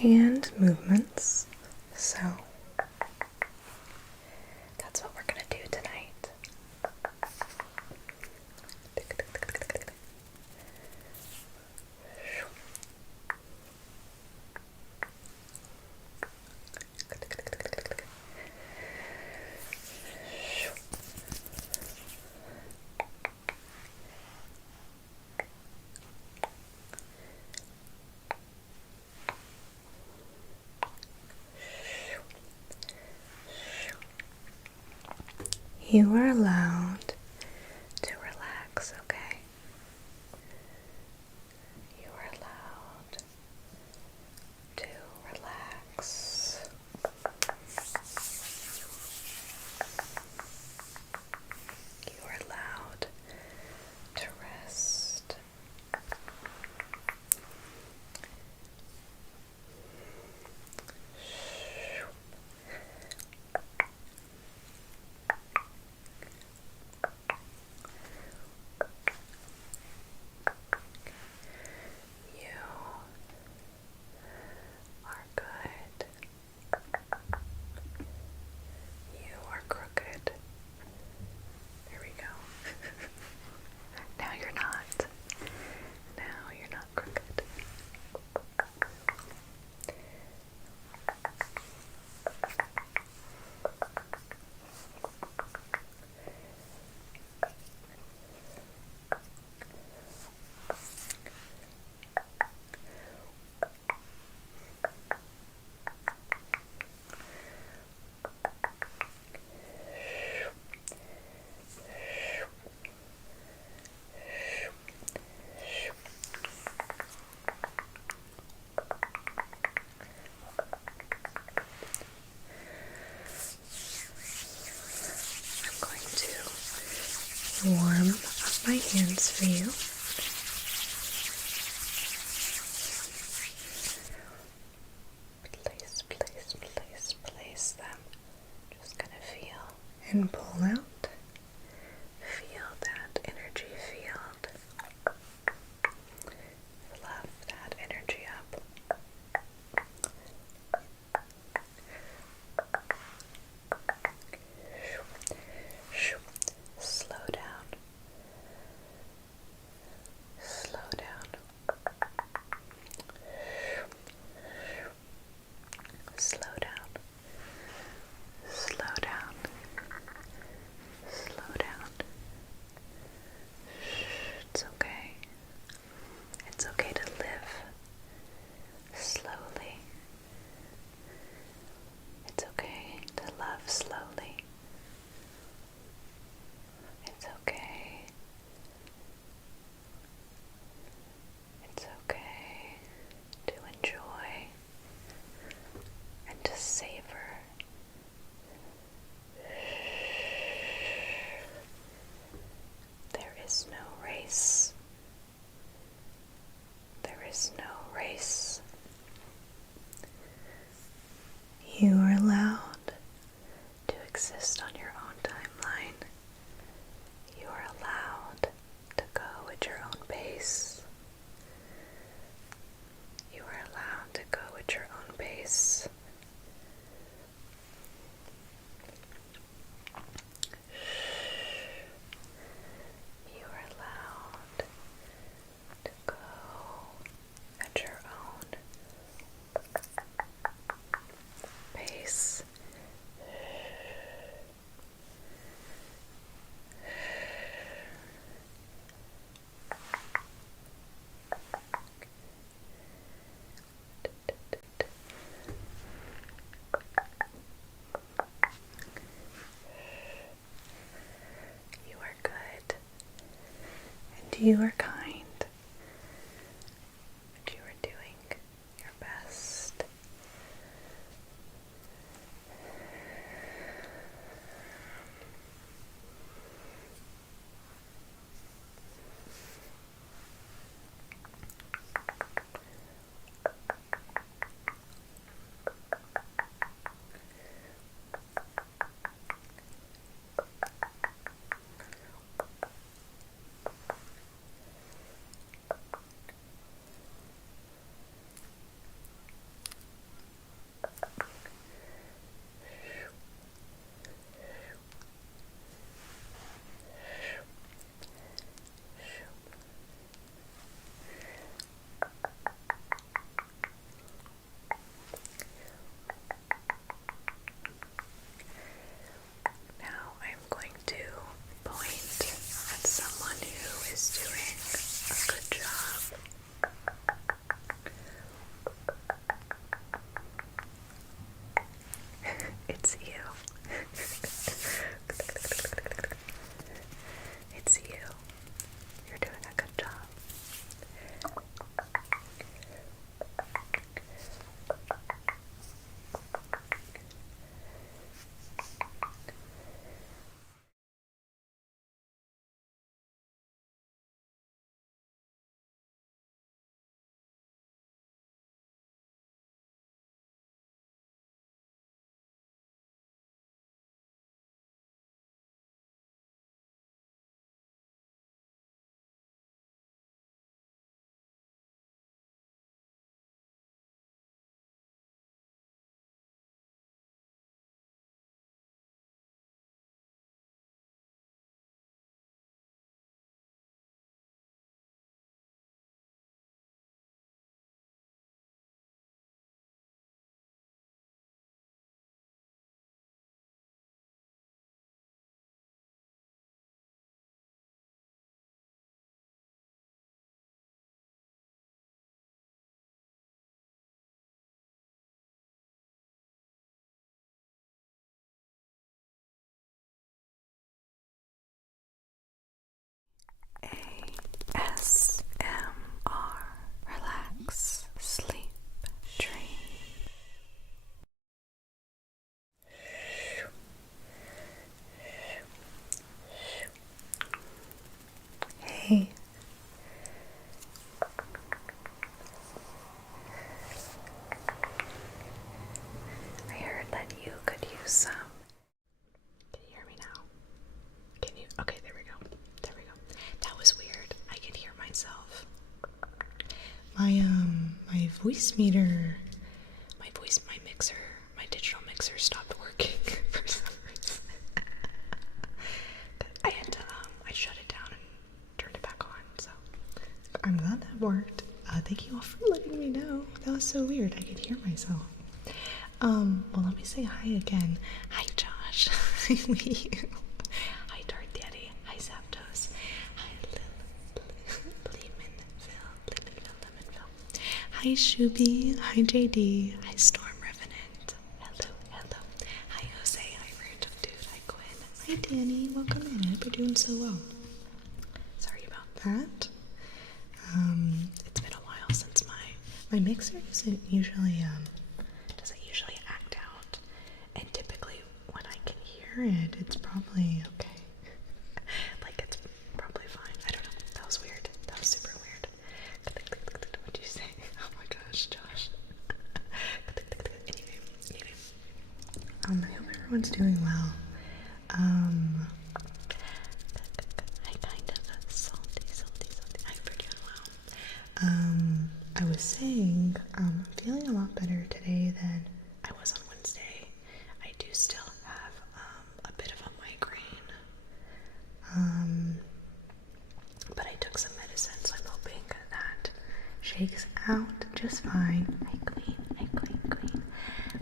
hand movements. So that's what we're going to do tonight. You are allowed to relax, okay? You are allowed to relax. You are allowed to rest. You are good. You are crooked. There we go. Now you're not. Now you're not crooked. I'm going to warm up my hands for you. Place them. Just gonna feel and pull out. Feel that energy field. Fluff that energy up. Slow down. Slow down. Slow down. Slow down. Slow down. It's okay. It's okay to live slowly. It's okay to love slowly. It's okay. It's okay to enjoy and to savor. There is no race. There is no race. You are allowed to exist on your own timeline. You are allowed to go at your own pace. You are allowed to go at your own pace. You are allowed to go at your own pace. You are good, and you are kind, and you are doing your best. okay? I heard that you could use some. Can you hear me now? Can you? Okay, there we go. There we go. That was weird. I could hear myself. My voice meter, my mixer, my digital mixer stopped working for some reason. I had to, I shut it down and turned it back on, so I'm glad that worked. Thank you all for letting me know. That was so weird. I could hear myself. Well, let me say hi again. Hi, Josh. Hi, Lee. Hi, Darth Daddy. Hi, Zapdos. Hi, Lemonville. Hi, Shuby. Hi, JD. Hi, Storm Revenant. Hello, hello. Hi, Jose. Hi, Random Dude. Hi, Quinn. Hi, Danny. Welcome in. I hope you're doing so well. Sorry about that. It's been a while since my mixer doesn't usually act out, and typically when I can hear it, it's probably okay. Like, it's probably fine. I don't know. That was weird. That was super weird. What'd you say? Oh my gosh, Josh. Anyway. I hope everyone's doing well. I kind of salty. I hope you're doing well. I was saying, I'm feeling a lot better today than I was on Wednesday. I do still have a bit of a migraine, but I took some medicine, so I'm hoping that shakes out just fine. Hi, Queen.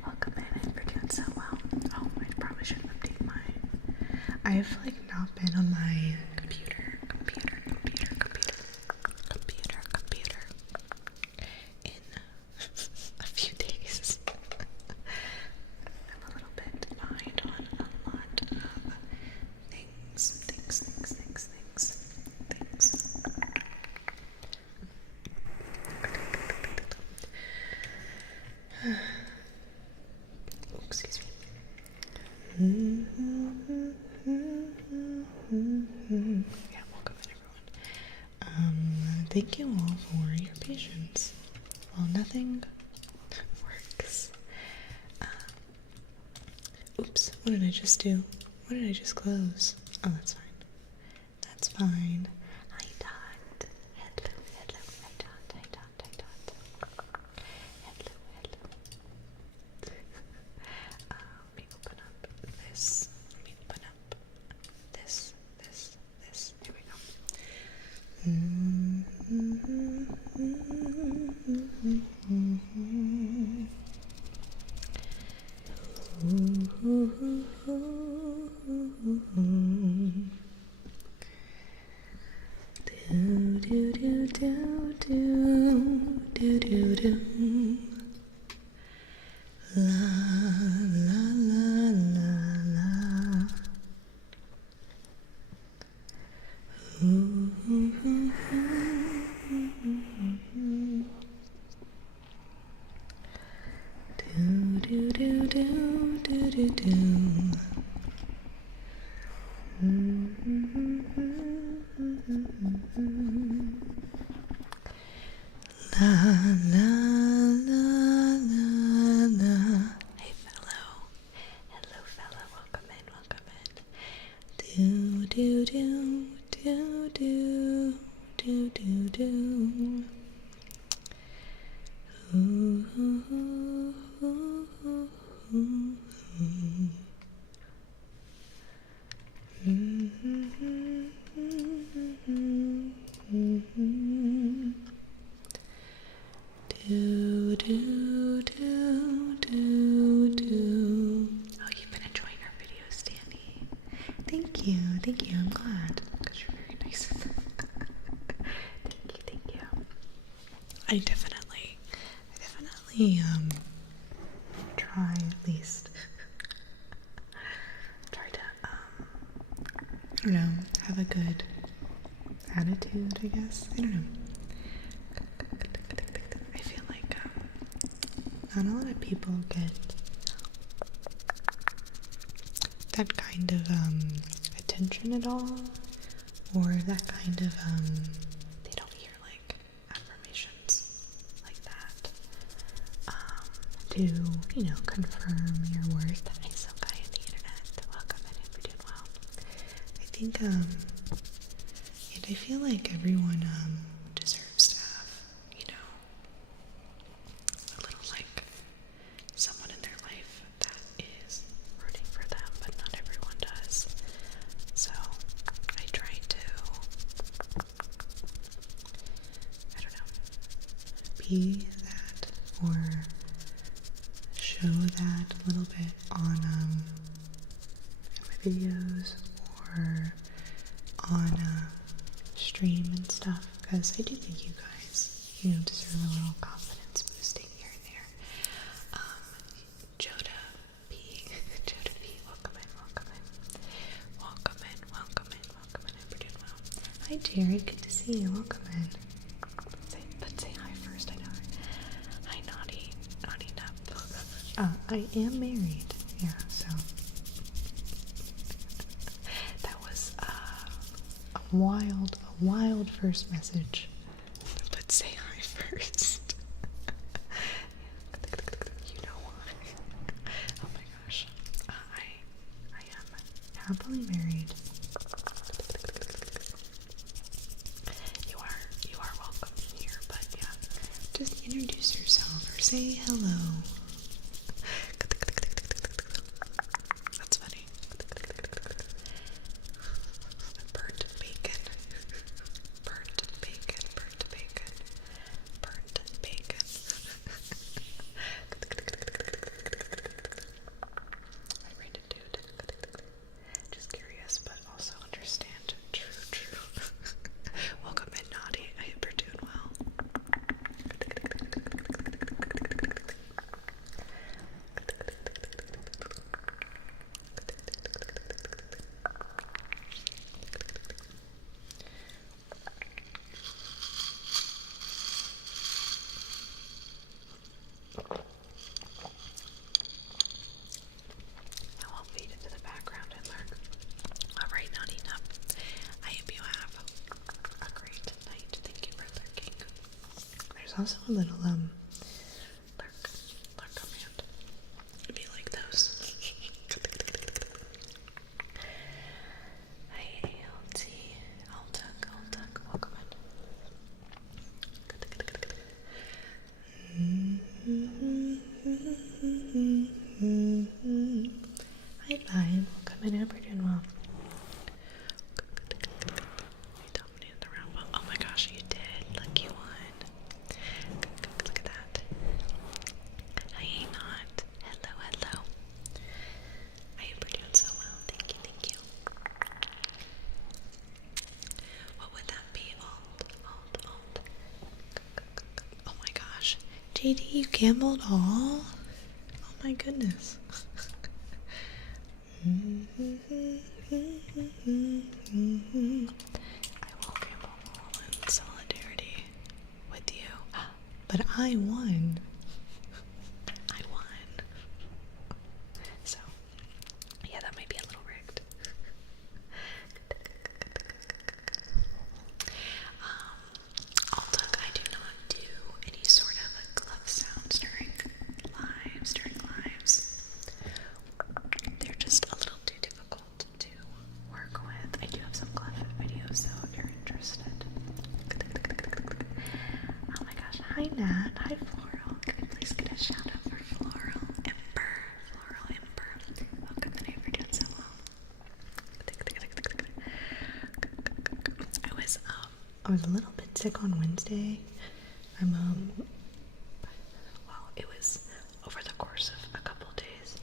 Welcome in. I hope you're doing so well. Oh, I probably should update I've not been on my computer in a few days. I'm a little bit behind on a lot of things. Oh, excuse me. Yeah, welcome in, everyone. Thank you all for your patience. Well, nothing works. Oops, what did I just do? What did I just close? Oh, that's fine. That's fine. Hi, Dot. Hello. Hi, Dot. Hello. Let me open up this. There we go. Hey, hello fella, welcome in. Oh, you've been enjoying our videos, Danny. Thank you. I'm glad, because you're very nice. Thank you. I definitely try at least. Try to I don't know, have a good attitude, I guess. I don't know. I feel like not a lot of people get that kind of attention at all or that kind of, they don't hear, like, affirmations like that, to, you know, confirm your worth. Hi, some guy on the internet. Welcome, and we're doing well. I think, and I feel like everyone, deserves to have, you know, a little, like, someone in their life that is rooting for them, but not everyone does. So, I try to, I don't know, be that, or show that a little bit on, in my videos, or on, stream and stuff, because I do think you guys, you know, deserve a little confidence boosting here and there. Joda P, Joda P, welcome in, welcome in, welcome in, welcome in, welcome in, we're doing well. Hi Jared, good to see you, welcome in. Say hi first, I know. Hi Naughty, Naughty Nup. I am married, yeah, so. That was, a wild first message. But say hi first. You know why. Oh my gosh. I am happily married. You are welcome here, but yeah. Just introduce yourself or say hello. That's funny. Burnt bacon. Burnt bacon. Burnt bacon. Burnt bacon. I read it, dude. Just curious, but also understand. True. Welcome in, Naughty. I hope you're doing well. I won't fade into the background and learn. Alright, Naughty Nup. I hope you have a great night. Thank you for lurking. There's also a little, lurk command. If you like those. Hi, ALT. Altuck, welcome in. Hi, Lion. Welcome in. We're doing well. You dominated the round well. Oh my gosh, you did. Look, you won. Look at that. Hi, Not. Hello. I hope we're doing so well. Thank you. What would that be? Alt. Oh my gosh. JD, you gambled all? Oh my goodness. I will gamble all in solidarity with you. But I won. So, yeah, that might be a little rigged. Although I do not do any sort of glove sounds during lives. They're just a little too difficult to work with. I do have some glove videos though if you're interested. Oh my gosh, hi Nat, hi Floral. Can I please get a shout out for Floral Ember? Welcome today, we're doing so well. I was a little bit sick on Wednesday. It was over the course of a couple days.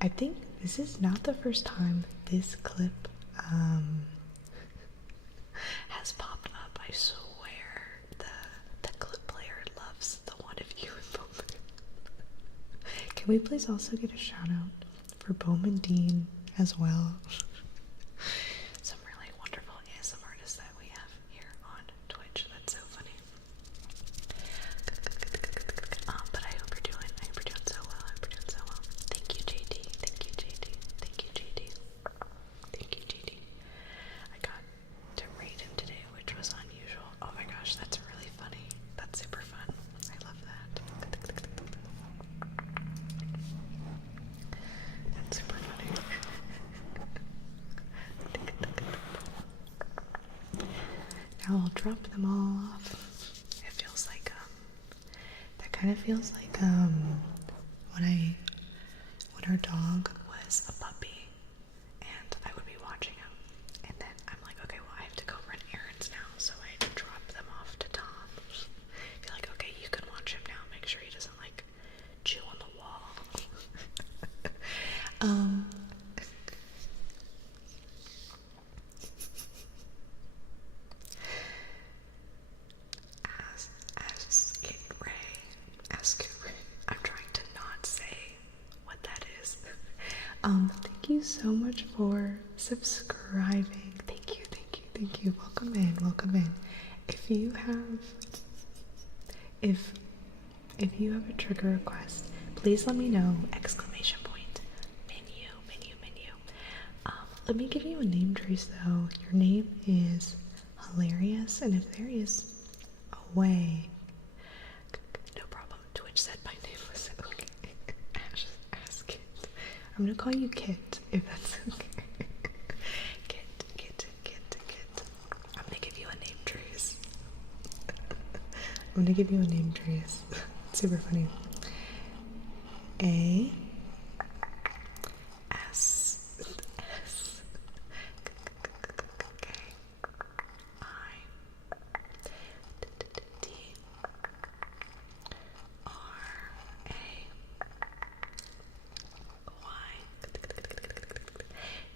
I think this is not the first time this clip, has popped up. I swear the clip player loves the one of you and Bowman. Can we please also get a shout out for Bowman Dean as well? Some really wonderful ASM artists that we have here on Twitch. That's so funny. But I hope you're doing so well. Thank you, JD. now I'll drop them all off. It feels like, that kind of feels like, when our dog was a puppy and I would be watching him, and then I'm like, okay, well, I have to go run errands now, so I drop them off to Tom. Be like, okay, you can watch him now, make sure he doesn't, like, chew on the wall. Ask Ray. I'm trying to not say what that is. Thank you so much for subscribing. Thank you, thank you, thank you. Welcome in, welcome in. If you have a trigger request, please let me know. Exclamation point. Menu. Let me give you a name, Trace, though. Your name is hilarious, and if there is a way, no problem. Twitch said my name was okay. Ask Kit. I'm gonna call you Kit, if that's okay. Kit. I'm gonna give you a name, Trace. I'm gonna give you a name, Trace. Super funny. A S K I D R A Y.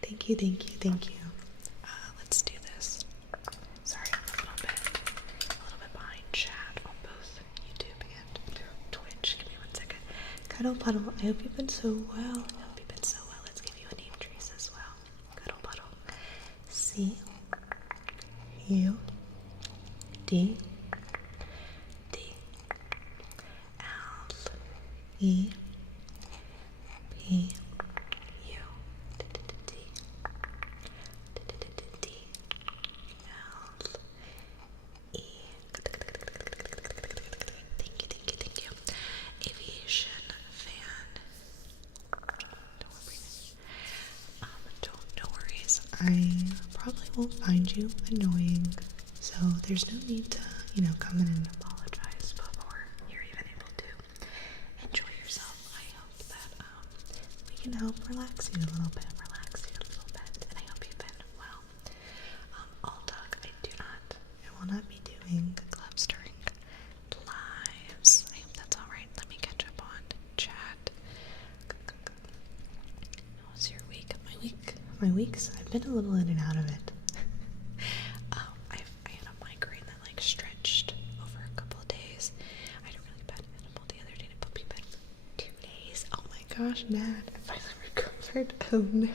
Thank you. Let's do this. Sorry, I'm a little bit behind chat on both YouTube and Twitch. Give me 1 second. Cuddle Puddle, I hope you've been so well. Let's give you a name, Trace, as well. Cuddle Puddle. C U D D L E P U D L E. Thank you. Aviation fan. No worries. I probably won't find you annoying, so there's no need to, come in and apologize before you're even able to enjoy yourself. I hope that we can help relax you a little bit, and I hope you've been well. All dog, I will not be doing clubs during lives. I hope that's alright. Let me catch up on chat. How was your week? My weeks, I've been a little in and out of it. I had a migraine that like stretched over a couple of days. I had a really bad edible the other day to put me in bed for 2 days. Oh my gosh, Nat, I finally recovered. Oh no.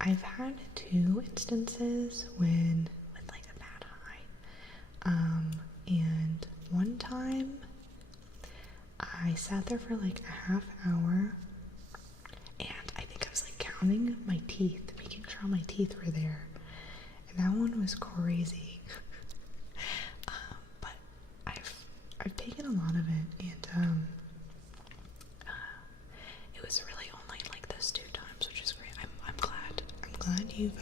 I've had 2 instances with like a bad high. And one time I sat there for like a half hour and I think I was like counting my teeth, making sure all my teeth were there. And that one was crazy. But I've taken a lot of it, and it was really only like this 2 times, which is great. I'm glad you've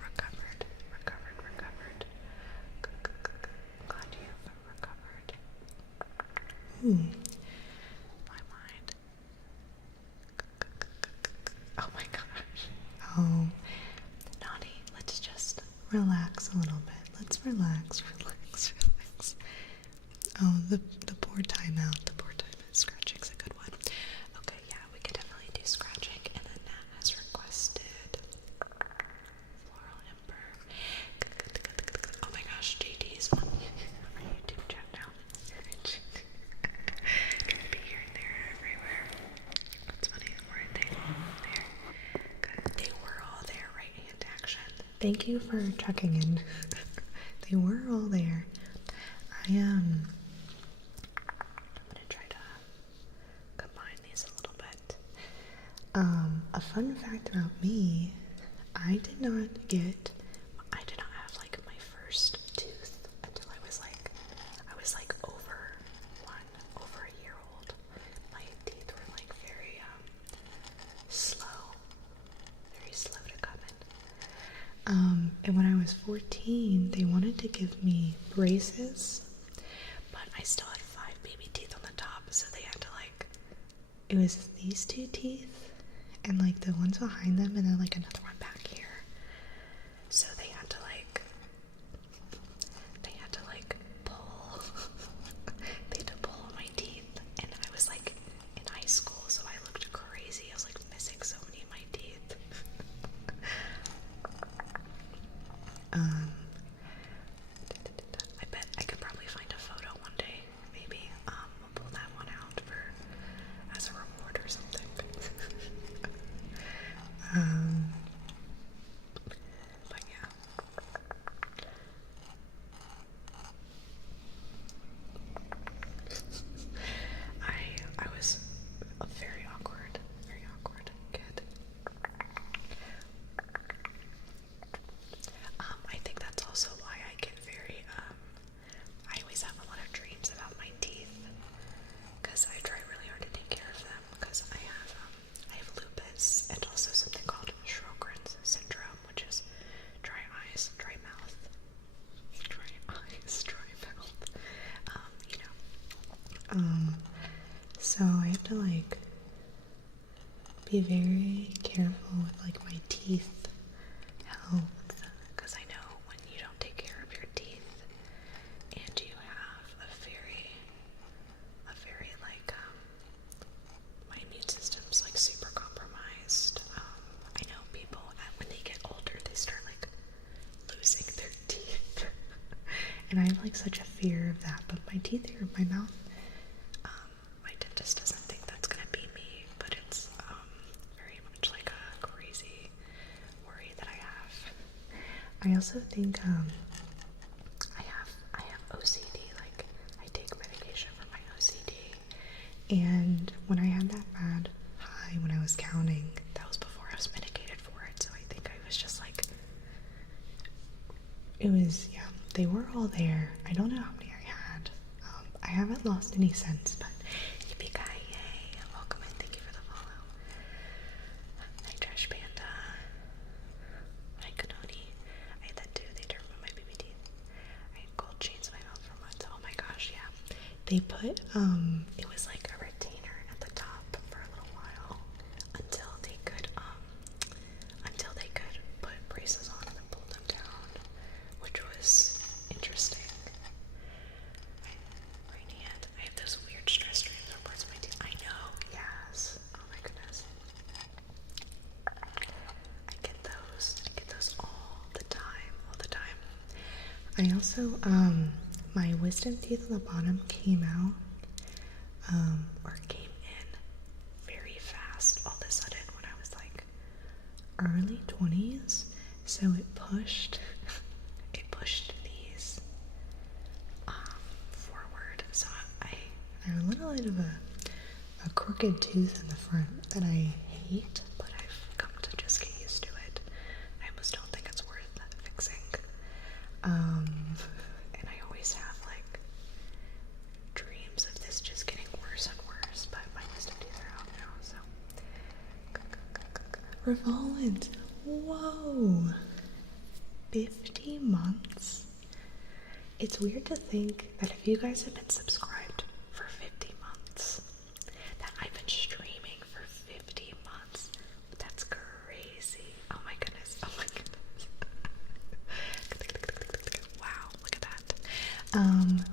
recovered. Glad you've recovered. My mind. Oh my gosh. Oh, Naughty, let's just relax a little bit. Let's relax. Oh, the poor timeout. Scratching's a good one. Okay, yeah, we could definitely do scratching. And then Nat has requested Floral Ember. Oh my gosh, JD's on our YouTube chat now. Gonna be here, there, everywhere. That's funny. Weren't they all there? Good. They were all there, right hand action. Thank you for checking in. They were all there. I'm gonna try to combine these a little bit. A fun fact about me, I did not have like my first tooth until I was like over a year old. My teeth were like very slow And when I was 14, they wanted to give me braces, but I still had 5 baby teeth on the top, so they had to like, it was these 2 teeth, and like the ones behind them, and then like another one back here. So they had to pull, they had to pull my teeth, and I was like in high school, so I looked crazy. I was like missing so many of my teeth. I bet I could probably find a photo one day. Maybe we'll pull that one out as a reward or something. But yeah. I was a very awkward kid. I think that's also why I get very, I always have a lot of dreams about my teeth, because I try really hard to take care of them, because I have lupus, and also something called Sjogren's syndrome, which is dry eyes, dry mouth, you know. So I have to like be very careful with like my teeth health, because I know when you don't take care of your teeth and you have a very like my immune system's like super compromised. I know people when they get older they start like losing their teeth. And I have like such a fear of that, but my teeth here, my mouth, my dentist doesn't think that's gonna be me, but it's very much like a crazy worry that I have. I also think I have OCD, like I take medication for my OCD, and when I had that bad high when I was counting, that was before I was medicated for it, so I think I was just like, it was, yeah, they were all there. I don't know how many I had. I haven't lost any since, but yippee-ki, yay, welcome and thank you for the follow. Hi Trash Panda. Hi Kanoni. I had that too, they turned my baby teeth. I had gold chains in my mouth for months. Oh my gosh, yeah. They put, it was like a retainer at the top for a little while until they could put braces on and then pull them down, which was interesting. Right hand. I have those weird stress dreams or parts of my teeth. I know, yes. Oh my goodness. I get those all the time. I also, my wisdom teeth on the bottom came out, or came in very fast all of a sudden when I was like early 20s, so it pushed these forward, so I have a little bit of a crooked tooth in the front that I hate, but I've come to just get used to it. I almost don't think it's worth fixing. And I always have like dreams of this just getting worse and worse, but my wisdom teeth are out now, so. Revolvent, whoa, 50 months? It's weird to think that if you guys have been subscribed for 50 months, that I've been streaming for 50 months. That's crazy. Oh my goodness. Wow, look at that.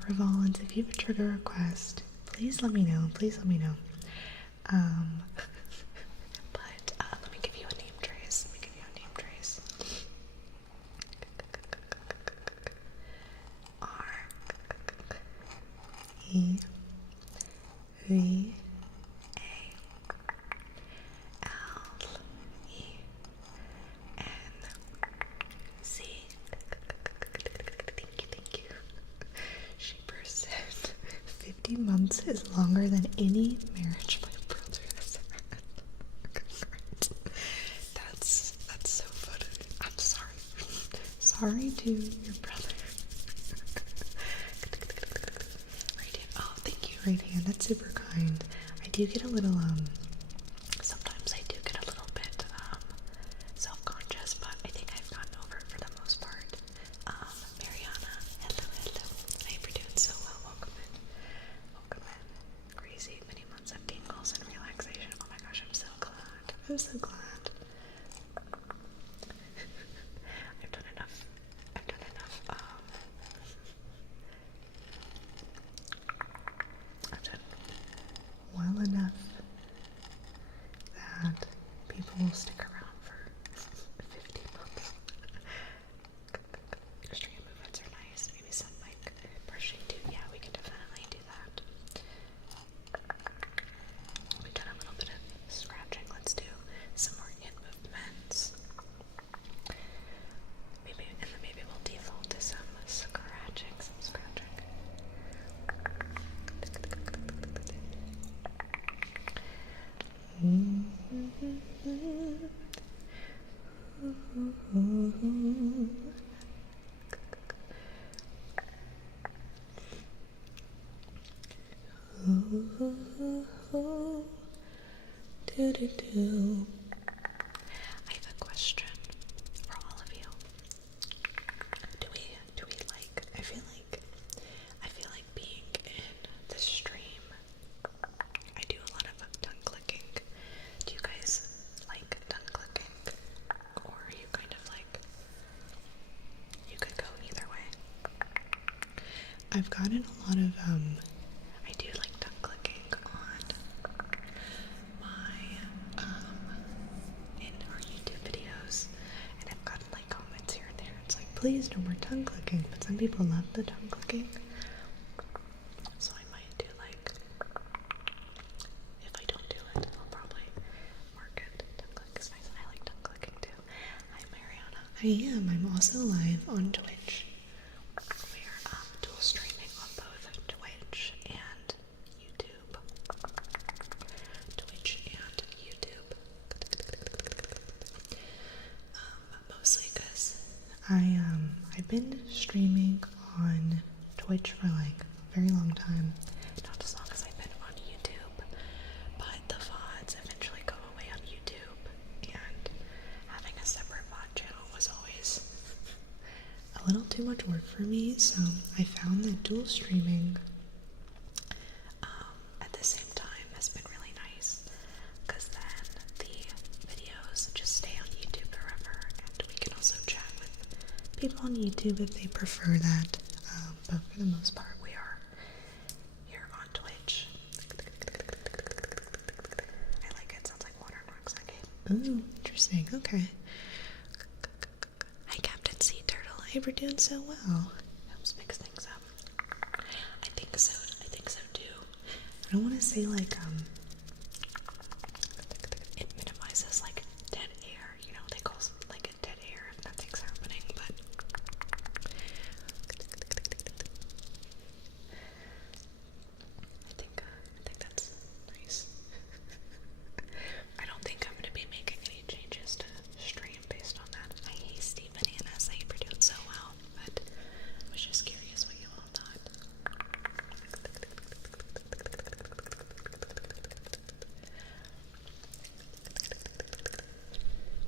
Revolvent, if you have a trigger request, please let me know. But let me give you a name trace. R-E-V-A-L-E-N-C. Thank you. She said 50 months is longer than any marriage my brother has had. That's so funny. I'm sorry. Sorry to your brother. Right hand. Oh, thank you, right hand. That's super kind. I do get a little, sometimes I do get a little bit, self-conscious, but I think I've gotten over it I'm so glad. I've done enough. I've done enough. I've done well enough that people will stick around for 15 months. String movements are nice. Maybe some like brushing too. Yeah, we can definitely do that. We've done a little bit of scratching. Let's do some more hand movements. Maybe, and then maybe we'll default to some scratching. I have a question for all of you. Do we like, I feel like being in the stream, I do a lot of tongue clicking. Do you guys like tongue clicking? Or are you kind of like, you could go either way? I've gotten a lot of, I do like tongue clicking on my, in our YouTube videos, and I've gotten like comments here and there. It's like, please no more tongue clicking, but some people love the tongue clicking. So I might do like, if I don't do it, I'll probably mark it. Tongue click is nice, and I like tongue clicking too. Hi Mariana. I am. I'm also live on Twitch. We're dual streaming on both Twitch and YouTube. Twitch and YouTube. Mostly because I've been streaming on Twitch for like a very long time. Not as long as I've been on YouTube, but the VODs eventually go away on YouTube, and having a separate VOD channel was always a little too much work for me, so I found that dual streaming at the same time has been really nice, because then the videos just stay on YouTube forever, and we can also chat with people on YouTube if they prefer that, but for the most part we are here on Twitch. I like it, sounds like water knocks that game. Ooh, interesting, okay. Hi Captain Sea Turtle, I hope you're doing so well. Helps mix things up. I think so too. I don't want to say like, it minimizes like dead air, you know, they call it like a dead air if nothing's happening, but I think that's nice. I don't think I'm going to be making any changes to stream based on that. I hate Steve Bananas, I hope you're doing so well, but I was just curious what you all thought.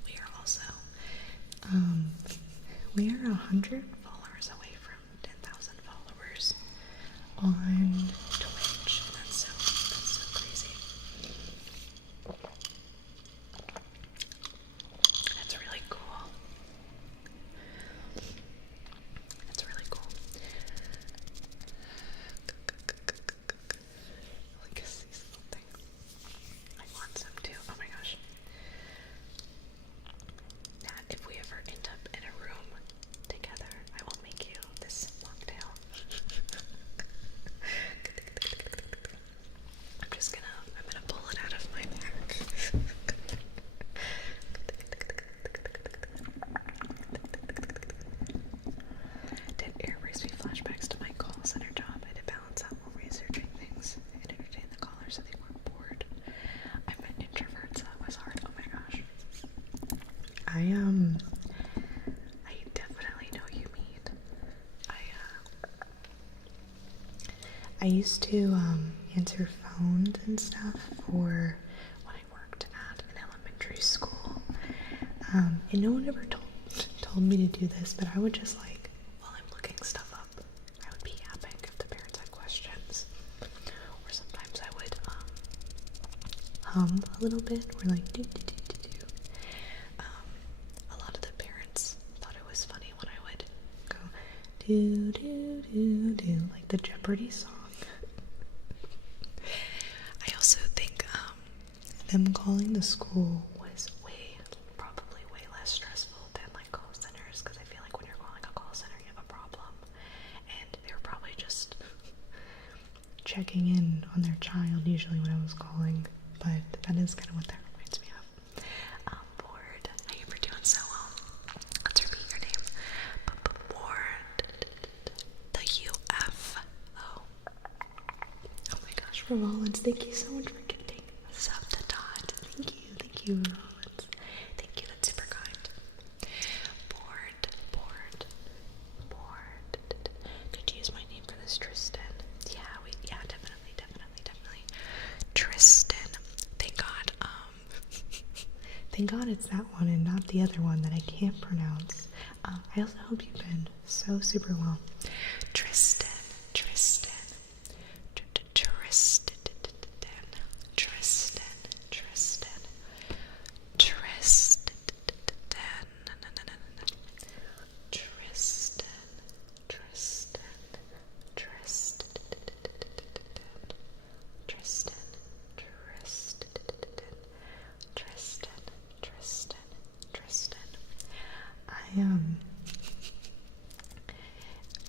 We are also, we are 100 followers away from 10,000 followers on Twitch. That's so crazy. That's really cool. That's really cool. Look at this little thing. I want some too. Oh my gosh. Nat, if we ever end up in a room together, I will make you this mocktail. I'm gonna pull it out of my bag. Did air brings me flashbacks to my call center job. I had to balance out while researching things and entertain the callers so they weren't bored. I'm an introvert, so that was hard. Oh my gosh. I definitely know what you mean. I used to answer phones and stuff for when I worked at an elementary school. And no one ever told me to do this, but I would just like, while I'm looking stuff up, I would be yapping if the parents had questions. Or sometimes I would hum a little bit, or like do do do do Do do do do, like the Jeopardy song. I also think them calling the school was probably way less stressful than like call centers, because I feel like when you're calling a call center you have a problem, and they were probably just checking in on their child usually when I was calling, but that is kind of what that reminds me of. Board, how you for doing so well? Let's repeat your name. Board, the UFO. Oh my gosh, Rollins, thank you so much for getting sub to Dot. Thank you, Rollins. Thank you, that's super kind. Board. Could you use my name for this, Tristan? Yeah, definitely. Tristan. Thank God it's that one and not the other one that I can't pronounce. I also hope you've been so super well. Tristan.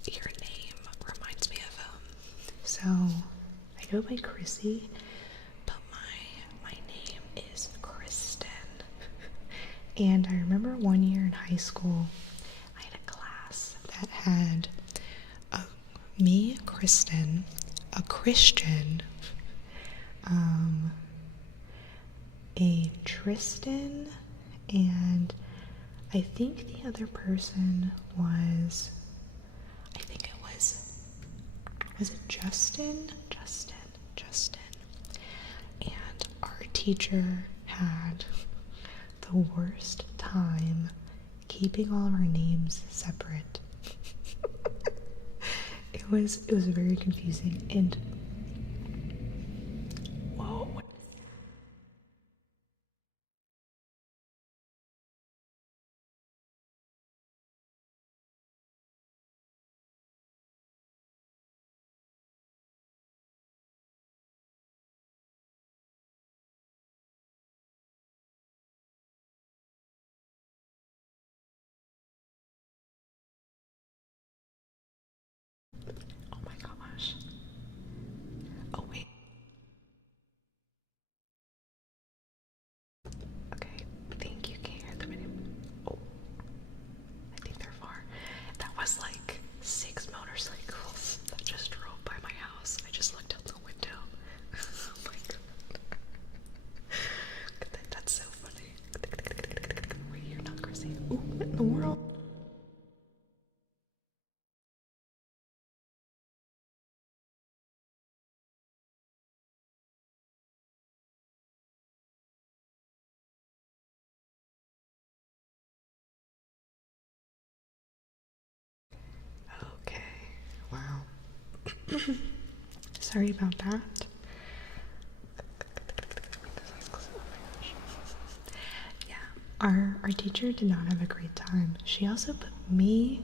Your name reminds me of so I go by Chrissy, but my name is Kristen. And I remember one year in high school, I had a class that had me, Kristen, a Christian, a Tristan, and I think the other person was, was it Justin? Justin. And our teacher had the worst time keeping all of our names separate. It was very confusing, and whoa. Oh my gosh. Oh wait. Okay, think you can't hear them anymore. Oh, I think they're far. That was like 6 motorcycles that just drove by my house. I just looked out the window. Oh my god. That's so funny. Wait, you're not Chrissy. Ooh, what in the world? Okay, wow. Sorry about that. Yeah, our teacher did not have a great time. She also put me,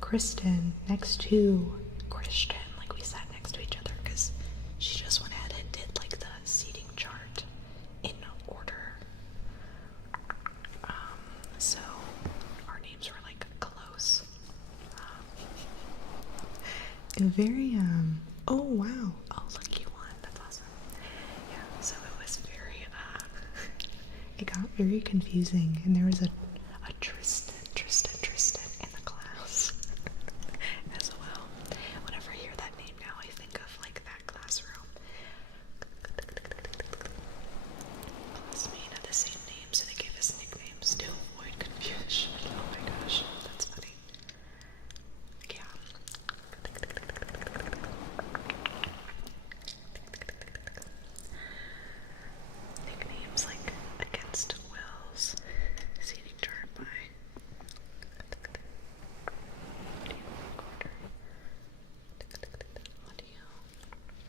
Kristen, next to Christian, like we sat next to each other, because she just went ahead and did like the seating chart in order. So our names were like close. Very oh wow, oh look, you won, that's awesome. Yeah, so it was very it got very confusing, and there was a Tristan in the class as well. Whenever I hear that name now, I think of like that classroom. Classmate had the same name, so they gave us nicknames to avoid confusion. Oh my gosh, that's funny. Yeah. Nicknames like Against Will's seating chart by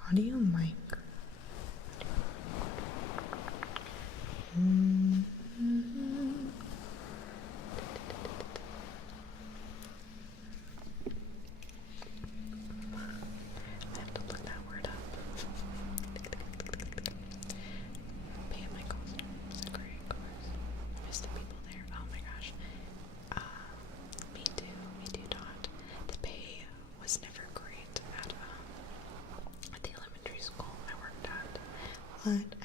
audio mic.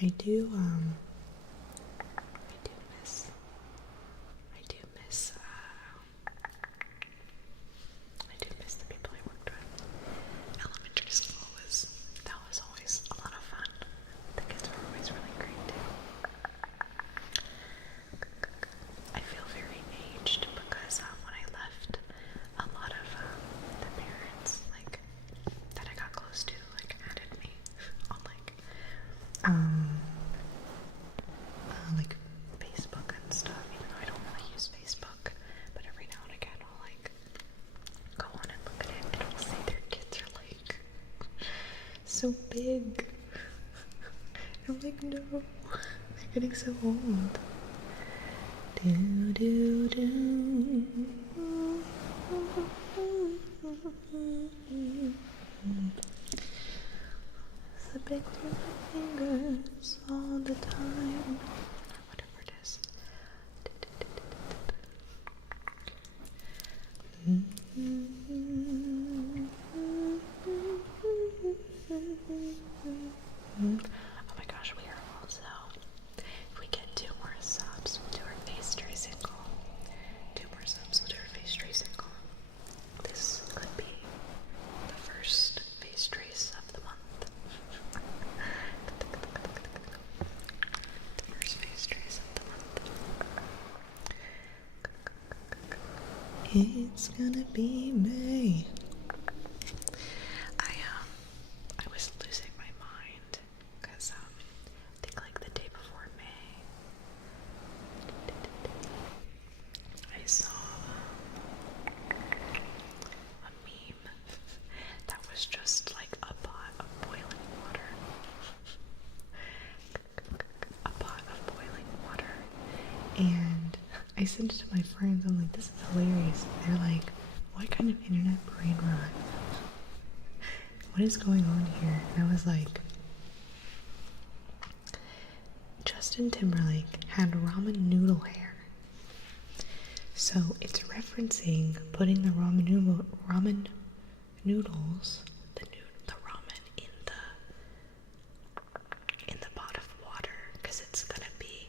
I do miss, I do miss, I do miss the people I worked with. Elementary school that was always a lot of fun. The kids were always really great too. I feel very aged because when I left, a lot of the parents, like, that I got close to, like, added me on, like Facebook and stuff, even though I don't really use Facebook, but every now and again I'll, like, go on and look at it and I'll see their kids are, like, so big. I'm like, no, they're getting so old. Do, do, do. Slipping through my fingers all the time, or whatever it is. Oh my gosh, we are also, if we get 2 more subs, we'll do our face tracing goal. 2 more subs, we'll do our face tracing goal. This could be the first face trace of the month. The first face trace of the month. It's gonna be May. I was losing my mind because I think like the day before May, I saw a meme that was just like a pot of boiling water. A pot of boiling water. And I sent it to my friends. I'm like, this is hilarious. They're like, what kind of internet brain rot? What is going on here? And I was like, Justin Timberlake had ramen noodle hair. So it's referencing putting the ramen noodles, the ramen in the pot of water, because it's gonna be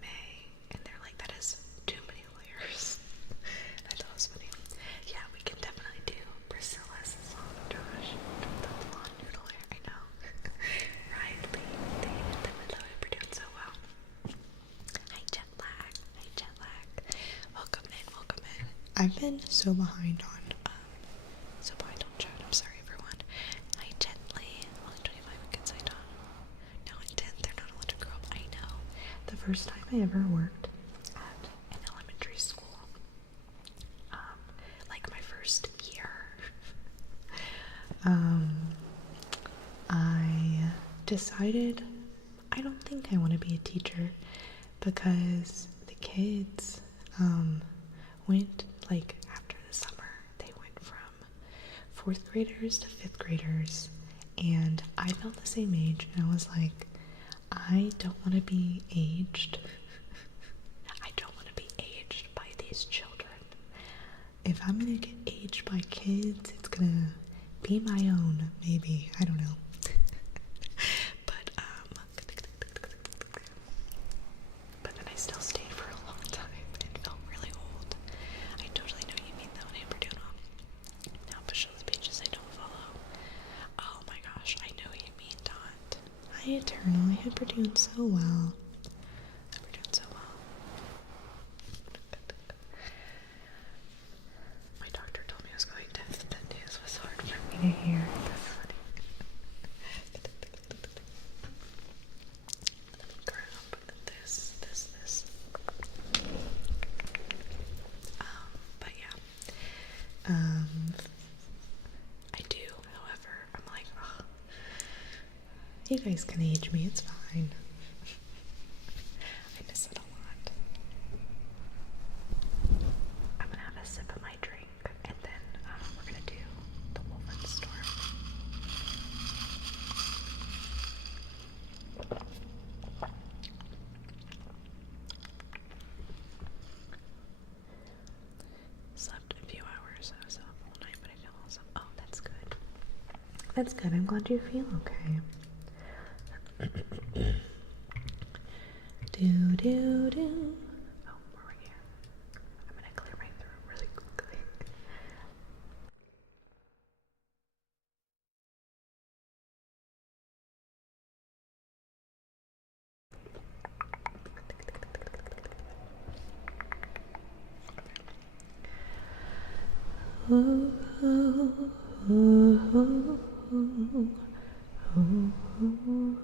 May, and they're like, that is too many layers. I thought it was funny. Yeah, we can definitely do Priscilla's song, Josh. The blonde noodle hair, I know. Right, they were doing so well. Hi, jet lag. Hi, jet lag. Welcome in, welcome in. I've been so behind on chat. I'm sorry, everyone. Hi, gently. Only 25 kids I taught. Now in 10th, they're not allowed to grow up. I know. The first time I ever worked at an elementary school, like my first year, I decided I don't think I want to be a teacher because the kids went, like, after the summer, they went from 4th graders to 5th graders, and I felt the same age, and I was like, I don't want to be aged. I don't want to be aged by these children. If I'm gonna get aged by kids, it's gonna be my own, maybe. I don't know. But then I still stayed for a long time and felt really old. I totally know you mean though, Amberduno. Now Pashilla's pages I don't follow. Oh my gosh, I know you mean Dot. Hi Eternal, I hope you're doing so well. My doctor told me I was going deaf. That news was hard for me to hear. That's funny. Let me grab this. But yeah. I do, however, I'm like, oh, you guys can age me, it's fine. I miss it a lot. I'm gonna have a sip of my drink, and then we're gonna do the Wolfenstorm. Slept a few hours. I was up all night, but I feel awesome. Oh, that's good. That's good. I'm glad you feel okay. Do do do. Oh, we're right here. I'm gonna clear my throat really quickly. Ooh, ooh, ooh, ooh, ooh, ooh, ooh,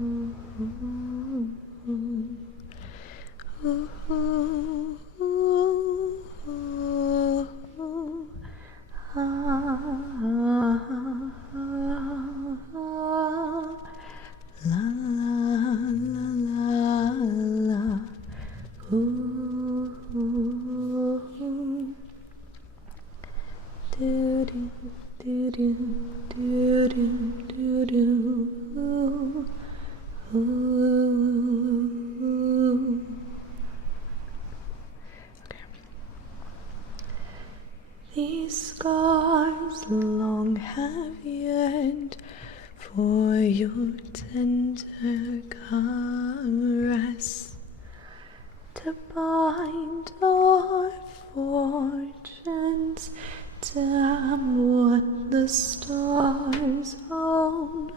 ooh, ooh. Ooh, ooh, ooh, ooh, ah, ah, ah, la, la, la, la, la, ooh, ooh, ooh. Do do do do do do do do. Ooh. Okay. These scars long have yearned for your tender caress, to bind our fortunes, damn what the stars own.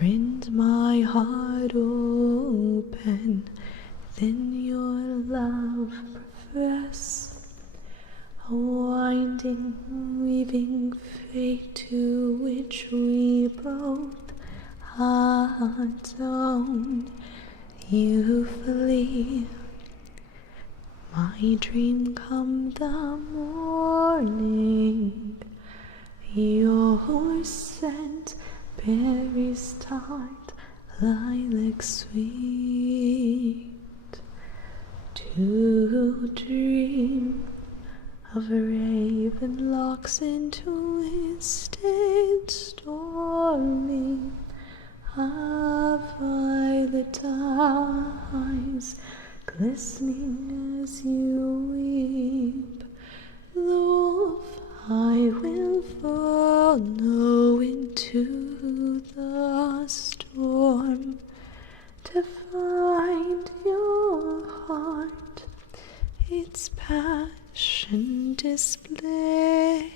Rend my heart open, then your love profess, a winding, weaving fate to which we both atone. You flee, my dream come the morning, your scent berries tart, lilac sweet, to dream of raven locks and twisted stormy, of violet eyes glistening as you weep. Love, I will follow into the storm to find your heart, its passion displaced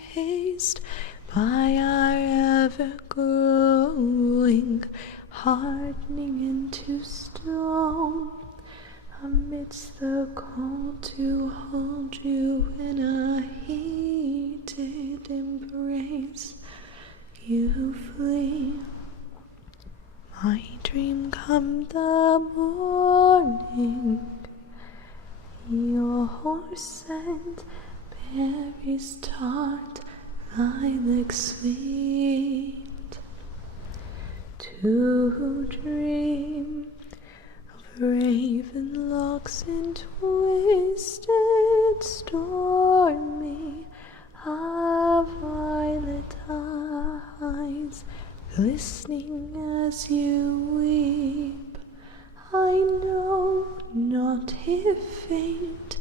by our ever-growing hardening into stone. Amidst the cold to hold you in a heated embrace, you flee. My dream come the morning, your scent berries tart, lilac sweet, to dream of raven locks and twisted stormy, of violet eyes glistening as you weep. I know not if fate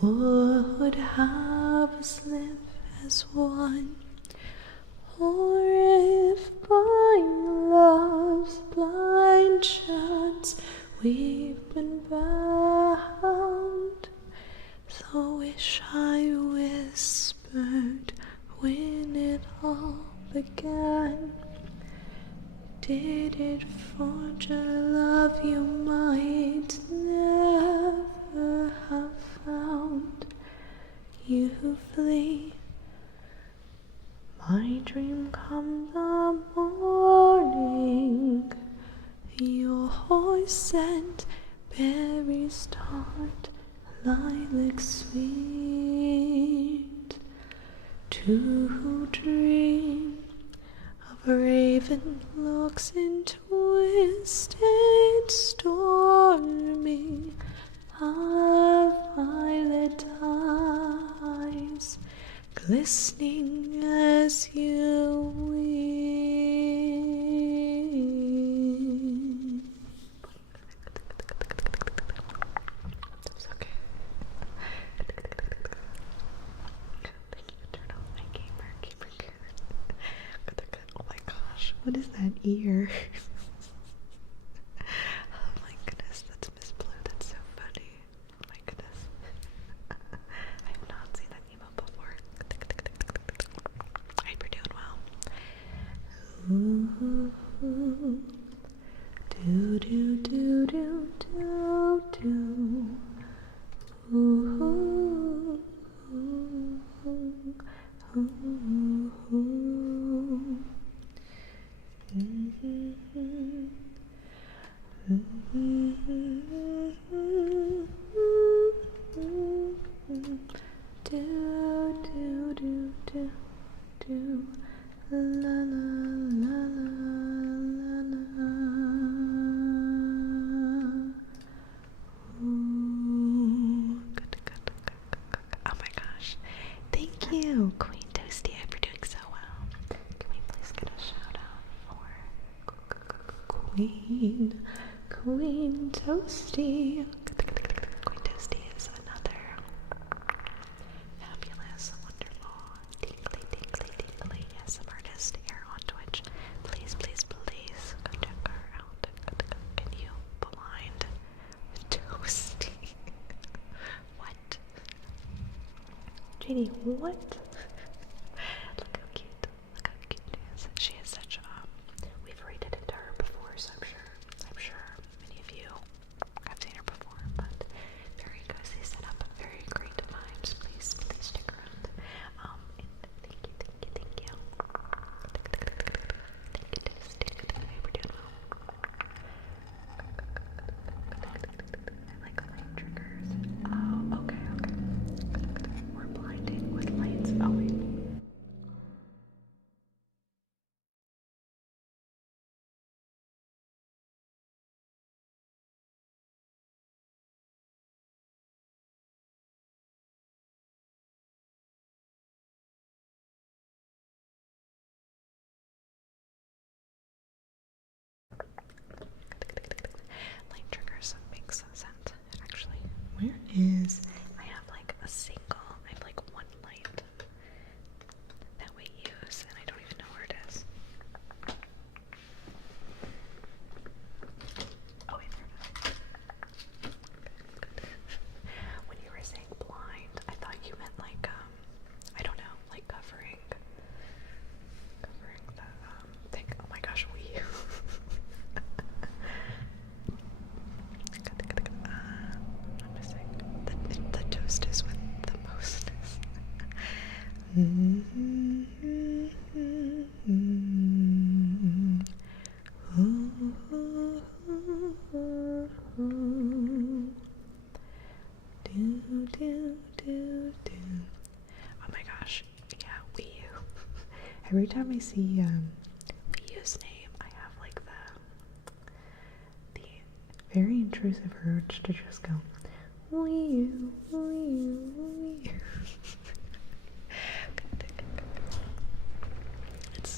would have us live as one, or if by love's blind chance we've been bound. The wish I whispered when it all began, did it forge a love you might never have found. You flee, my dream come the morning, your scent berries tart, lilac sweet, to dream of raven looks and twisted stormy, of violet eyes glistening as you weep. That's okay. Thank you. Turn off my gamer. Oh my gosh, what is that ear? Oh my goodness, that's you, Queen Toasty, for doing so well. Can we please get a shout out for Queen Toasty? Queen Toasty is another fabulous, wonderful, tingly, tingly, tingly ASMR artist here on Twitch. Please, please, please go check her out. Can you blind Toasty? What? JD, what? Look how cute. Look how cute it is. She is such we've rated into her before, so I'm sure many of you have seen her before, but very cozy setup, very great vibes. Please, please stick around. And thank you. Thank you, Toasty. We're doing well. I like light triggers. Oh, okay. We're blinding with lights. Oh, wait. Light triggers makes sense, actually. Where is... I have like a single, I have like one light that we use, and I don't even know where it is. Oh, wait, there it is. When you were saying blind, I thought you meant like, I don't know, like covering the, thing. Oh my gosh, we... I'm missing the toasters with the mostest. Oh my gosh, yeah, Wii U. Every time I see Wii U's name, I have like the very intrusive urge to just go, Wii U, Wii U, Wii U.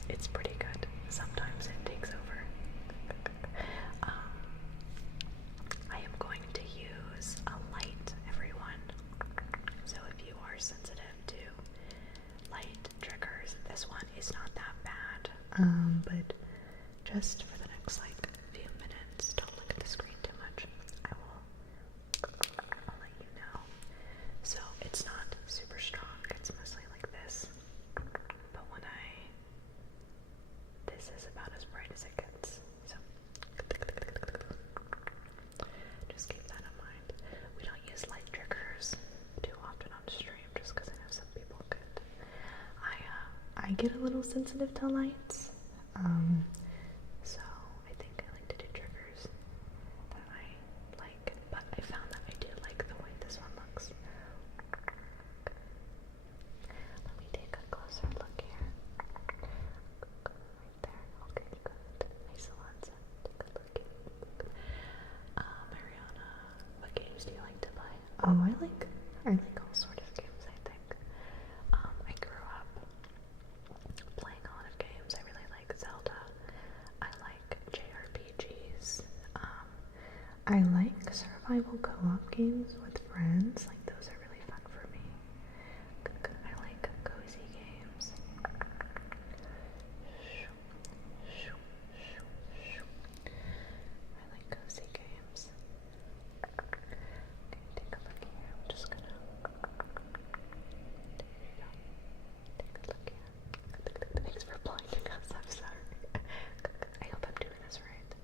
It's pretty good. Sometimes it takes over. I am going to use a light, everyone. So if you are sensitive to light triggers, this one is not that bad. But just for the next like few minutes, don't look at the screen too much. I'll let you know. So it's not super strong. It's mostly like this. But when this is about as bright as it gets. So just keep that in mind. We don't use light triggers too often on stream, just because I know some people could. I get a little sensitive to lights, so I think I like to do triggers that I like. But I found that I do like the way this one looks. Let me take a closer look here. Right there. Okay, good. Nice lens. Take a look. Mariana, what games do you like to play? Oh, I like all sorts of games, I think. I grew up playing a lot of games. I really like Zelda. I like JRPGs. I like survival co-op games with friends. Like, those are really fun for me. I like cozy games. I like cozy games. Okay, take a look here. I'm just gonna... There you go. Take a look here. Thanks for blinding us. I'm sorry. I hope I'm doing this right.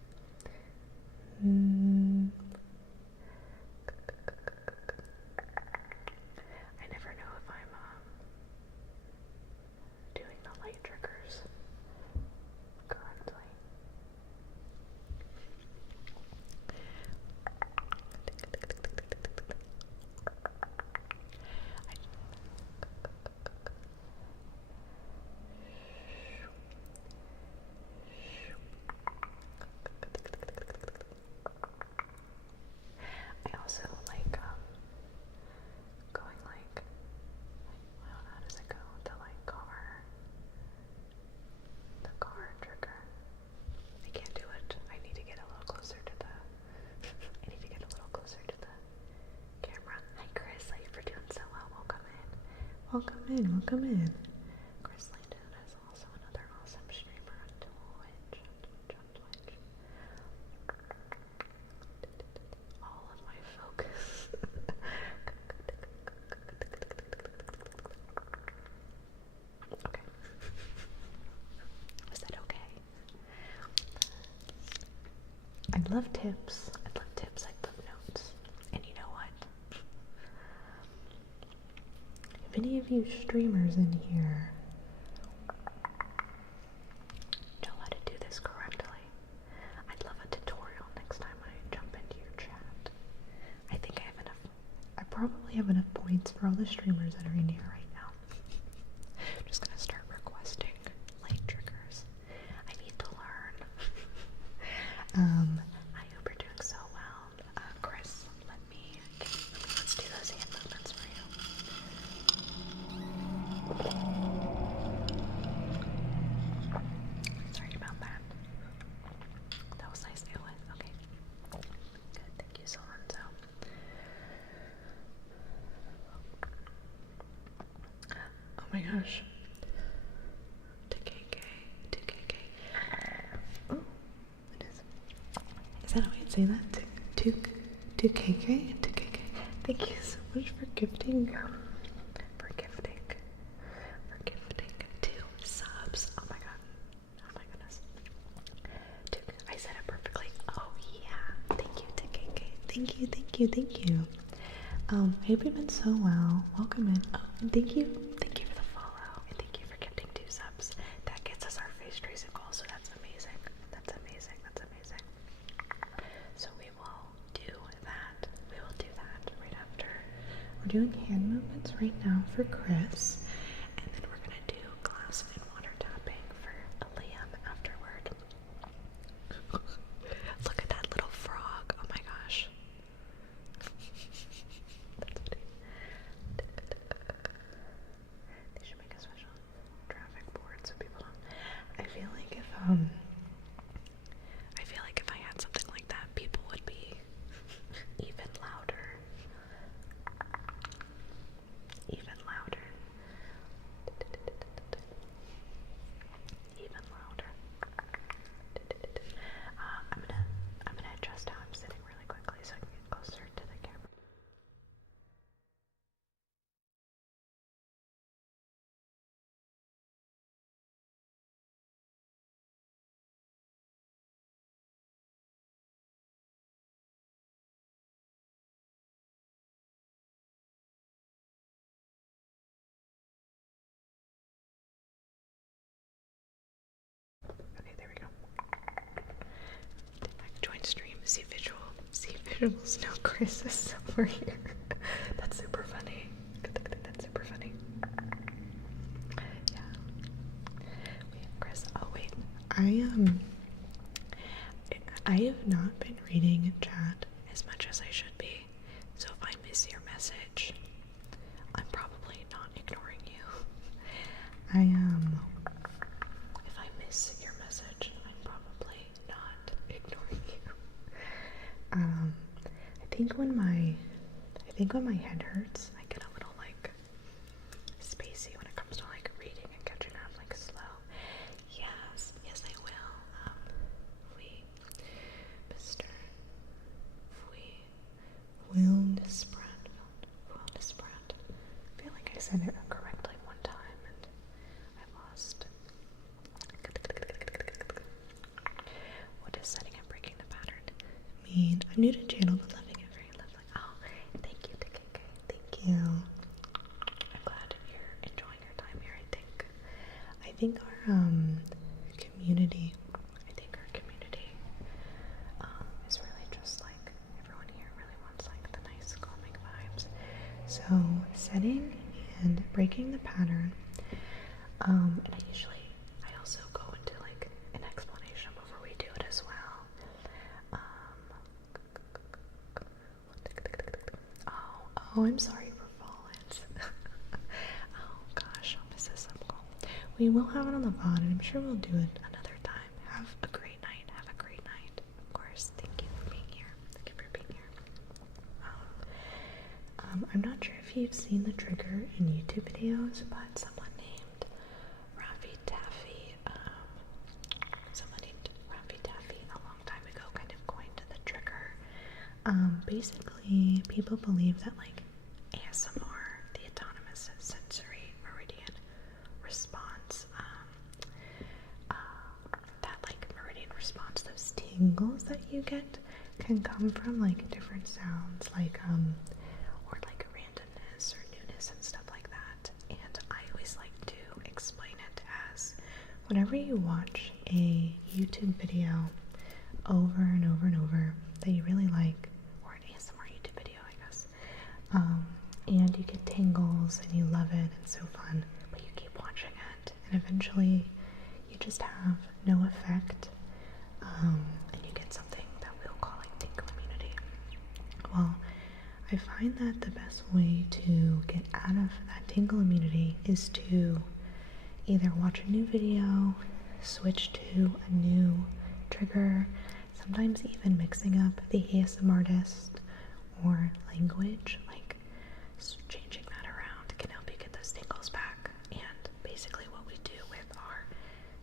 Welcome in, welcome in. Chris Landon is also another awesome streamer on Twitch. All of my focus. Okay. Is that okay? I'd love tips. I'd love tips. I'd love notes. And you know what? If any of you streamers in here know how to do this correctly, I'd love a tutorial next time I jump into your chat. I think I have enough. I probably have enough points for all the streamers that are in here right now. I'm just gonna start requesting light triggers. I need to learn. I hope you're doing so well. Chris, let's do those hand movements for you. Sorry about that. That was nice. It was okay. Good. Thank you, Solanzo. Oh my gosh. 2KK. Oh, it is. Is that how you say that? 2KK? 2KK. Thank you so much for gifting. For gifting 2 subs. Oh my god. Oh my goodness. I said it perfectly. Oh yeah. Thank you, 2KK. Thank you. I hope you've been so well. Welcome in. Oh, and thank you for the follow, and thank you for gifting 2 subs. That gets us our face tracing goal, so that's amazing. That's amazing. So we will do that. Right after. We're doing hand movements right now for Chris, and then we're gonna do glass and water tapping for Liam afterward. Look at that little frog. Oh my gosh. That's funny. They should make a special traffic board so people don't. I feel like if I had something like that, people would be even louder. Even louder. I'm gonna adjust how I'm sitting really quickly so I can get closer to the camera. Okay, there we go. Join stream, see visuals. No, Chris is somewhere here. That's super funny. Yeah. Wait, Chris. Oh wait, I have not been reading chat as much as I should be. So if I miss your message, I'm probably not ignoring you. If I miss your message, I'm probably not ignoring you. I think when my head hurts, I get a little like spacey when it comes to like reading and catching up like slow. Yes, I will. Mr. Will Nisbrand. I feel like I said it correctly one time and I lost. What is setting and breaking the pattern mean? I'm new to channel but loving it, very lovely. Oh, thank you, TKK. Thank you. I'm glad you're enjoying your time here. I think our community is really just like everyone here really wants like the nice calming vibes. So setting and breaking the pattern. And I also go into like an explanation before we do it as well. Oh, I'm sorry for falling. Oh gosh, I'll miss this up. We will have it on the pod, and I'm sure we'll do it another time. Have a great night. Of course. Thank you for being here. I'm not sure if you've seen the trigger in YouTube videos, but someone named Raffy Taffy, a long time ago kind of coined the trigger. Basically, people believe that like ASMR, the autonomous sensory meridian response, that like meridian response, those tingles that you get can come from like different sounds, like or like randomness or newness and stuff like that. And I always like to explain it as whenever you watch a YouTube video over and over and over that you really like, or an ASMR YouTube video, I guess, and you get tingles and you love it and it's so fun, but you keep watching it and eventually you just have no effect, and you get something that we'll call like tingle immunity. Well, I find that the best way to get out of that tingle immunity is to either watch a new video, switch to a new trigger, sometimes even mixing up the ASMR artist or language, like changing that around can help you get those tingles back. And basically what we do with our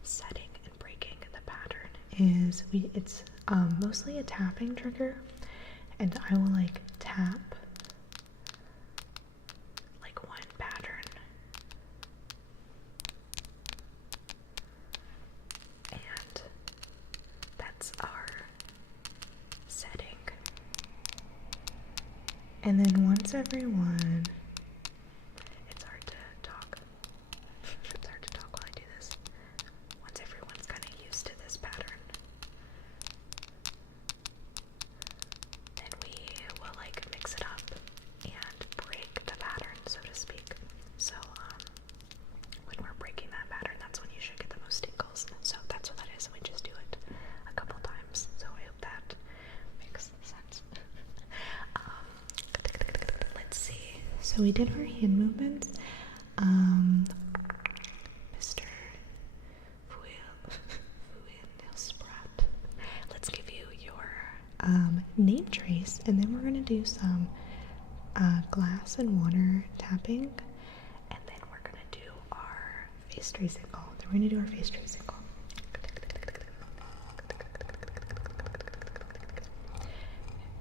setting and breaking the pattern is it's mostly a tapping trigger, and I will like tap like one pattern and that's our setting. And then once everyone, it's hard to talk. It's hard to talk while I do this. Once everyone's kind of used to this pattern, then we will like mix it up and break the pattern, so to speak. So when we're breaking that pattern, that's when you should get the most tingles. So that's what that is, and we just do it a couple times. So I hope that makes sense. Let's see. So we did our hand movements. Mr. Fuilsprat, let's give you your name trace, and then we're gonna do some glass and water tapping, and then we're gonna do our face tracing call. Then we're gonna do our face tracing call.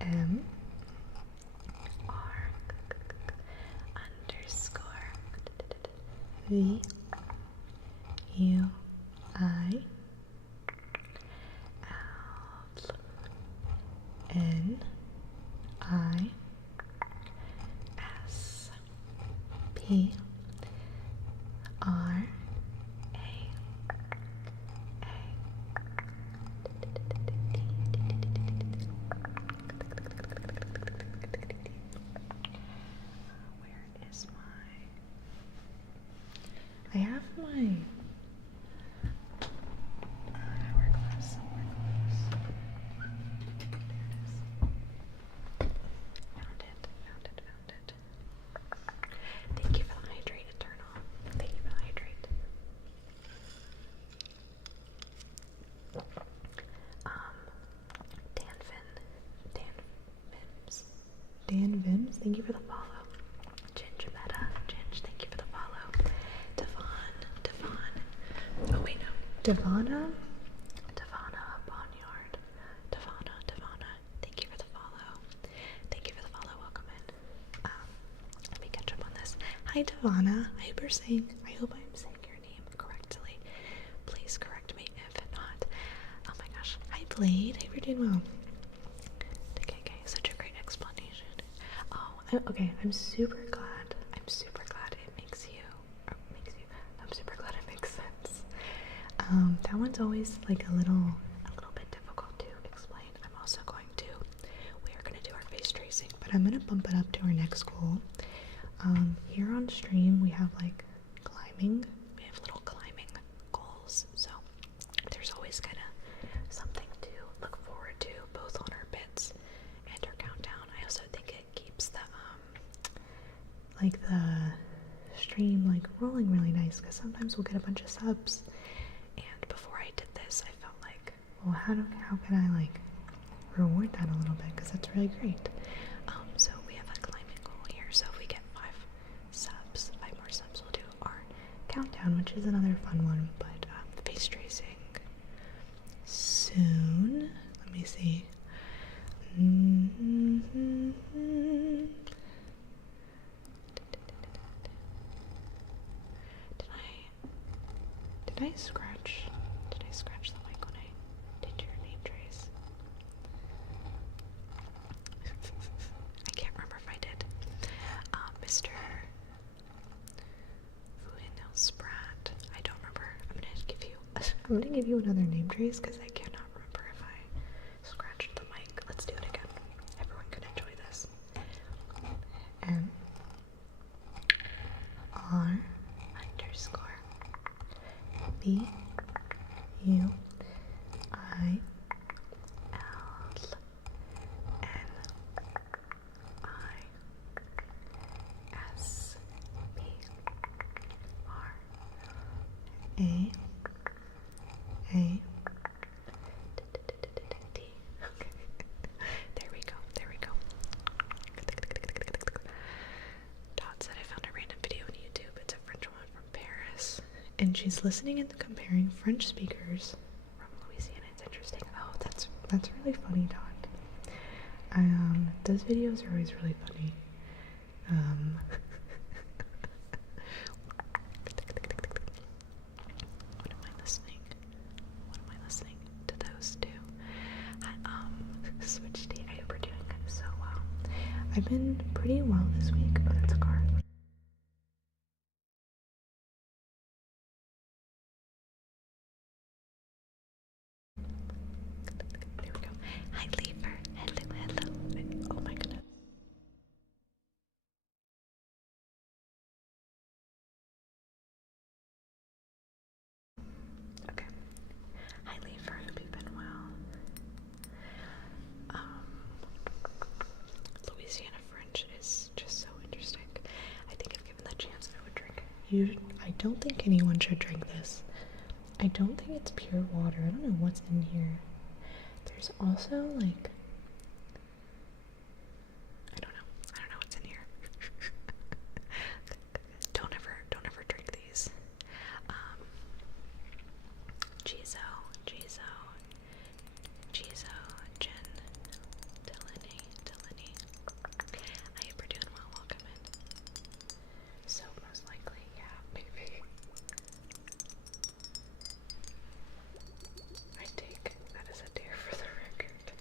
M R underscore V U I L N I S P R A Where is I have my hourglass. Found it. Thank you for the hydrate, Eternal. Thank you for the hydrate. Dan Vims, thank you for the follow. Gingemetta, thank you for the follow. Devon. Oh wait, no. Devana Bonnyard. Devana, thank you for the follow. Welcome in. Let me catch up on this. Hi Devana, I hope I'm saying your name correctly. Please correct me if not. Oh my gosh. Hi Blade, I hope you're doing well. Okay, such a great explanation. Okay, I'm super glad it makes you, I'm super glad it makes sense. That one's always like a little bit difficult to explain. We are going to do our face tracing, but I'm going to bump it up to our next goal. Here on stream, we have like climbing, we have little climbing goals, so there's always kind of something to look forward to, both on our bits and our countdown. I also think it keeps the stream like rolling really nice, because sometimes we'll get a bunch of subs, and before I did this I felt like, well, how can I like reward that a little bit, because that's really great. So we have a climbing goal here. So is another fun one, but face tracing soon. Let me see. Did I scratch? Did I scratch the mic when I did your name trace? I can't remember if I did. Mr. Fuino Sprat. I don't remember. I'm gonna give you another name trace because I cannot remember if I scratched the mic. Let's do it again. Everyone can enjoy this. M R underscore B U I L N I S P R A A T. There we go. There we go. Dot said I found a random video on YouTube. It's a French woman from Paris, and she's listening and comparing French speakers from Louisiana. It's interesting. Oh, that's really funny, Dot. Those videos are always really funny. What am I listening? What am I listening to those two? Switch D. I hope we're doing so well. I've been pretty well this week. Oh, that's a car. There we go. Hi, Lever. Hello, hello. Oh my goodness. Okay. Hi, Lever. Hope you've been well. Louisiana French is just so interesting. I think if given the chance, I would drink it. I don't think anyone should drink this. I don't think it's pure water. I don't know what's in here. There's also like, I don't know what's in here. Don't ever drink these. Jizo, Jen, Delaney. I hope you're doing well. Welcome in. So most likely, yeah, maybe. I take that as a dare for the record.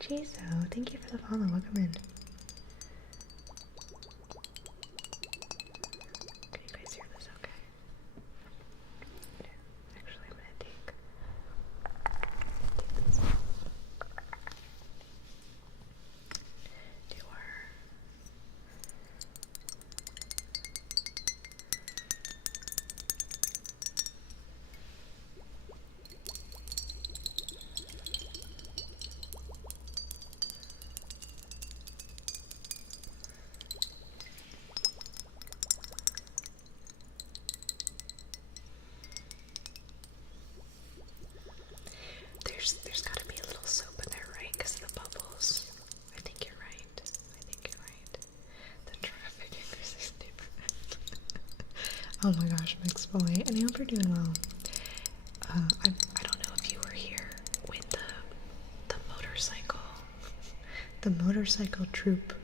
Jizo, thank you for the follow. Welcome in. Can you guys hear this okay? Actually, I'm gonna take this off. Do our there's gotta be a little soap in there, right? Because of the bubbles. I think you're right. The trafficking resistant. Oh my gosh, Mix Boy. And I hope you're doing well. I don't know if you were here when the motorcycle troop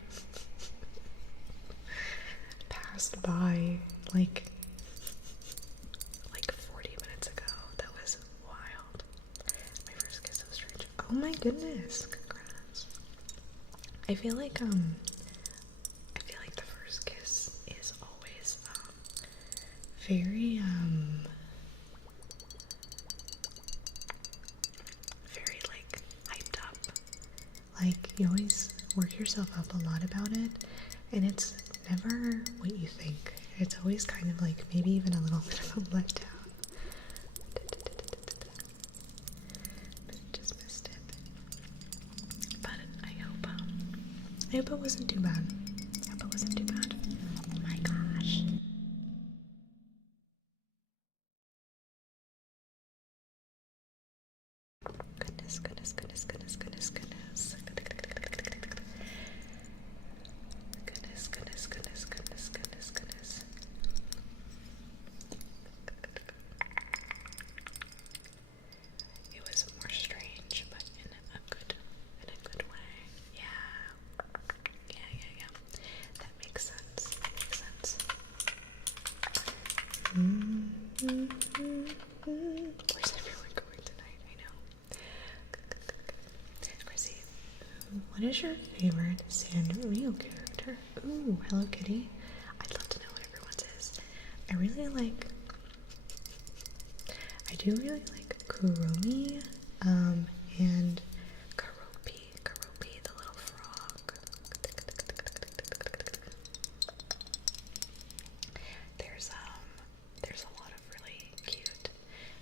passed by like 40 minutes ago. That was wild. My first kiss was strange. Oh my goodness, congrats. I feel like the first kiss is always very very like hyped up. Like you always work yourself up a lot about it, and it's never what you think. It's always kind of like maybe even a little bit of a letdown. Just missed it. But I hope it wasn't too bad. Oh my gosh. Goodness. is your favorite Sanrio character? Ooh, Hello Kitty. I'd love to know what everyone's is. I do really like Kuromi, and Karopi, the little frog. There's a lot of really cute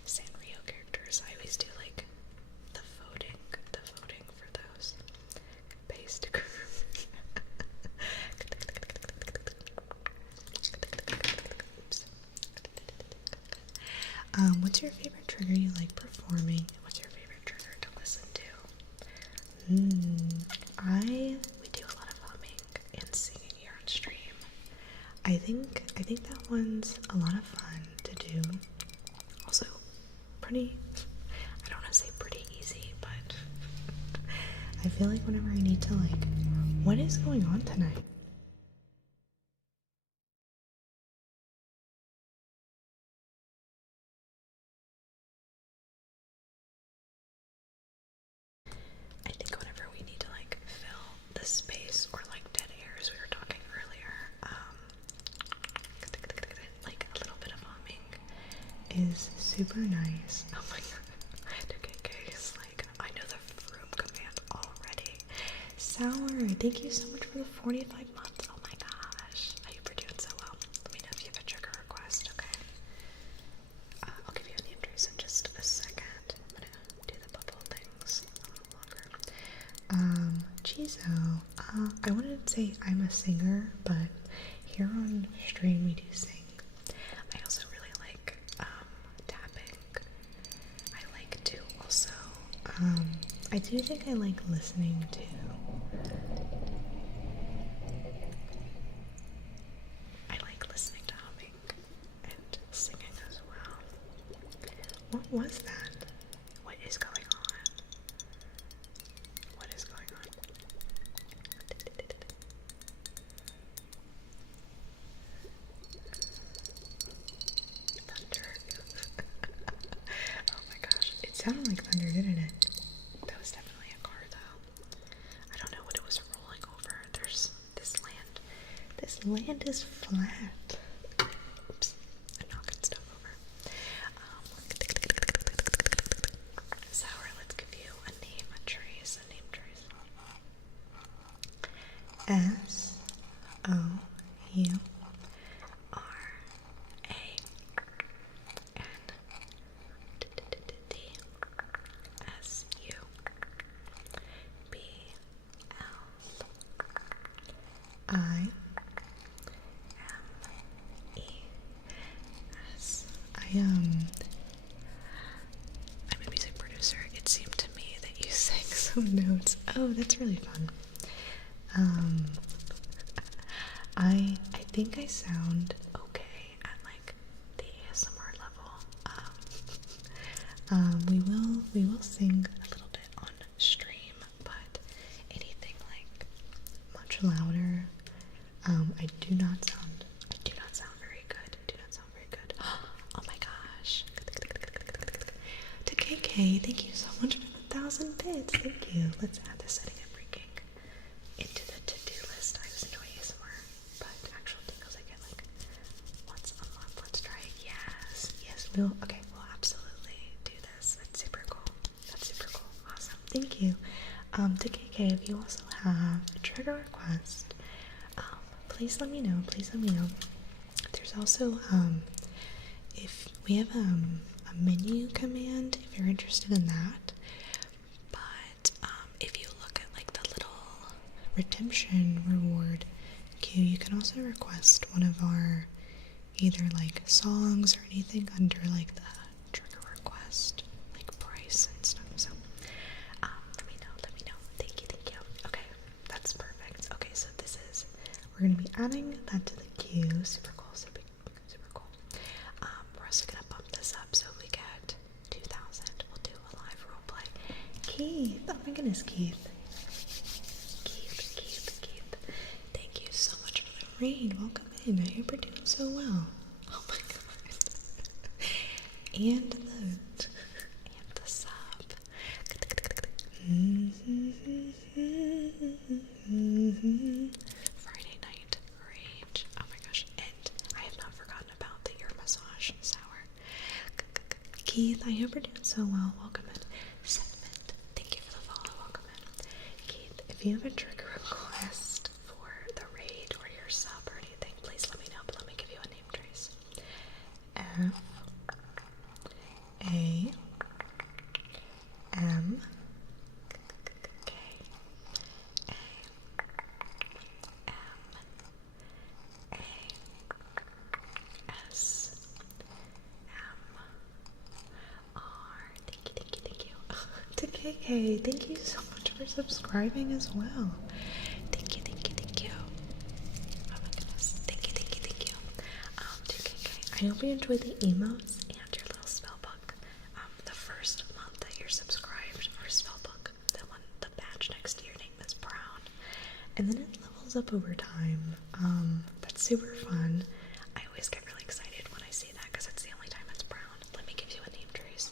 Sanrio characters. I always do like the voting for those. Paste. What's your favorite trigger you like performing? What's your favorite trigger to listen to? We do a lot of humming and singing here on stream. I think that one's a lot of fun to do. Also, pretty, I don't want to say pretty easy, but I feel like whenever I need to like, what is going on tonight? I think whenever we need to like fill the space or like dead air, as we were talking earlier, like a little bit of humming is super nice. Oh my god. Okay, is like, I know the room command already. Sour, thank you so much for the 45 months. Oh my gosh. I hope you're doing so well. Let me know if you have a trigger request, okay? I'll give you a name trace in just a second. I'm gonna do the bubble things a little longer. Chizo, I wouldn't say I'm a singer, but here on stream we do sing. I also really like tapping. I like to also, I do think I like listening to. I like listening to humming and singing as well. What was that? What is going on? What is going on? Thunder. Oh my gosh. It sounded like thunder, didn't it? That was definitely a car though. I don't know what it was rolling over. There's this land. This land is flat. Oops. I'm knocking stuff over. Sour, let's give you a name trace. S-O-U-R-A-N-D-D-D-I-M-E-S. I'm a music producer. It seemed to me that you sang some notes. Oh, that's really fun. I think I sound okay at like the ASMR level. We will sing a little bit on stream, but anything like much louder, I do not sound very good. Oh my gosh. To KK, thank you so much for the 1,000 bits. Thank you. Let's add this setting and breaking into the to-do list. I was enjoying ASMR, but actual tingles I get like once a month. Let's try it. Yes, we'll absolutely do this. That's super cool. Awesome. Thank you. To KK, if you also have a trigger request, please let me know. There's also, if we have a menu command, if you're interested in that. But if you look at like the little redemption reward queue, you can also request one of our either like songs or anything under like the trigger request, like price and stuff. So let me know. Thank you. Okay, that's perfect. Okay, so we're gonna be adding that to the queue. Super cool. We're also gonna bump this up so we get 2,000. We'll do a live roleplay. Keith, oh my goodness, Keith. Thank you so much for the raid. Welcome in. I hope you're doing so well. Oh my god. And the sub. Friday night rage. Oh my gosh. And I have not forgotten about the ear massage sour. Keith, I hope you're doing so well. Welcome in. Sentiment. Thank you for the follow. Welcome in. Keith, if you have a trigger request for the raid or your sub or anything, please let me know. But let me give you a name trace. F A M K A M A S M R. Thank you. To KK, thank you so much for subscribing as well. Thank you. Oh my goodness. Thank you. To KK, I hope you enjoy the emotes and your little spell book. The first month that you're subscribed for spell book, the badge next to your name is brown, and then it levels up over time. That's super fun. I always get really excited when I see that because it's the only time it's brown. Let me give you a name trace.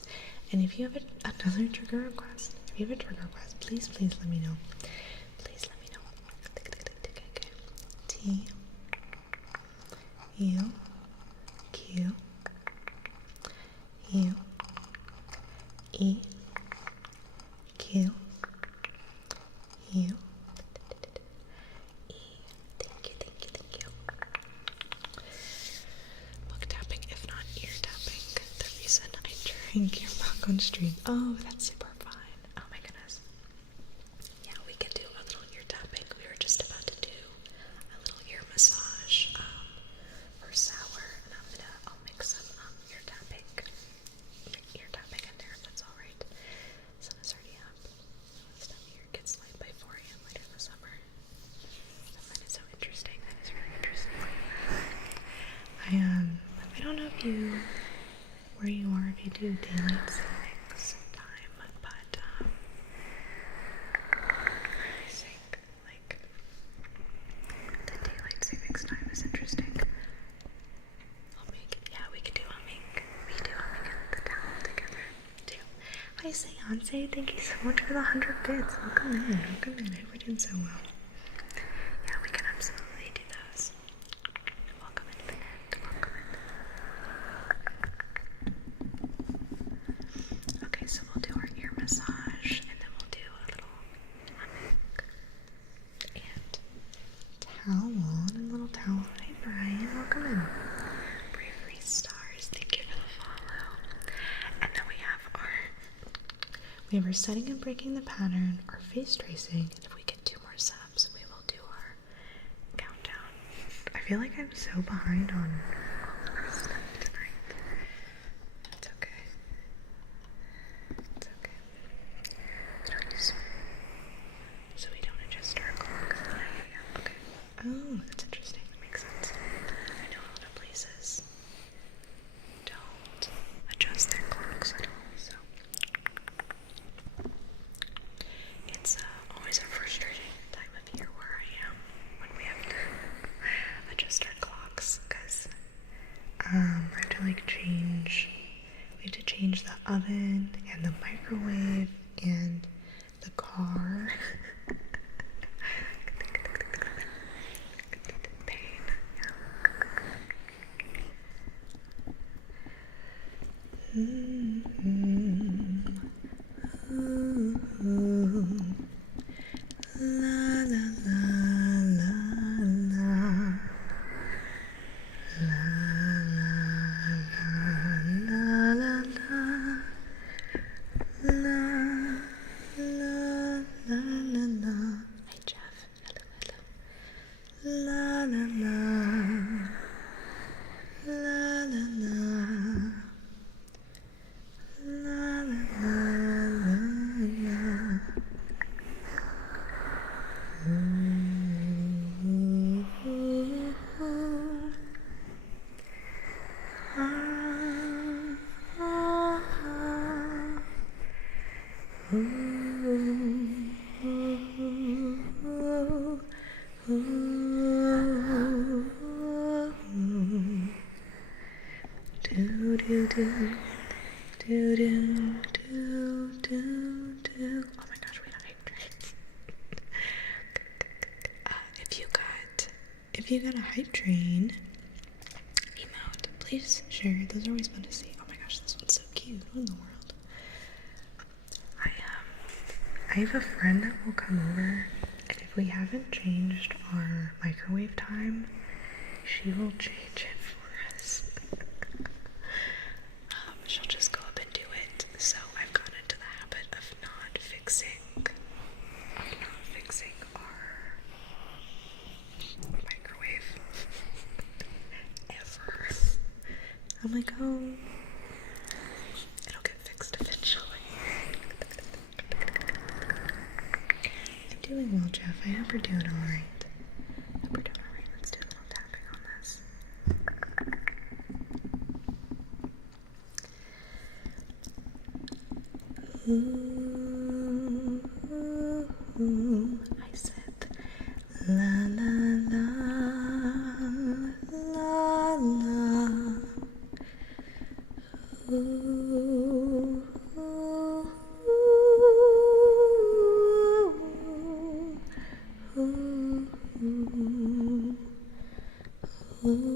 And if you have another trigger request, please let me know. Please let me know. T U Q U E Q U E. Thank you. Book tapping, if not ear tapping. The reason I drink your milk on stream. Oh, that's super fun. Oh my goodness. Yeah, we can do a little ear tapping. We were just about to do a little ear massage for sour, and I'll mix some ear tapping in there if that's alright. Sun is already up. This time of year gets light by 4 a.m. later in the summer. I find it so interesting. That is really interesting. I don't know where you are if you do daylight savings time, but I think like the daylight savings time is interesting. We could do humming. We do humming in the town together too. Hi Seance, thank you so much for the 100 bits. Welcome in. I hope we're doing so well. Yeah, we can absolutely do those. Welcome in, Lynette. Welcome in. Okay, so we'll do our ear massage, and then we'll do a little humming and towel on, and little towel. Hi Brian, welcome in. Bravery Stars, thank you for the follow. And then we have our setting and breaking the pattern, our face tracing, and if we get 2 more subs, we will do our countdown. I feel like I'm so behind on all of this stuff tonight. It's okay. So we don't adjust our clock. Yeah, okay. Oh, that's interesting. That makes sense. I know a lot of places don't adjust their clocks at all, so it's always a frustrating time of year where I am when we have to adjust our clocks, because I have to we have to change the oven and the microwave and the car. Pain. La la la la la. Hi Jeff. Hello. La la la. La la la. La la la la. Oh my gosh, we don't hydrate. if you got a hype train emote, please share. Those are always fun to see. Oh my gosh, this one's so cute. What in the world? I have a friend that will come over, and if we haven't changed our microwave time, she will change it for us. She'll just go up and do it. So I've gotten into the habit of not fixing our microwave ever. I'm like, oh, it'll get fixed eventually. I'm doing well, Jeff. I hope you're doing alright. Let's do a little tapping on this. I said, la la la, la la. Ooh, ooh, ooh, ooh,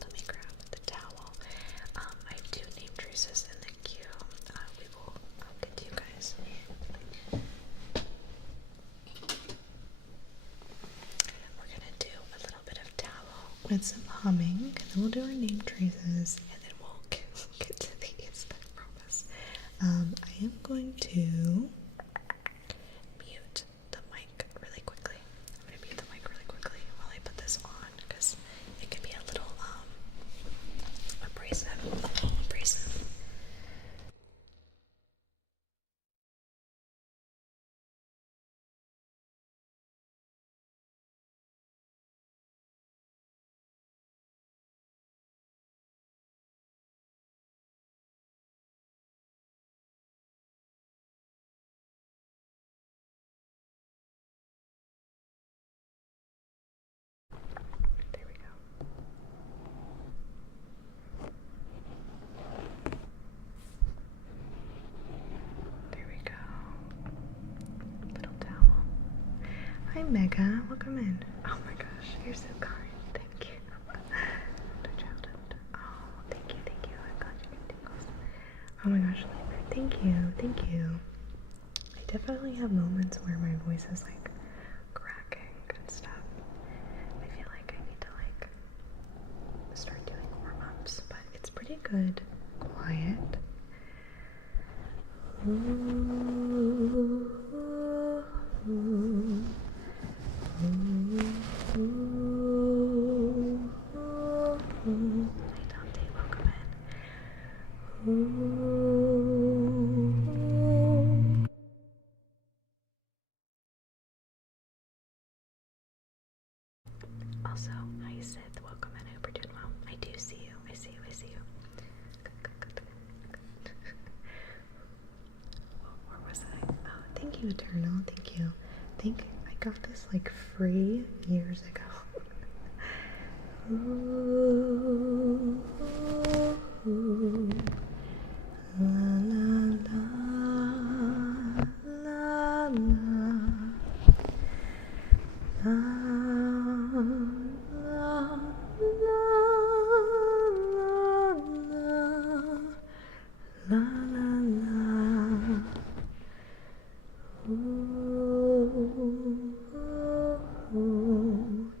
Let me grab the towel. I have 2 name traces in the queue. I'll get to you guys. We're gonna do a little bit of towel with some humming, and then we'll do our name traces, and then we'll get to these, I promise. I am going to mute the mic really quickly. I'm gonna mute the mic really quickly while I put this on, because it can be a little abrasive. There we go. There we go. Little towel. Hi Mega, welcome in. Oh my gosh, you're so kind. Thank you. Oh, thank you. I'm glad you're getting tingles. Oh my gosh, thank you. I definitely have moments where my voice is like cracking and stuff. I feel like I need to like start doing warm-ups, but it's pretty good. Quiet. Hi Dante, welcome in. Also, hi Sith, welcome in. I hope you're doing well. I do see you. I see you. Where was I? Oh, thank you, Eternal. Thank you. I got this like free years ago. Ooh, ooh, ooh. La la la la la la. Ooh, ooh, ooh.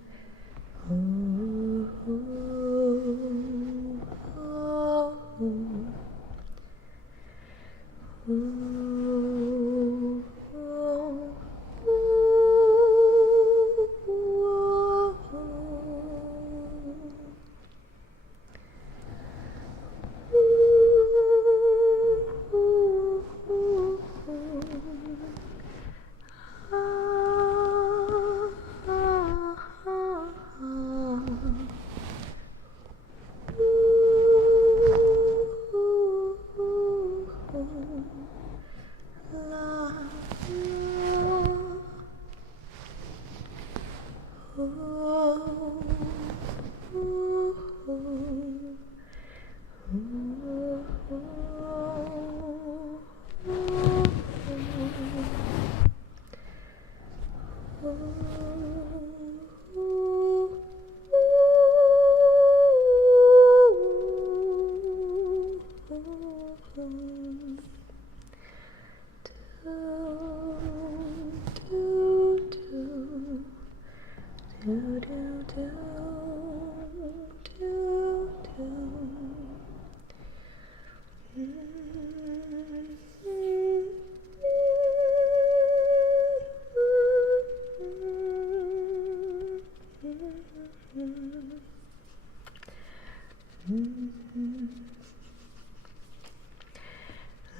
La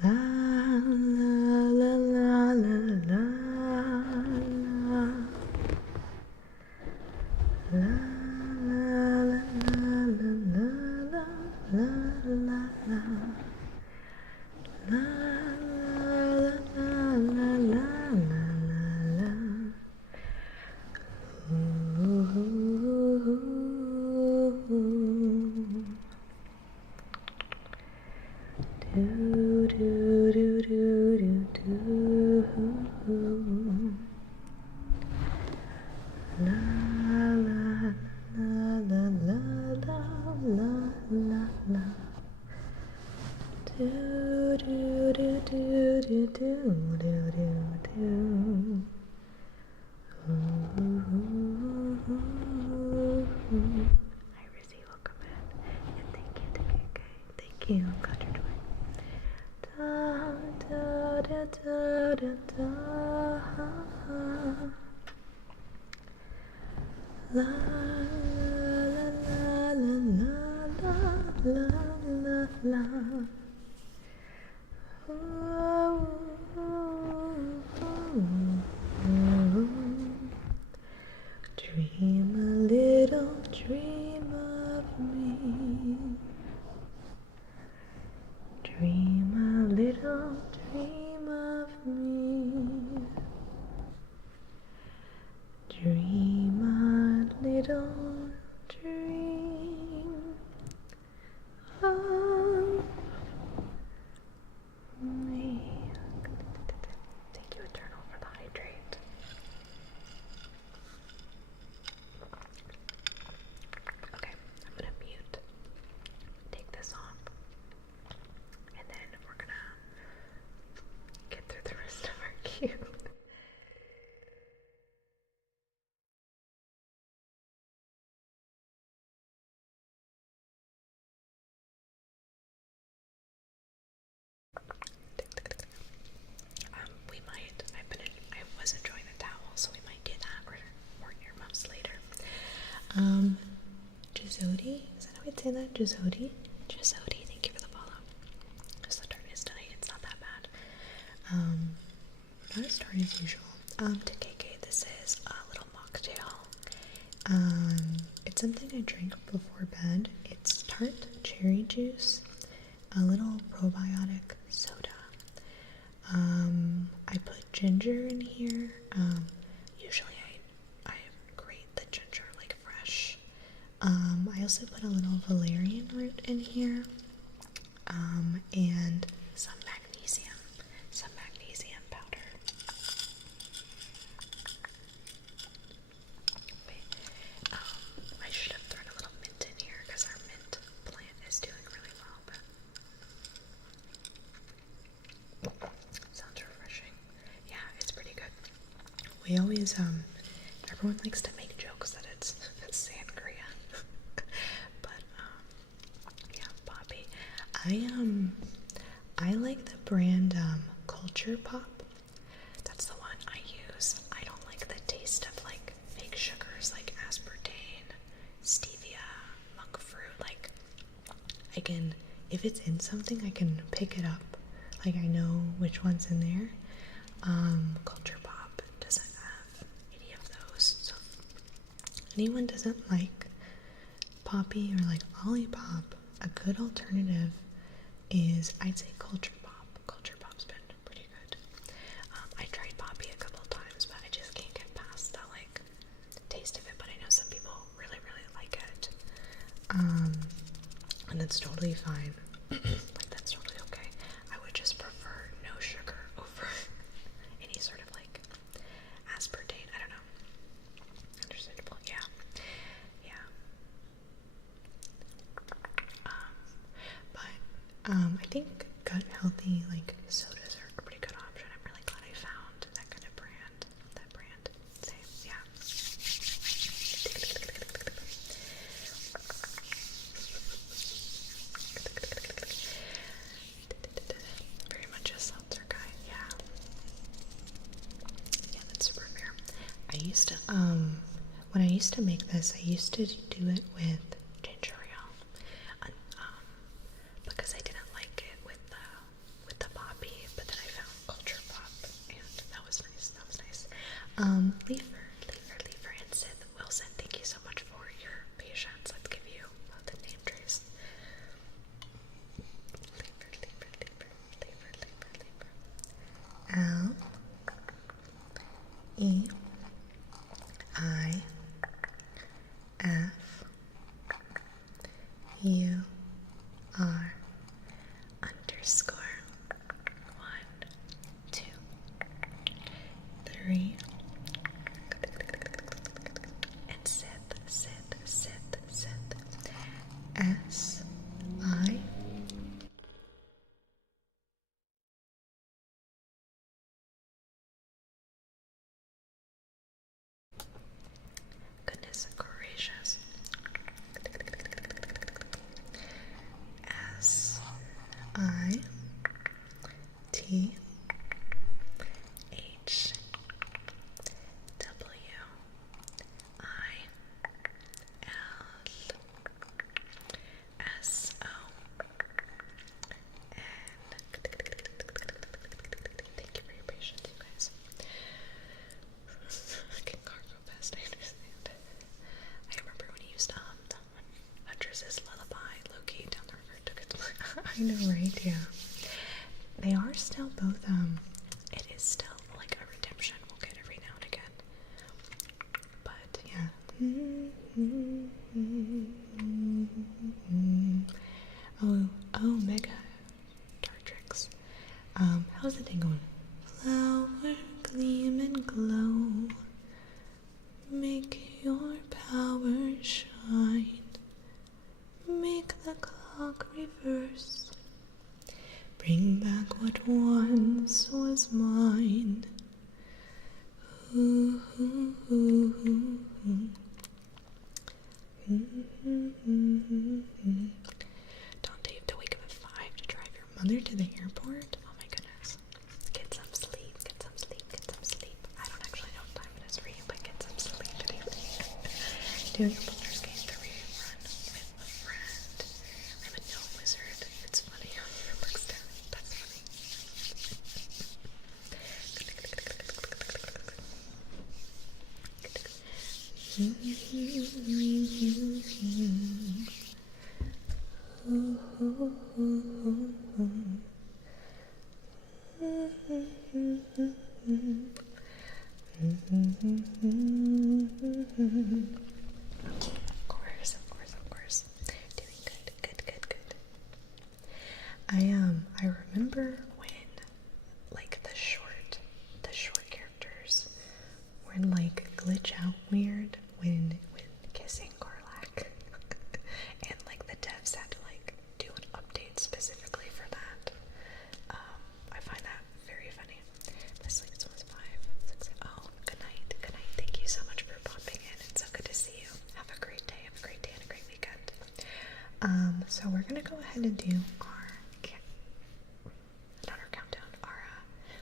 la la la la la. La la la la la la la la la. La la la la la la la. Do do do do do do. La la la la la la la la. Do do do do do do do do do. Hi, Chrissy, welcome in. And thank you. I'm glad you're doing. Da da da da da da. La la la la la la la la. Dream a little dream of me. Dream a little dream of me. Dream a little dream of me. Thank you, Eternal, for the hydrate. Okay, I'm gonna mute, take this off, and then we're gonna get through the rest of our queue. I was enjoying the towel, so we might get that or more earmuffs later. Jazodi, is that how we say that? Jazodi, thank you for the follow. It's the darkness tonight, it's not that bad. Not as start as usual. To KK, this is a little mocktail. It's something I drink before bed. It's tart cherry juice, a little probiotic soda. I put ginger in here. Usually I grate the ginger like fresh. I also put a little valerian root in here. And some magnesium powder. Wait, I should have thrown a little mint in here because our mint plant is doing really well, but sounds refreshing. Yeah, it's pretty good. We always, everyone likes to make jokes that it's sangria. But, yeah, Poppy. I like the brand, Culture Pop. That's the one I use. I don't like the taste of, like, fake sugars like aspartame, stevia, monk fruit. Like, I can, if it's in something, I can pick it up. Like, I know which one's in there. Culture Pop doesn't have any of those. So, if anyone doesn't like Poppy or like Olipop, a good alternative is, I'd say, Culture Pop. Culture Pop's been pretty good. I tried Poppy a couple times, but I just can't get past that, like, taste of it. But I know some people really, really like it. And that's totally fine. Like, that's totally okay. I would just prefer no sugar over any sort of, like, aspartame. I don't know. Understandable. Yeah. I think gut healthy, like, sodas are a pretty good option. I'm really glad I found that kind of brand. That brand. Same. Yeah. Very much a seltzer guy. Yeah. Yeah, that's super fair. I used to, when I used to make this, I used to do it with ginger ale R underscore 1, 2, 3, and Sith. S-I. Goodness gracious. Thank you for your patience, you guys. Can cargo best, I understand. I remember when he used Huntress's Lullaby, Loki down the river took its I know, right? Yeah. They are still both, it is still like a redemption we'll get every now and again. But, yeah. Oh, Mega Dartrix. How's the thing going? Flower, gleam and glow. Make your power shine. Make the clock reverse. Bring back what once was mine. Ooh, ooh, ooh, ooh, ooh. Don't you have to wake up at 5 to drive your mother to the airport? Oh my goodness. Get some sleep, get some sleep, get some sleep. I don't actually know what time it is for you, but get some sleep anyway. Doing a Baldur's Gate 3 run with a friend. I'm a gnome wizard. It's funny how it looks down. That's funny. Of course. Doing good. I remember when, like, the short characters were like glitch out weird when kissing Garlac, and like the devs had to like do an update specifically for that. I find that very funny. My sleep was 5, 6. Oh, good night. Thank you so much for popping in. It's so good to see you. Have a great day. And a great weekend. So we're gonna go ahead and do our countdown.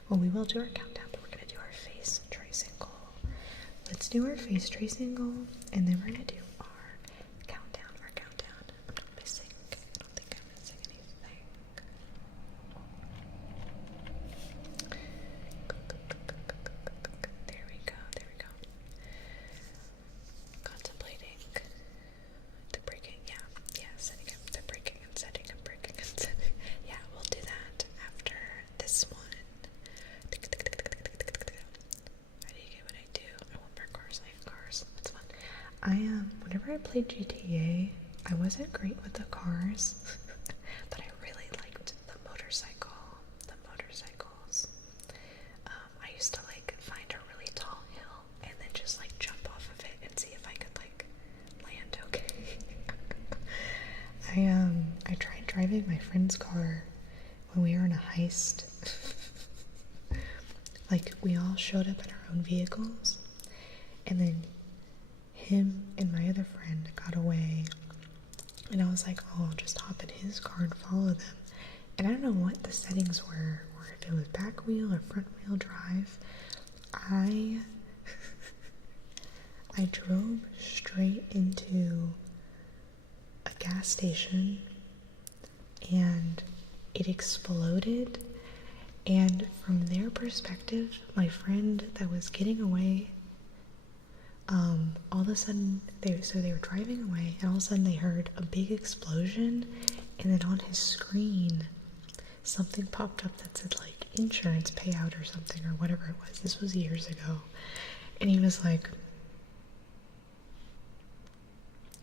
Well, we will do our countdown, but we're gonna do our face tracing goal. Let's do our face tracing goal, and then we're gonna do our countdown. I'm not missing. I don't think I'm missing anything. There we go. Contemplating the breaking, setting up the breaking and setting up breaking and setting. Yeah, we'll do that after this one. I do get what I do. I want more cars. I have cars. It's fun. Whenever I played GTA, I wasn't great with the cars, but I really liked the motorcycles. I used to like find a really tall hill and then just like jump off of it and see if I could like land okay. I tried driving my friend's car when we were in a heist. Like, we all showed up in our own vehicles, and then him and my other friend got away, and I was like, oh, I'll just hop in his car and follow them. And I don't know what the settings were, or if it was back wheel or front wheel drive. I drove straight into a gas station, and it exploded. And from their perspective, my friend that was getting away, all of a sudden, they were driving away, and all of a sudden they heard a big explosion, and then on his screen, something popped up that said like insurance payout or something, or whatever it was. This was years ago. And he was like,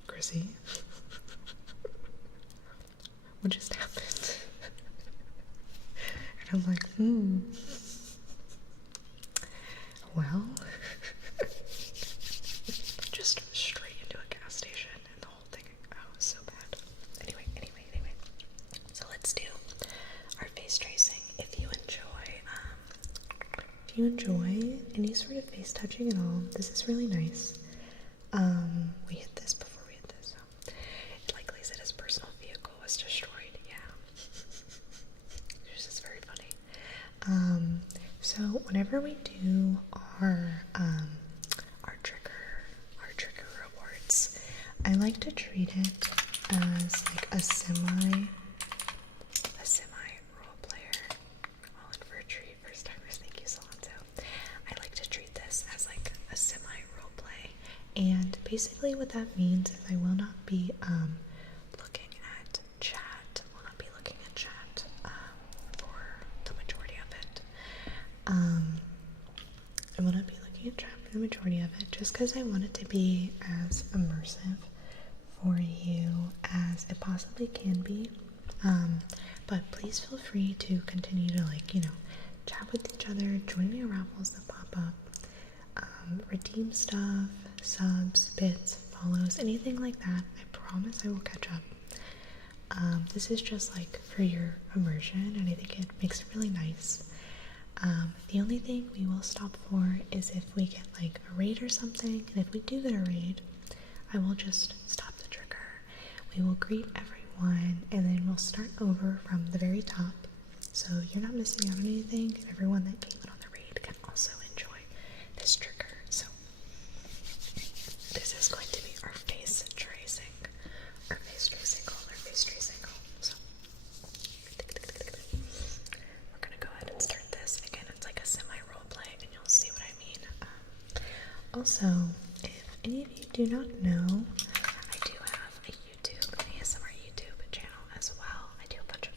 Chrissy, what just happened? And I'm like, well, just straight into a gas station and the whole thing, oh, was so bad. Anyway. So let's do our face tracing. If you enjoy any sort of face touching at all, this is really nice. We hit this before we hit this, so it likely said his personal vehicle was destroyed. Yeah. This is very funny. So whenever we do our trigger rewards, I like to treat it as like a semi role player. All in for a treat, first timers. Thank you, Solonzo. I like to treat this as like a semi role play, and basically what that means is I will not be looking at chat. Will not be looking at chat for the majority of it. I will not be looking at chat for the majority of it, just because I want it to be as immersive for you as it possibly can be. But please feel free to continue to chat with each other, join me in raffles that pop up, redeem stuff, subs, bits, follows, anything like that. I promise I will catch up. This is just like for your immersion, and I think it makes it really nice. The only thing we will stop for is if we get like a raid or something, and if we do get a raid, I will just stop the trigger. We will greet everyone, and then we'll start over from the very top, so you're not missing out on anything. Everyone that came in on the raid can also enjoy this trigger. So this is going to be our face tracing haul, So we're gonna go ahead and start this. Again, it's like a semi-role play, and you'll see what I mean. Also, if any of you do not know, I do have a an ASMR YouTube channel as well. I do a bunch of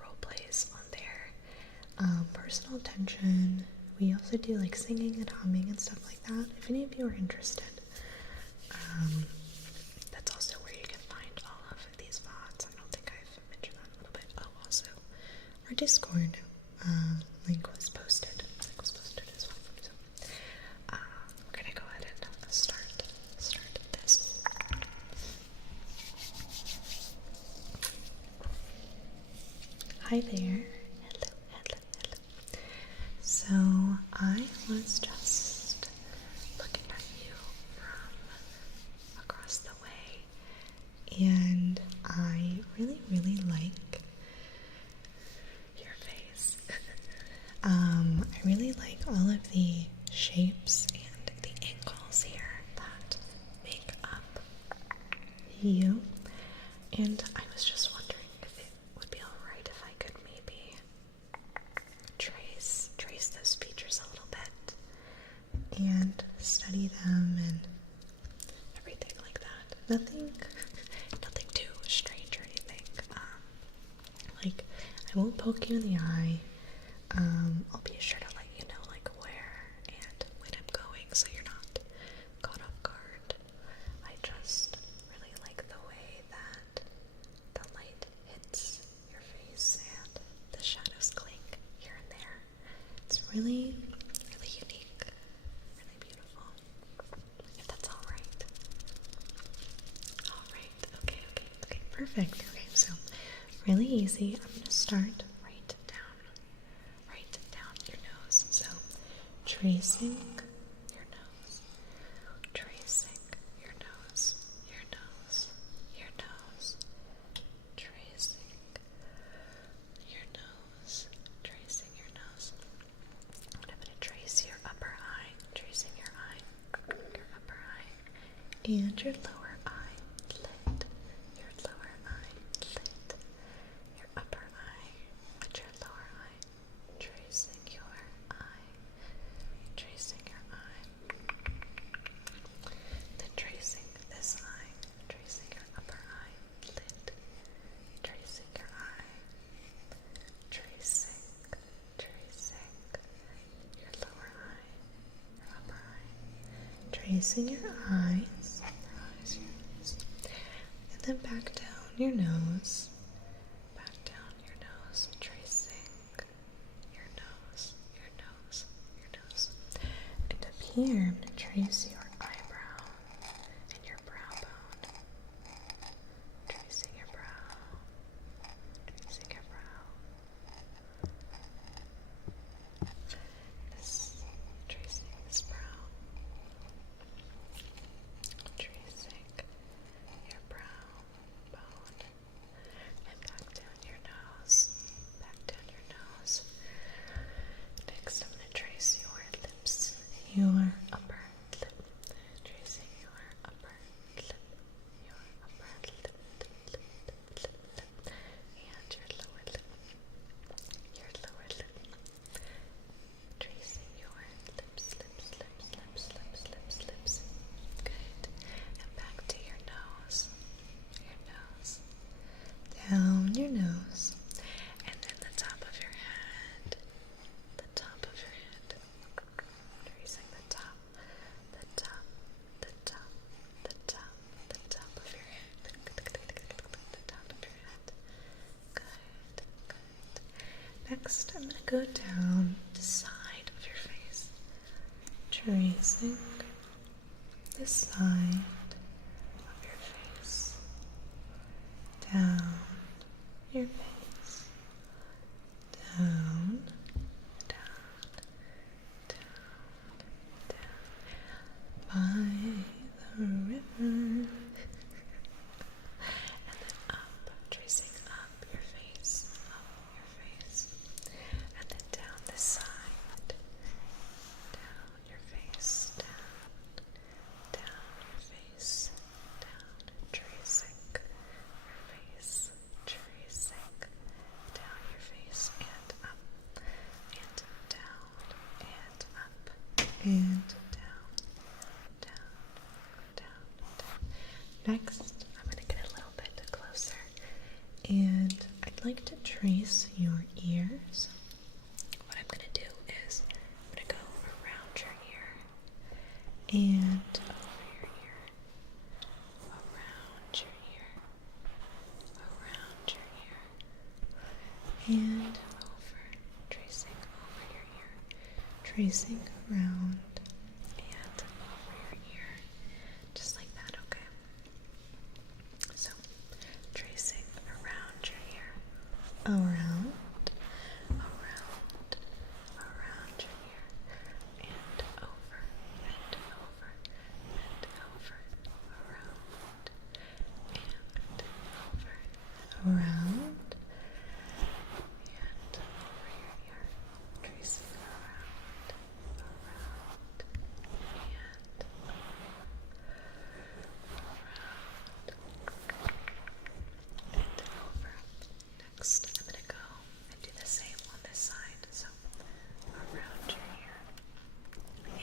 role plays on there. Personal attention. We also do like singing and humming and stuff like that. If any of you are interested, that's also where you can find all of these VODs. I don't think I've mentioned that a little bit. Oh, also, our Discord link was posted. As well. So, we're gonna go ahead and start this. Hi there. Hello. So I was just looking at you from across the way, and I really like your face. I really like all of the shapes and the angles here that make up you, and I was just wondering if it would be alright if I could maybe trace those features a little bit and study them and everything like that. Nothing too strange or anything. I won't poke you in the eye. I'll be sure to let you know where and when I'm going, so you're not caught off guard. I just really like the way that the light hits your face and the shadows clink here and there. It's really unique, really beautiful. If that's alright. Alright, okay, perfect. Okay, so really easy. I'm gonna start right down your nose. So tracing your nose, tracing your nose, your nose, your nose, tracing your nose, tracing your nose. And I'm going to trace your upper eye, tracing your upper eye, and your lower eye lid, your lower eye lid, your upper eye, and your lower eye, tracing your eye, tracing your eye, then tracing this eye, tracing your upper eye lid, tracing your eye, tracing your lower eye, your upper eye, tracing your eyes, and then back down your nose, here, I'm going to trace your eyebrow and your brow bone. Tracing your brow. Tracing your brow. Tracing this brow. Tracing your brow bone. And back down your nose. Back down your nose. Next, I'm going to trace your lips. Your upper lip. Tracing your upper lip. Your upper lip. And your lower lip. Your lower lip. Tracing your lips. Good. And back to your nose. Your nose. Down your nose. And then the top of your head. The top of your head. Tracing the top of your head. The top of your head. Good. Next, I'm going to go down the side of your face. Tracing the side of your face. Down your face. Down. By the river. And then up, tracing up your face. And then down this side. Down your face. Down your face. Tracing your face. Down your face and up. And down and up. And down. Next, I'm going to get a little bit closer, and I'd like to trace your ears. What I'm going to do is I'm going to go around your ear and over your ear, around your ear, and over, tracing over your ear, tracing around and over your ear, just like that, okay? So, tracing around your ear, around your ear, and over, around, and over your ear, tracing around, and over. Next, I'm going to go and do the same on this side. So, around your ear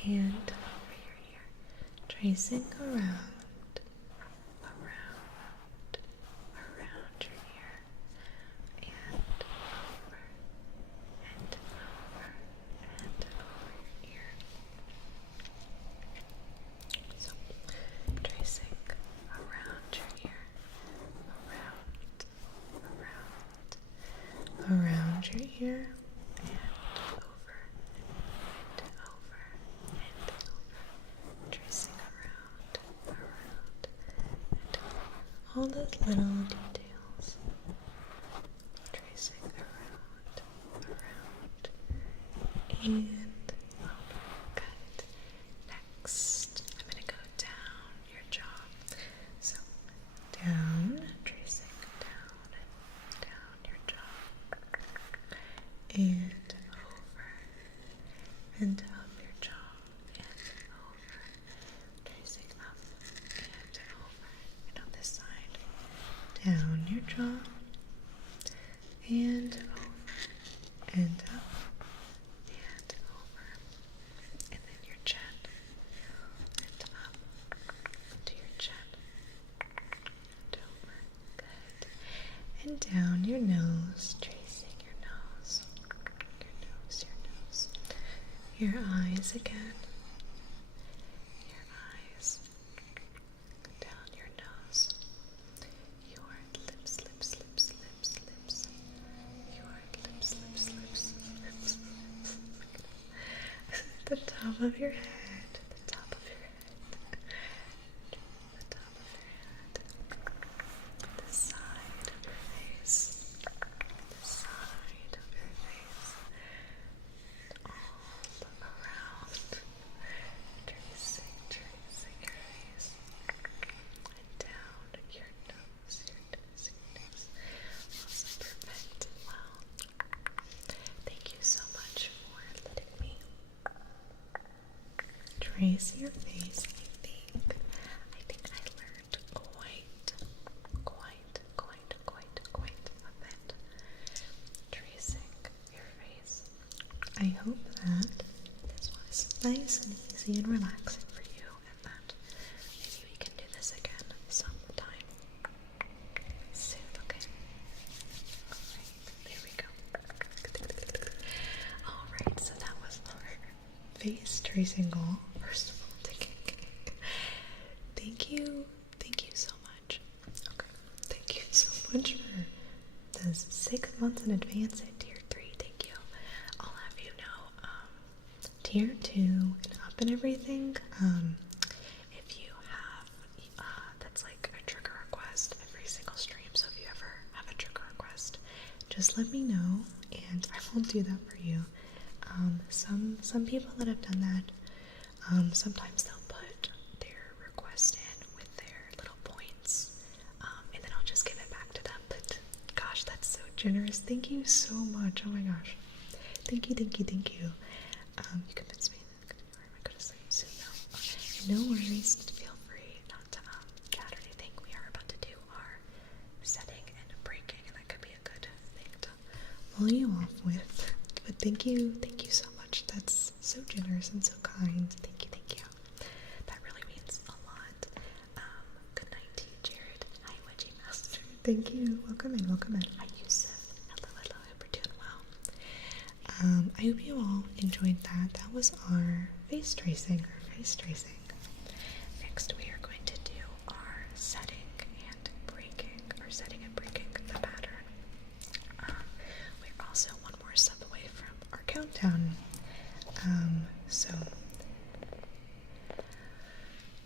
and over your ear, tracing around your ear, and over your ear. So, tracing around your ear, around your ear, and over, tracing around, and all those little details, tracing around, and over. Good. Next, I'm going to go down your jaw. So, down, tracing down your jaw, and over, and up your jaw, and over, tracing up, and over, and on this side, down your jaw, and over, and up, and over, and then your chin, and up to your chin, and over, good, and down your nose, tracing your nose, your eyes again, your eyes, down your nose, your lips, your lips, the top of your head, trace your face, I think I learned quite a bit tracing your face. I hope that this was nice and easy and relaxing for you, and that maybe we can do this again sometime soon, okay? Alright, there we go. Alright, so that was our face tracing goal. First of all, thank you so much. Okay, thank you so much for the 6 months in advance at tier 3. Thank you. I'll have you know, tier 2 and up and everything, if you have, that's like a trigger request every single stream, so if you ever have a trigger request, just let me know, and I will do that for you. Some people that have done that, sometimes they'll put their request in with their little points, and then I'll just give it back to them, but gosh, that's so generous. Thank you so much. Oh my gosh. Thank you. You convinced me that I'm going to sleep soon though. No worries. Feel free not to chat or anything. We are about to do our setting and breaking, and that could be a good thing to pull you off with. But thank you so much. That's so generous and so kind. Thank you. That really means a lot. Good night to you, Jared. Hi, Wedgie Master. Thank you. Welcome in. Hi, Yusuf. Hello. Hope you're doing well. I hope you all enjoyed that. That was our face tracing. Next, we are going to do our setting and breaking the pattern. We're also one more step away from our countdown. So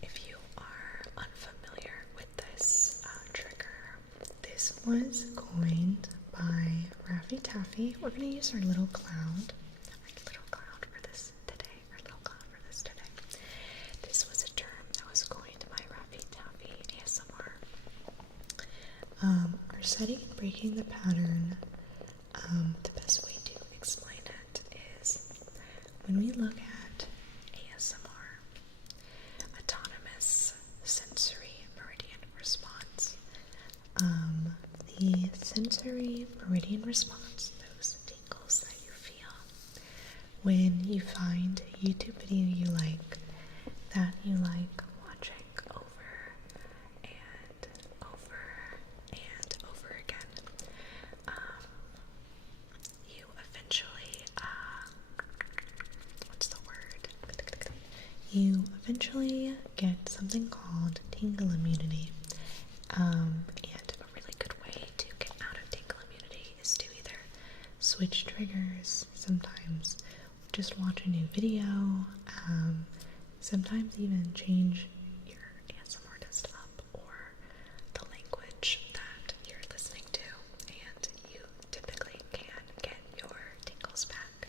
if you are unfamiliar with this trigger, this was coined by Raffy Taffy. We're going to use our little cloud for this today. This was a term that was coined by Raffy Taffy ASMR. Our setting and breaking the pattern, the best way to explain it is when we look at ASMR, autonomous sensory meridian response. The sensory meridian response, those tingles that you feel when you find a YouTube video you like, that you like watching over and over again, you eventually, you eventually get something called tingle immunity. And a really good way to get out of tingle immunity is to either switch triggers, sometimes just watch a new video, sometimes even change your ASMR artist up or the language that you're listening to, and you typically can get your tingles back.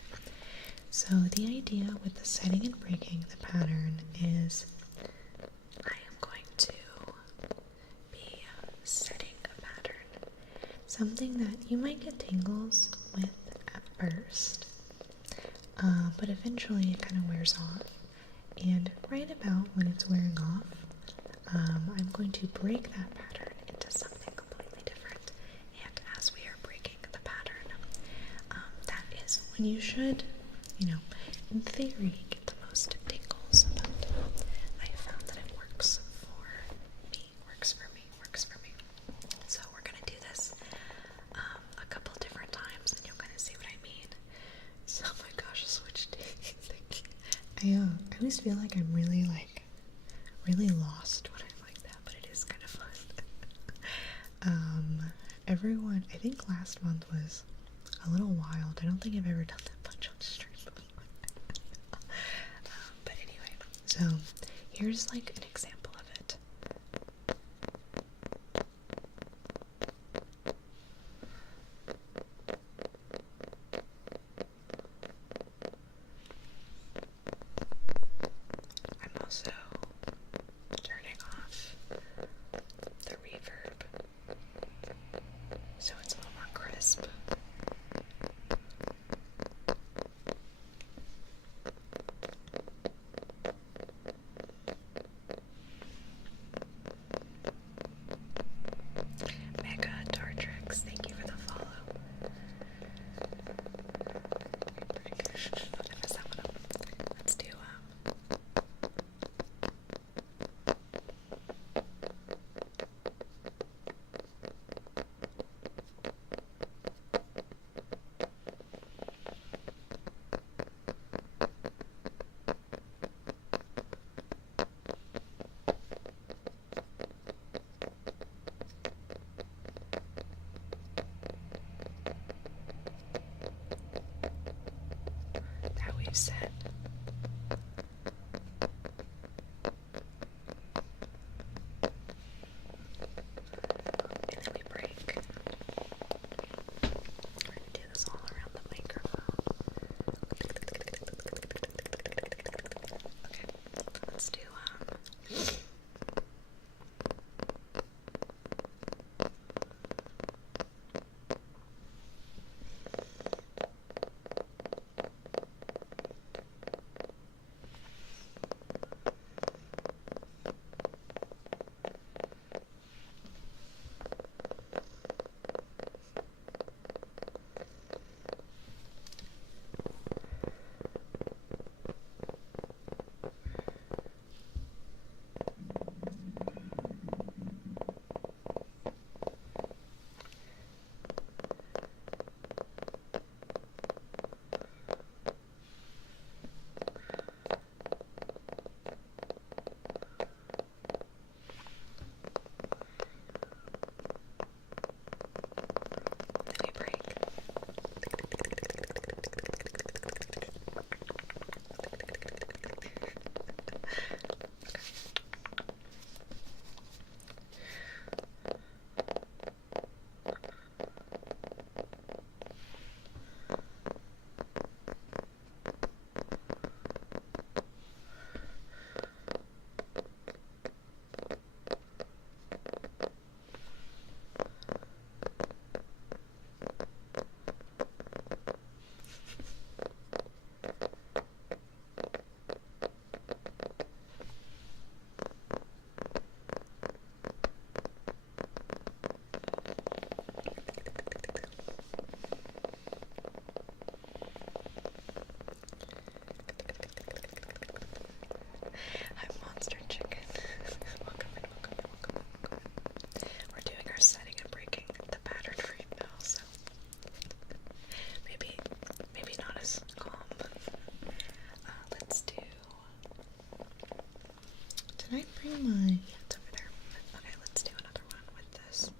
So the idea with the setting and breaking the pattern is I am going to be setting a pattern, something that you might get tingles with at first, but eventually it kind of wears off, and right about when it's wearing off, I'm going to break that pattern into something completely different. And as we are breaking the pattern, that is when you should, in theory, get the most tingles, but I found that it works for me. So we're gonna do this a couple different times, and you'll kind of see what I mean. So, oh my gosh, switch days. I always feel like I'm really lost when I'm like that, but it is kind of fun. Everyone, I think last month was a little wild. I don't think I've ever done that much on stream before. But anyway, so here's like an example of it. I'm also turning off the reverb so it's a little more crisp. you said. And then we break. We're gonna do this all around the microphone. Okay, let's do then we break. Hi, Monster Chicken. Welcome in, welcome in, welcome in, welcome in. We're doing our setting and breaking the pattern frame now, so maybe not as calm. Let's do. Did I bring my? Yeah, it's over there. Okay, let's do another one with this.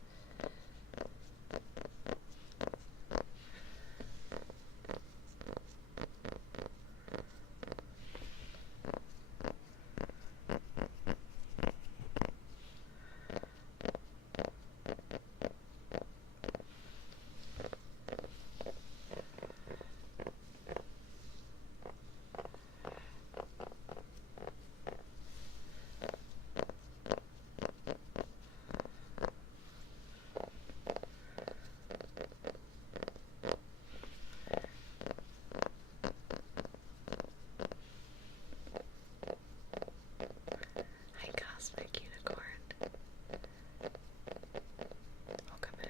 Hi, Cosmic Unicorn. Welcome in.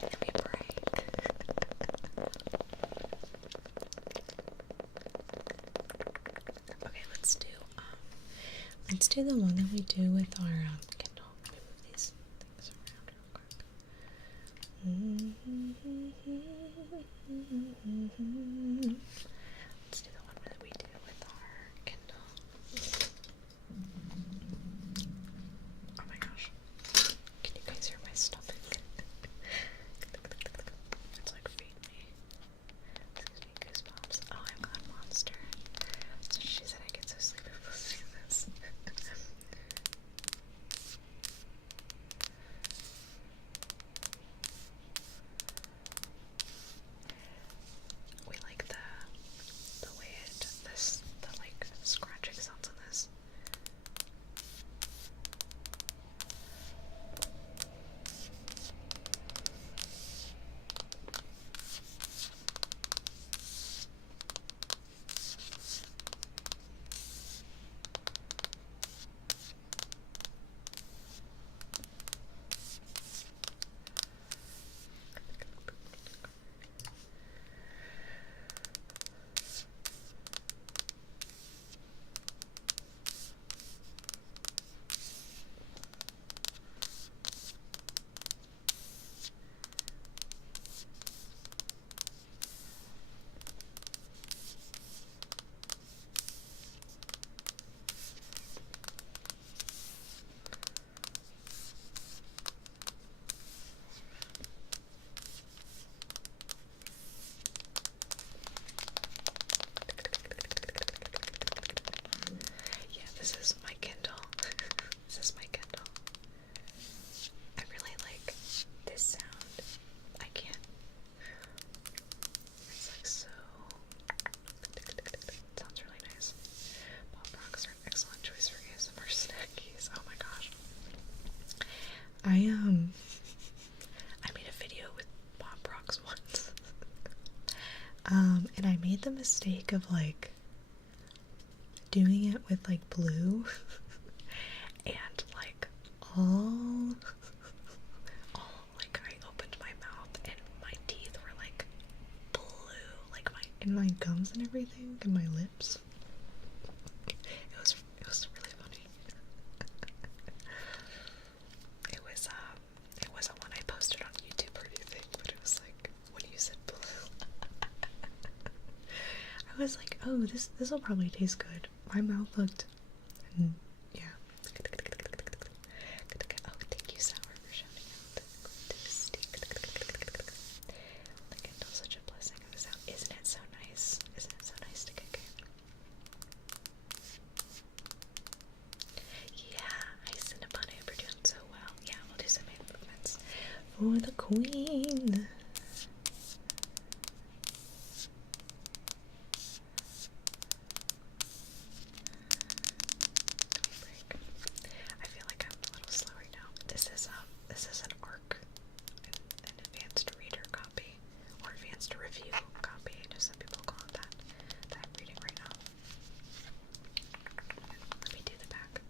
Let me break. Okay, let's do the one that we do with our Kindle. Let me move these things around real quick. Let's do the one that we do with our Kindle. Oh my gosh. Can you guys hear my stomach? It's like feed me. Excuse me, goosebumps. Oh, I'm glad Monster. So she said I get so sleepy listening to this. We like the And I made the mistake of like doing it with like blue and like all like I opened my mouth and my teeth were like blue, like my gums and everything and my lips. It was really funny. It wasn't one I posted on YouTube or anything, but it was like when you said blue. I was like, oh, this will probably taste good. My mouth looked, yeah. Oh, thank you, Sour, for shouting out. Like it was such a blessing of a sound. Isn't it so nice? Isn't it so nice to kick it? Yeah, hi Cinnabon, I hope you're doing so well. Yeah, we'll do some hand movements for the queen. I feel like I'm a little slow right now. This is an ARC, an advanced reader copy, or advanced review copy. I know some people call it that. That I'm reading right now. Let me do the back.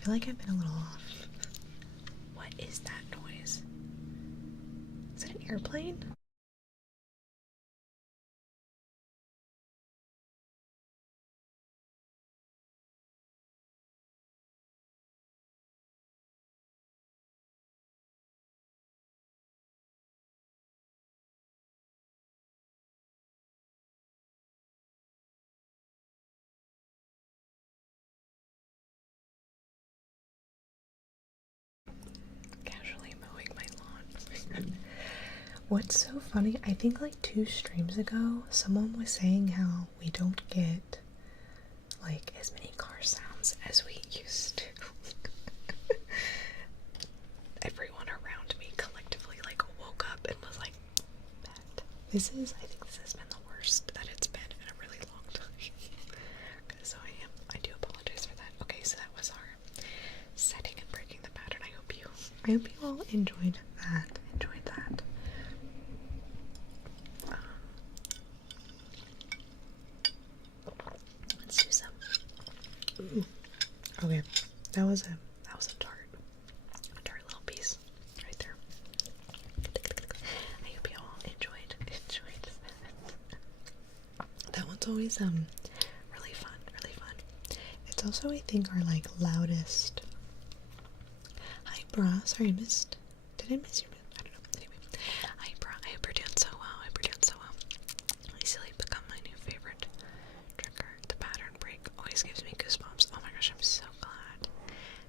I feel like I've been a little off. What is that noise? Is it an airplane? Casually mowing my lawn. What's so funny, I think like 2 streams ago, someone was saying how we don't get like as many car sounds as we used to. Everyone around me collectively like woke up and was like, I think this has been the worst that it's been in a really long time. So I do apologize for that. Okay, so that was our setting and breaking the pattern. I hope you all enjoyed that. Let's do some. Ooh. Okay, that was a tart little piece right there. I hope you all enjoyed that one's always really fun. It's also, I think, our like loudest. Hi Bra, sorry I missed. Did I miss your? I don't know. Anyway, hi Bra, I hope you're doing so well. Easily become my new favorite trigger. The pattern break always gives me goosebumps. Oh my gosh, I'm so glad.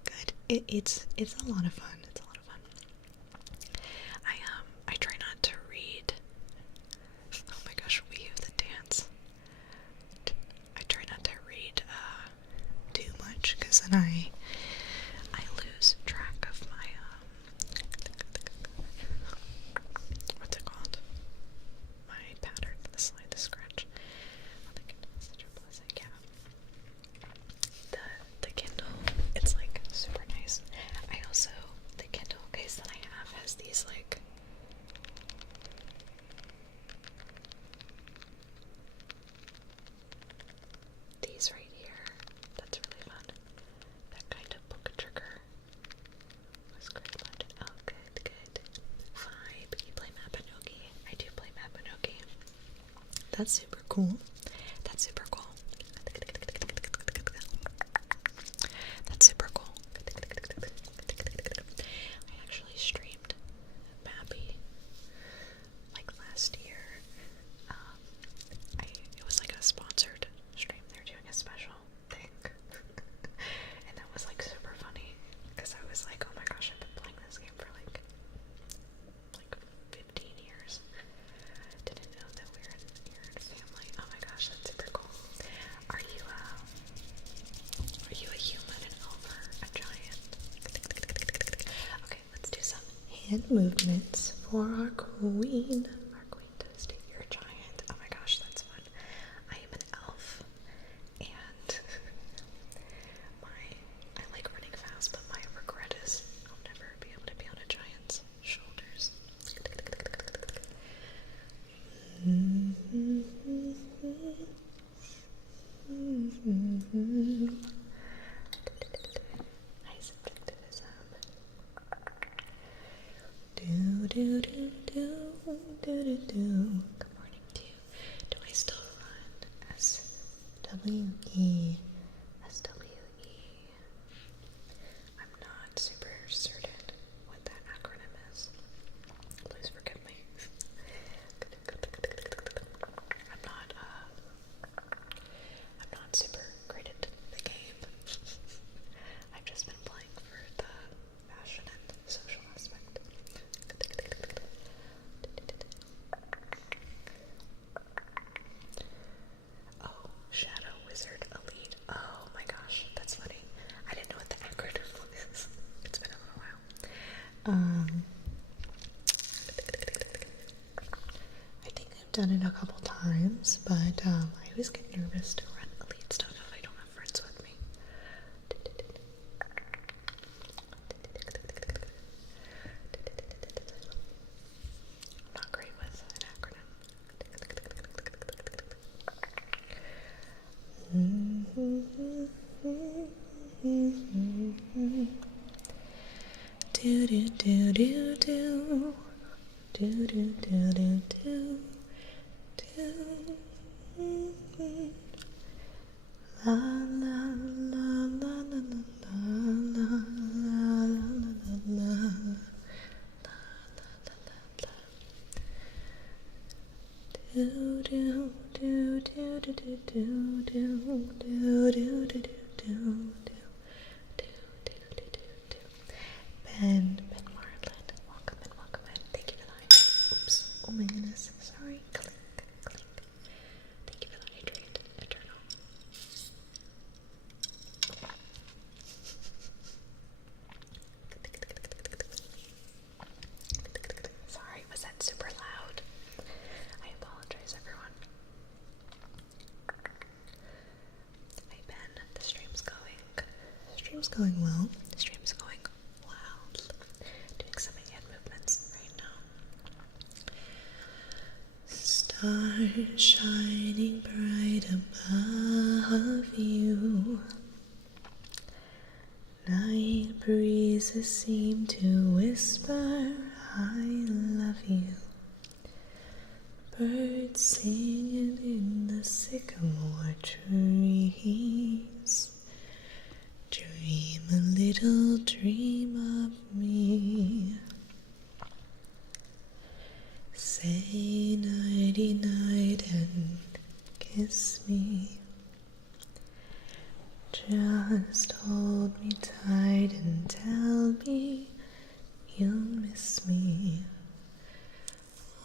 Good. It's a lot of fun. I try not to read. Oh my gosh, we have the dance. I try not to read too much because then I lose track of my what's it called? My pattern, the slide, the scratch. Oh my goodness, such a blessing. Yeah. The Kindle, it's like super nice. I also That's super cool. That's super cool. That's super cool. I actually streamed Mappy like last year. It was like a sponsored stream. They were doing a special thing. And that was like super funny because I was like, oh my gosh, I've been playing this game for like 15 years. Didn't know that you're in family. Oh my gosh, that's super cool. Are you a human, an elf, or a giant? Okay, let's do some hand movements for our queen. Our queen toasty. You're a giant. Oh my gosh, that's fun. I am an elf, and I like running fast, but my regret is I'll never be able to be on a giant's shoulders. Nice activism. Do do do do do do do. Good morning to you. Do I still run SWE? SWE. I'm not super certain what that acronym is. Please forgive me. I'm not super great at the game. I've just been playing for the fashion and social aspect. Oh, Shadow Wizard Elite. Oh my gosh, that's funny. I didn't know what the acronym was. It's been a little while. I think I've done it a couple times, but I always get nervous to run elite stuff if I don't have friends with me. I'm not great with an acronym. Do do do do do. Do do do do do do. La la la la la la la la la la la. Do do do do do do do do do do do do. Ben Marlin, welcome in. Thank you for the hydrate. Oops. Oh my goodness. Sorry. Clink, clink. Thank you for the hydrate, Eternal. Sorry, was that super loud? I apologize, everyone. Hey Ben, the stream's going well. The stream's going well. Doing some hand movements right now. Stars shining bright above you. Night breezes seem to whisper, I love you. Birds singing in the sycamore trees. Dream a little dream of me. Say nighty night and kiss me. Just hold me tight and tell me you'll miss me.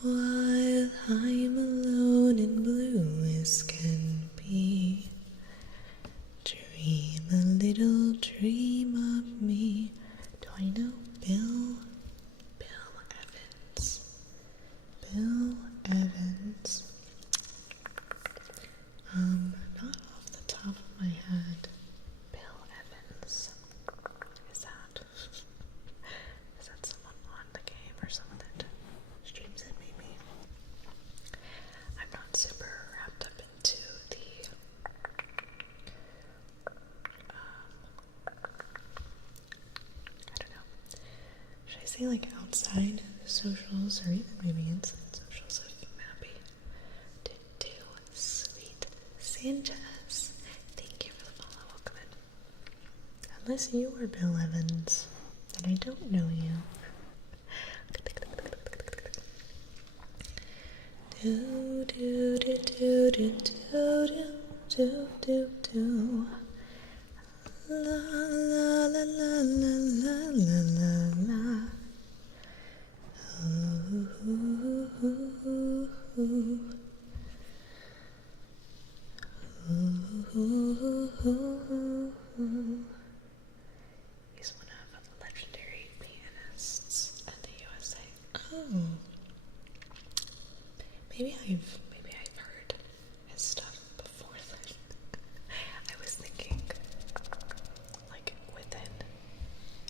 While I'm alone and blue as can be. Dream a little dream of me. Do I know Bill Evans? Bill Evans. Not off the top of my head. Bill Evans. Is that someone on the game or someone that streams it maybe? I'm not super wrapped up into the I don't know. Should I say like outside socials or even maybe inside socials of Mappy? Sanchez, thank you for the follow. Welcome in. Unless you are Bill Evans, then I don't know you. Do do do do do do do do do. La la la la la la la la. Ooh, ooh, ooh, ooh. He's one of the legendary pianists in the USA. Oh, maybe I've heard his stuff before then. I was thinking, like within,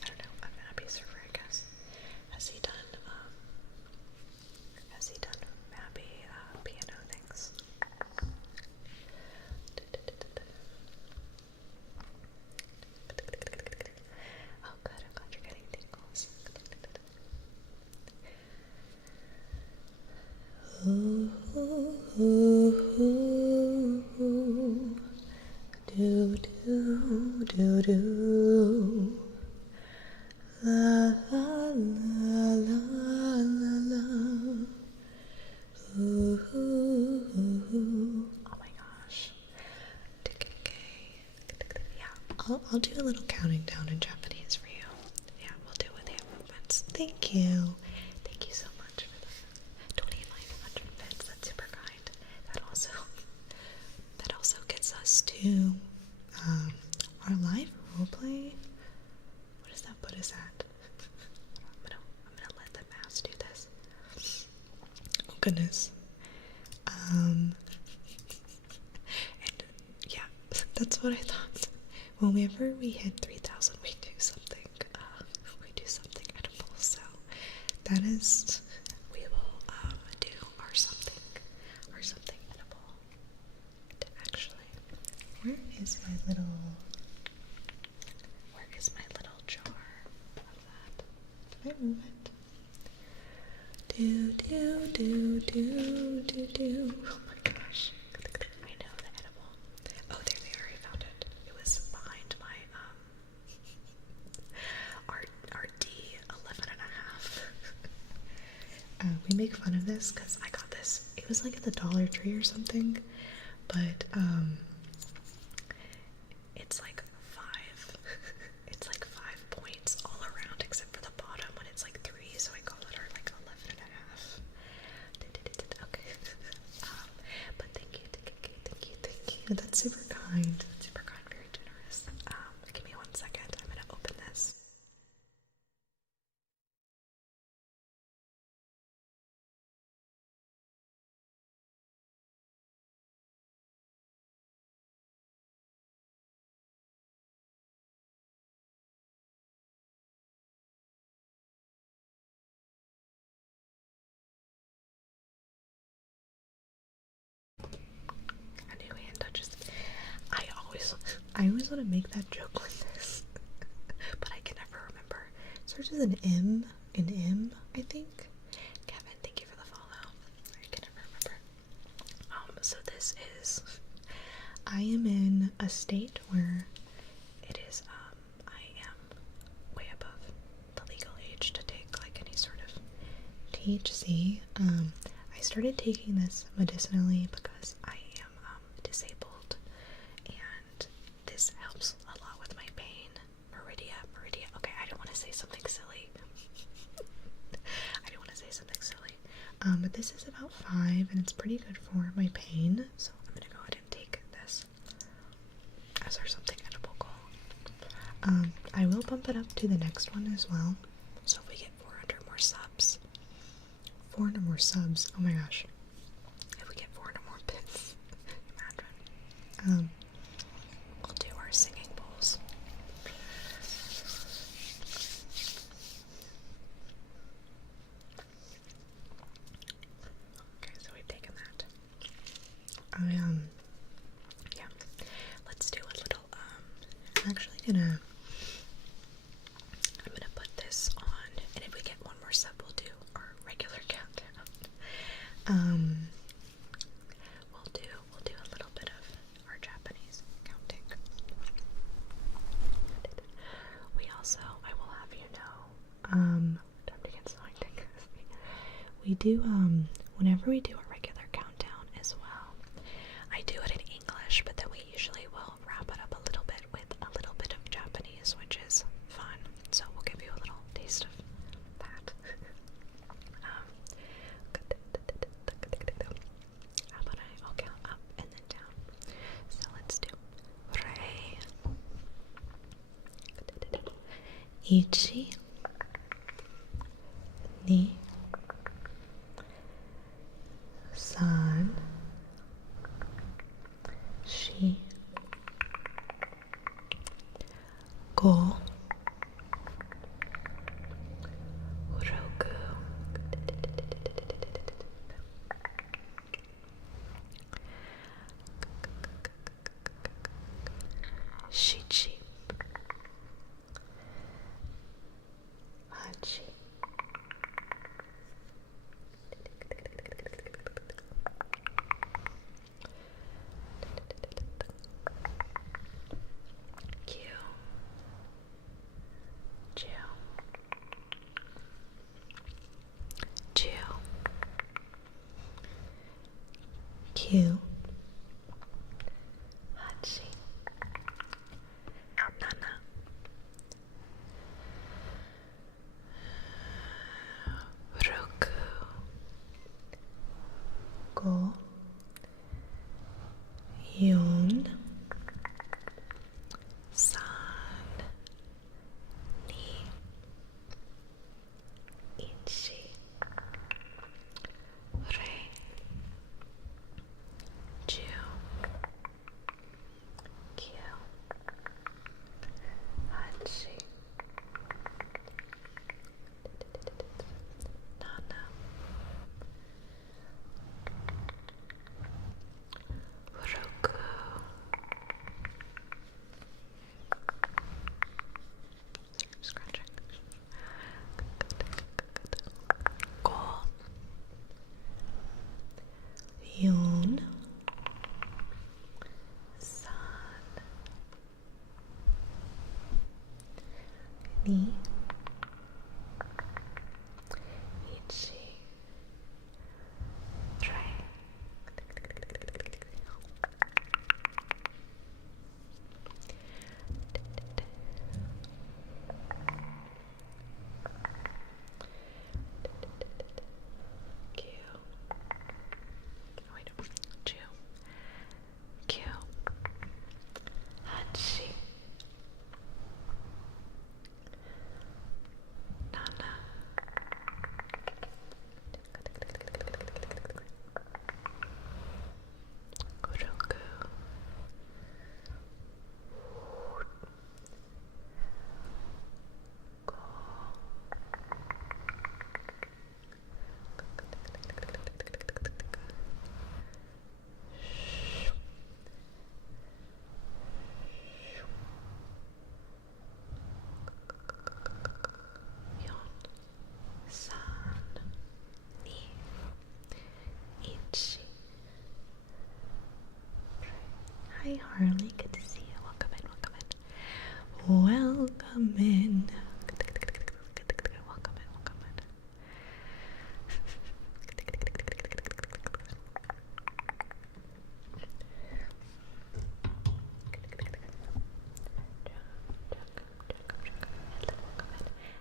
I don't know, a Mappy server, I guess. Has he done Mappy piano things? Oh good, I'm glad you're getting tingles. Ooh, ooh, ooh, ooh. Do do do do. La la la la la la. Ooh, ooh, ooh. Oh my gosh. Yeah, I'll do a little counting down in Japanese for you. Yeah, we'll do with hand movements. Thank you. Thank you so much for the 2,900 bits. That's super kind. That also gets us to our live roleplay. What does that put us at? I'm gonna let the mouse do this. Oh goodness. And yeah, that's what I thought. Whenever we hit 3,000, we do something. Edible. So that is, we will do our something edible. Actually, where is my little jar of that? Did I move it? Do do do do do do. Oh my gosh. I know the edible. Oh, there they are. I found it. It was behind my our D11 and a half. We make fun of this because I got this. It was like at the Dollar Tree or something, but it's like 5. It's like 5 points all around except for the bottom when it's like 3, so I call it our like 11 and a half. Okay. But thank you. That's super kind. Very generous. Give me 1 second. I'm gonna open this. A new hand touches. I always want to make that joke with this, but I can never remember. It starts with an M, I think. Kevin, thank you for the follow. I can never remember. So this is, I am in a state where it is, I am way above the legal age to take like any sort of THC. I started taking this medicinally because I am disabled, and this helps a lot with my pain. Meridia. Okay, I don't want to say something silly. But this is about 5, and it's pretty good for my pain, so I'm gonna go ahead and take this as our something edible goal. I will bump it up to the next one as well, so if we get 400 more subs, oh my gosh, if we get 400 more bits, imagine, we'll do our singing bowls. Okay, so we've taken that. Yeah, let's do a little, I'm gonna put this on, and if we get 1 more sub, we'll do our regular countdown. do, whenever we do a regular countdown as well, I do it in English, but then we usually will wrap it up a little bit with a little bit of Japanese, which is fun. So we'll give you a little taste of that. How about I'll count up and then down. So let's do Re. Ichi. Ni. San. Shi. Go. Roku. Shichi. Hachi. Kyu. Jiu. Jiu. Kyu. Hachi. Nana. Roku. Go. Yon. San. Ni. Ichi. Re. Jiu. Kyu. Hachi. Nana. Roku. Scratching. Go. Yon. San. Ni. Ichi. Re. Kyu. Wait. Jiu. Kyu. Hachi. Nana. Roku. Go. Yon. San. Ni. Ichi. Hi Harley, good to see you. Welcome in, welcome in. Welcome in. Welcome in, welcome in.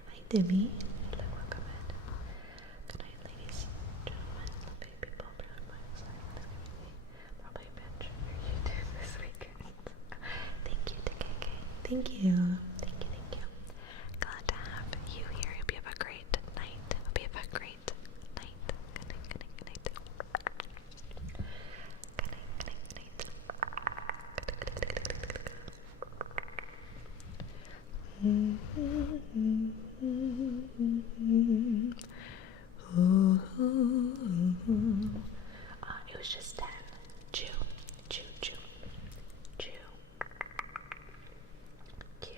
Hi Demi. Hello, welcome in. Good night, ladies, gentlemen, baby people, proud minds, probably a bitch for you this weekend. Thank you to KK. Thank you. Thank you, thank you. Glad to have you here. Hope you have a great night. Hope you have a great night. Good night, good night, good night. Good night, good night, good night. It was just 10. Chew, chew, chew, chew. Kyu.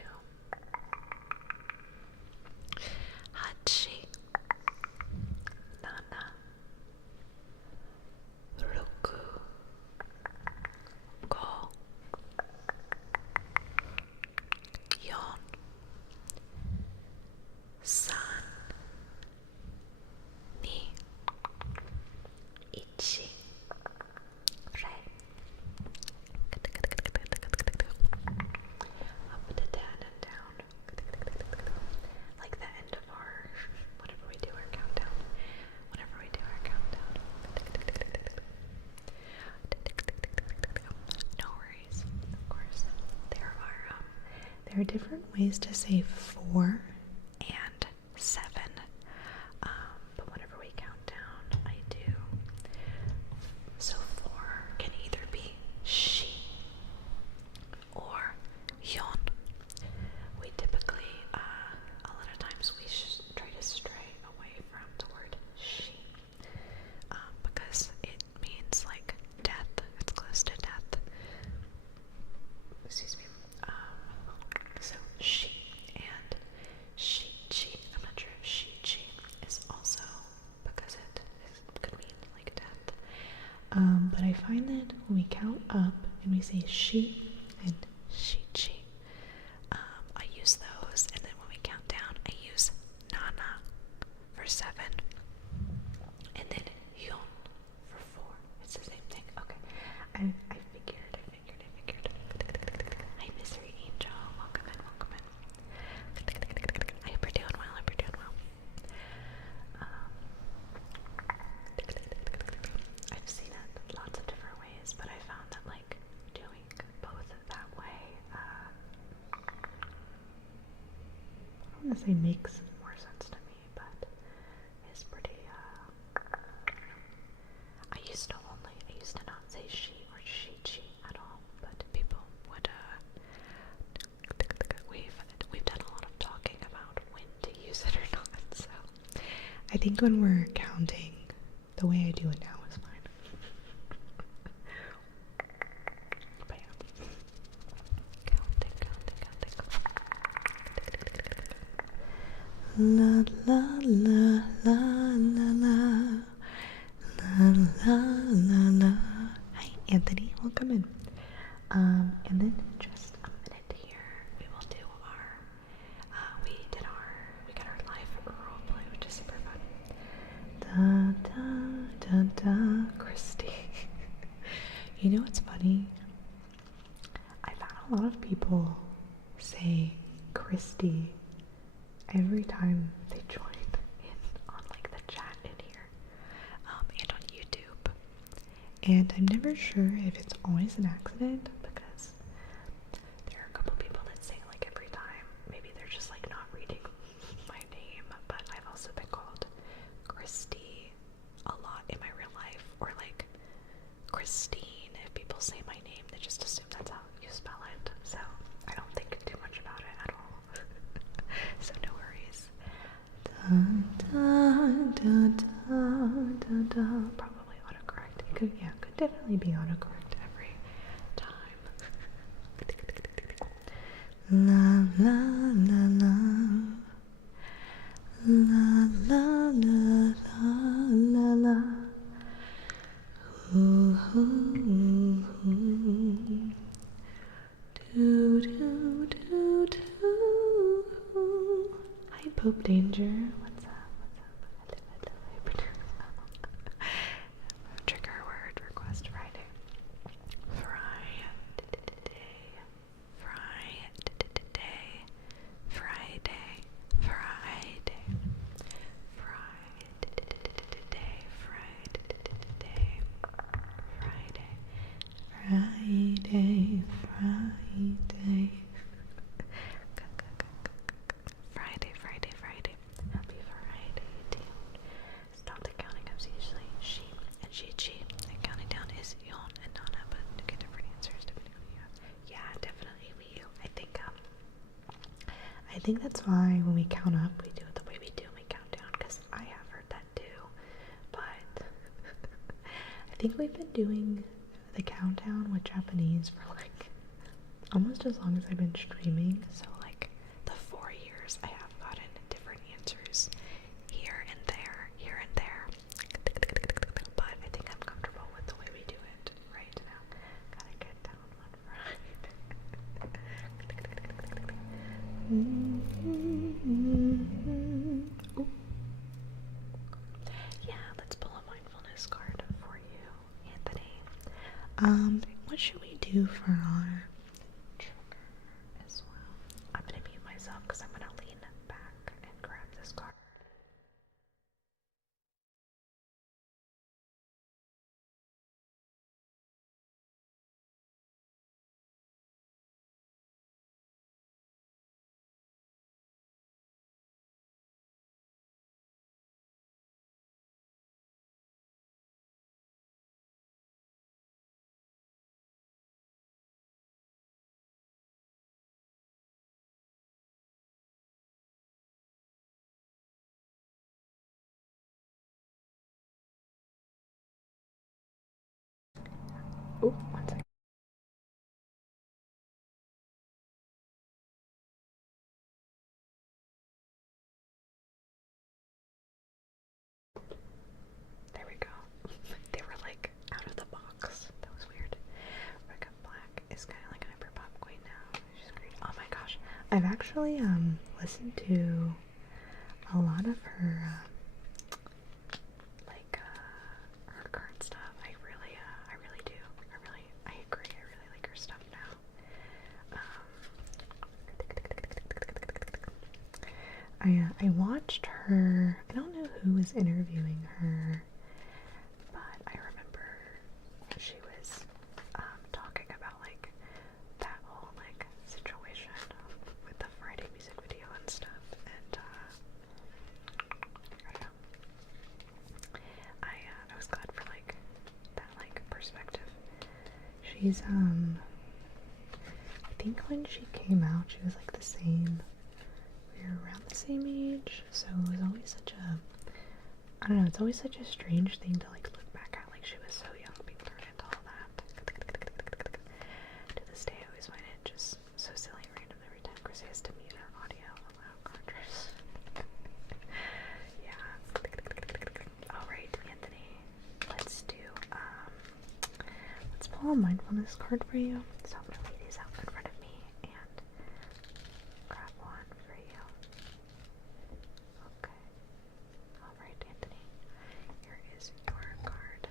Hachi. Nana. Roku. Go. Yon. San. Ni. there are different ways to say 4 and 7. But whenever we count down, I do. So 4 can either be she or yon. We typically, a lot of times we try to stray away from the word she, because it means like death. It's close to death. Excuse me. So she and she. I'm not sure if she is also because it could mean like death. But I find that when we count up and we say she and she, I use those, and then when we count down, I use nana for 7, and then yon for 4. It's the same thing. Okay. I figured. Hi, Misery Angel. Welcome in. I hope you're doing well. I've seen it lots of different ways, but I found that like doing both that way, I don't want to say makes more sense to me, but it's pretty, I used to not say she or she at all, but people would, we've done a lot of talking about when to use it or not, so I think when we're counting, the way I do it now is fine. But yeah. Counting. La la la la la la la la. Hi Anthony, welcome in. And then just a minute here, we will do our we got our live role play, which is super fun. Da da da da, Christy. You know what's funny? I found a lot of people say Christy every time they join in on like the chat in here, and on YouTube. And I'm never sure if it's always an accident, because there are a couple people that say like every time, maybe they're just like not reading my name, but I've also been called Christy a lot in my real life, or like Christine. If people say my name, they just assume that's how you spell it, so I don't think too much about it at all. So no worries. Probably autocorrect. It could definitely be autocorrect every time. La la la la. La la la la la la. Ooh, ooh, ooh. Do do do do. Hi Pope Danger. What's up? Trigger word request Friday. Friday. Happy Friday, team. Stop the counting ups usually she and she. And counting down is yon and nana, but you get different answers depending on you. Yeah, definitely we. I think that's why when we count up, we do it the way we do when we count down, because I have heard that too. But I think we've been doing the countdown with Japanese for like almost as long as I've been streaming. So like the 4 years, I have gotten different answers here and there. But I think I'm comfortable with the way we do it right now. Gotta get down one right. Ooh. Yeah, let's pull a mindfulness card for you, Anthony. What should we do for our trigger as well? I'm gonna mute myself because I'm gonna lean back and grab this card. Oh, one second. There we go. They were like out of the box. That was weird. Rebecca Black is kind of like an hyper pop queen now. She's great. Oh my gosh, I've actually listened to a lot of her her current stuff. I really do. I agree. I really like her stuff now. I watched her. I don't know who was interviewing her, but I remember she was talking about like that whole like situation with the Friday music video and stuff, and I don't know. I was glad for like that like perspective. She's I think when she came out, she was like the same. We were around the same age, so it was always such a, I don't know, it's always such a strange thing to like look back at, like she was so young being thrown into all that. To this day I always find it just so silly and random every time Chrissy has to mute her audio. Allow conjures. Yeah. Alright, Anthony. Let's pull a mindfulness card for you. So I'm gonna lay these out in front of me and grab one for you. Okay. Alright, Anthony. Here is your card.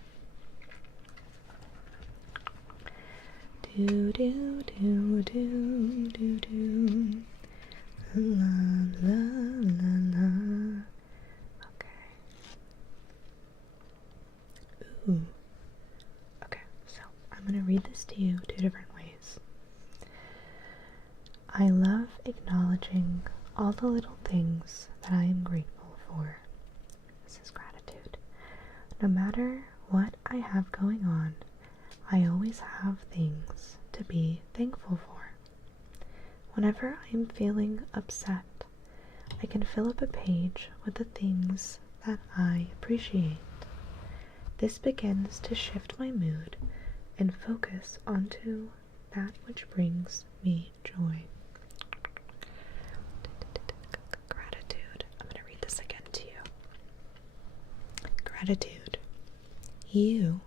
Do do do do do do. La la la la. Okay. Ooh. Okay, so I'm gonna read this to you two different ways. I love acknowledging all the little things that I am grateful for. This is gratitude. No matter what I have going on, I always have things to be thankful for. Whenever I am feeling upset, I can fill up a page with the things that I appreciate. This begins to shift my mood and focus onto that which brings me joy. Gratitude. I'm going to read this again to you. Gratitude. You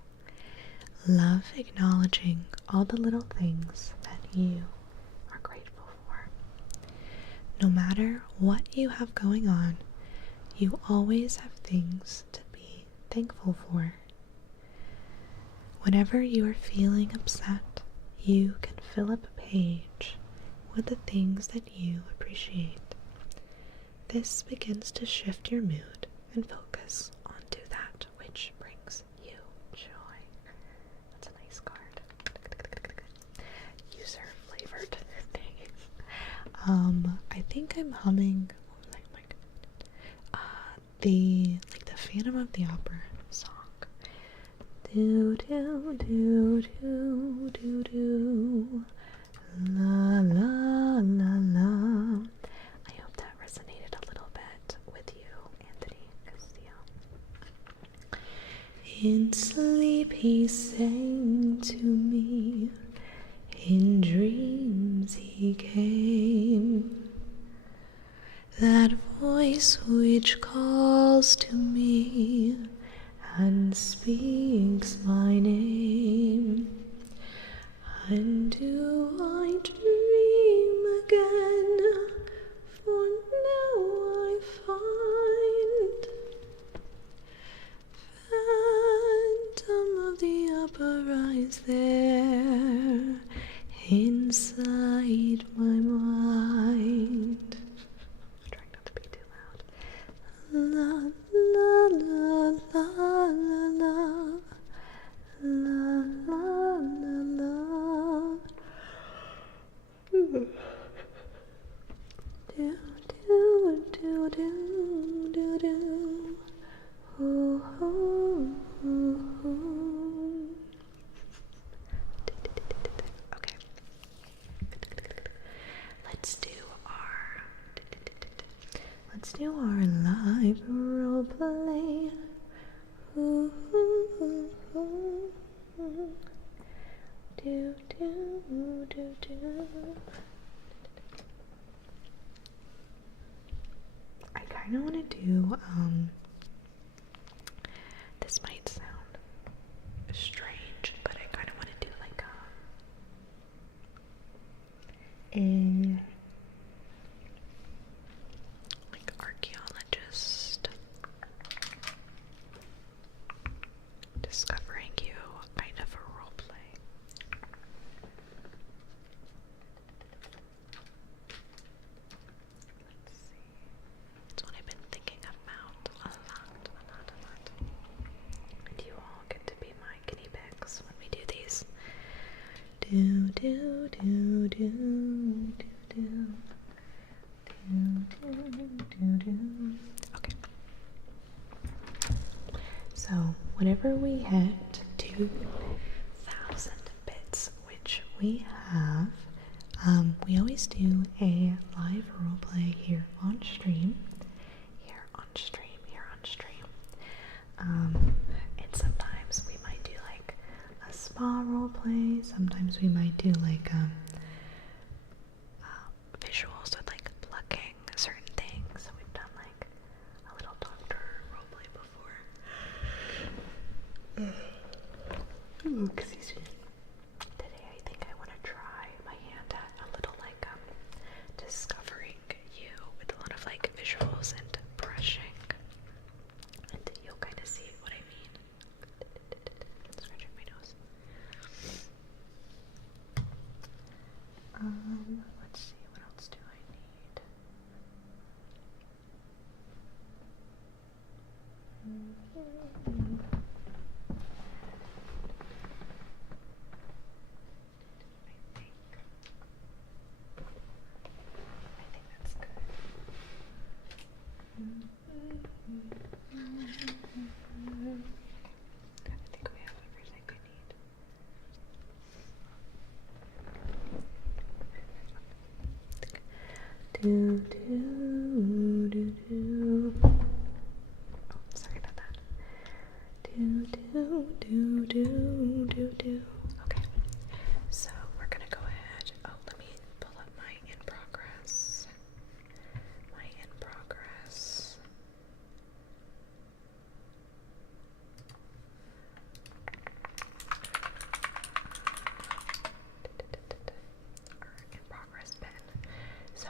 love acknowledging all the little things that you are grateful for. No matter what you have going on, you always have things to be thankful for. Whenever you are feeling upset, you can fill up a page with the things that you appreciate. This begins to shift your mood and focus onto that which brings you joy. That's a nice card. User flavored. I think I'm humming. What was I? Oh the Phantom of the Opera song. Do do do do do do. La la la la. I hope that resonated a little bit with you, Anthony, because in sleep he sang to me, in dreams he came. That voice which calls to me and speaks my name. And do I dream again? For now I find Phantom of the Opera is there inside my mind. I'm trying not to be too loud. La la la la la la la la la la. Do do do do do do. Ooh, ooh, ooh, ooh. Okay. Let's do our live role play. Ooh, ooh, ooh, ooh. I kind of want to do, this might sound strange, but I kind of want to do like like archaeologist discovering you kind of a role play. Let's see. That's what I've been thinking about a lot. And you all get to be my guinea pigs when we do these. Do do do do do do. Okay. So whenever we hit 2,000 bits, which we have, we always do a live roleplay here on stream. And sometimes we might do like a spa roleplay. Sometimes we might do like visuals with like plucking certain things. So we've done like a little doctor roleplay before. Excuse me. Today I think I want to try my hand at a little like discovering you with a lot of like visuals and brushing. And you'll kind of see what I mean. Scratching my nose. Let's see, what else do I need? I think that's good. I think we have everything we need. Do do do do. Oh, sorry about that. Do do do do do do. Okay, so we're gonna go ahead. Oh, let me pull up my in progress. In progress pen. So,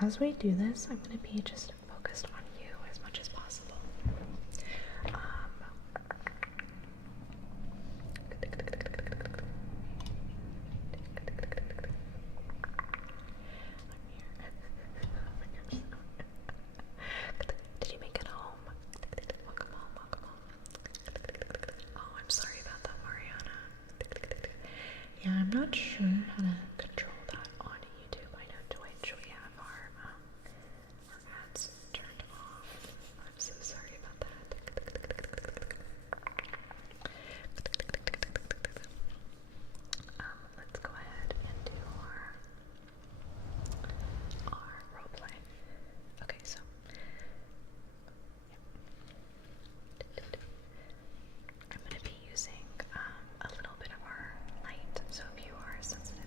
as we do this, I'm going to be just focused on you as much as possible. Did you make it home? Welcome home. Oh, I'm sorry about that, Mariana. Yeah, I'm not sure how to control that on YouTube. I know Twitch, we have our ads turned off. I'm so sorry about that. Let's go ahead and do our roleplay. Okay, so I'm going to be using a little bit of our light, so if you are sensitive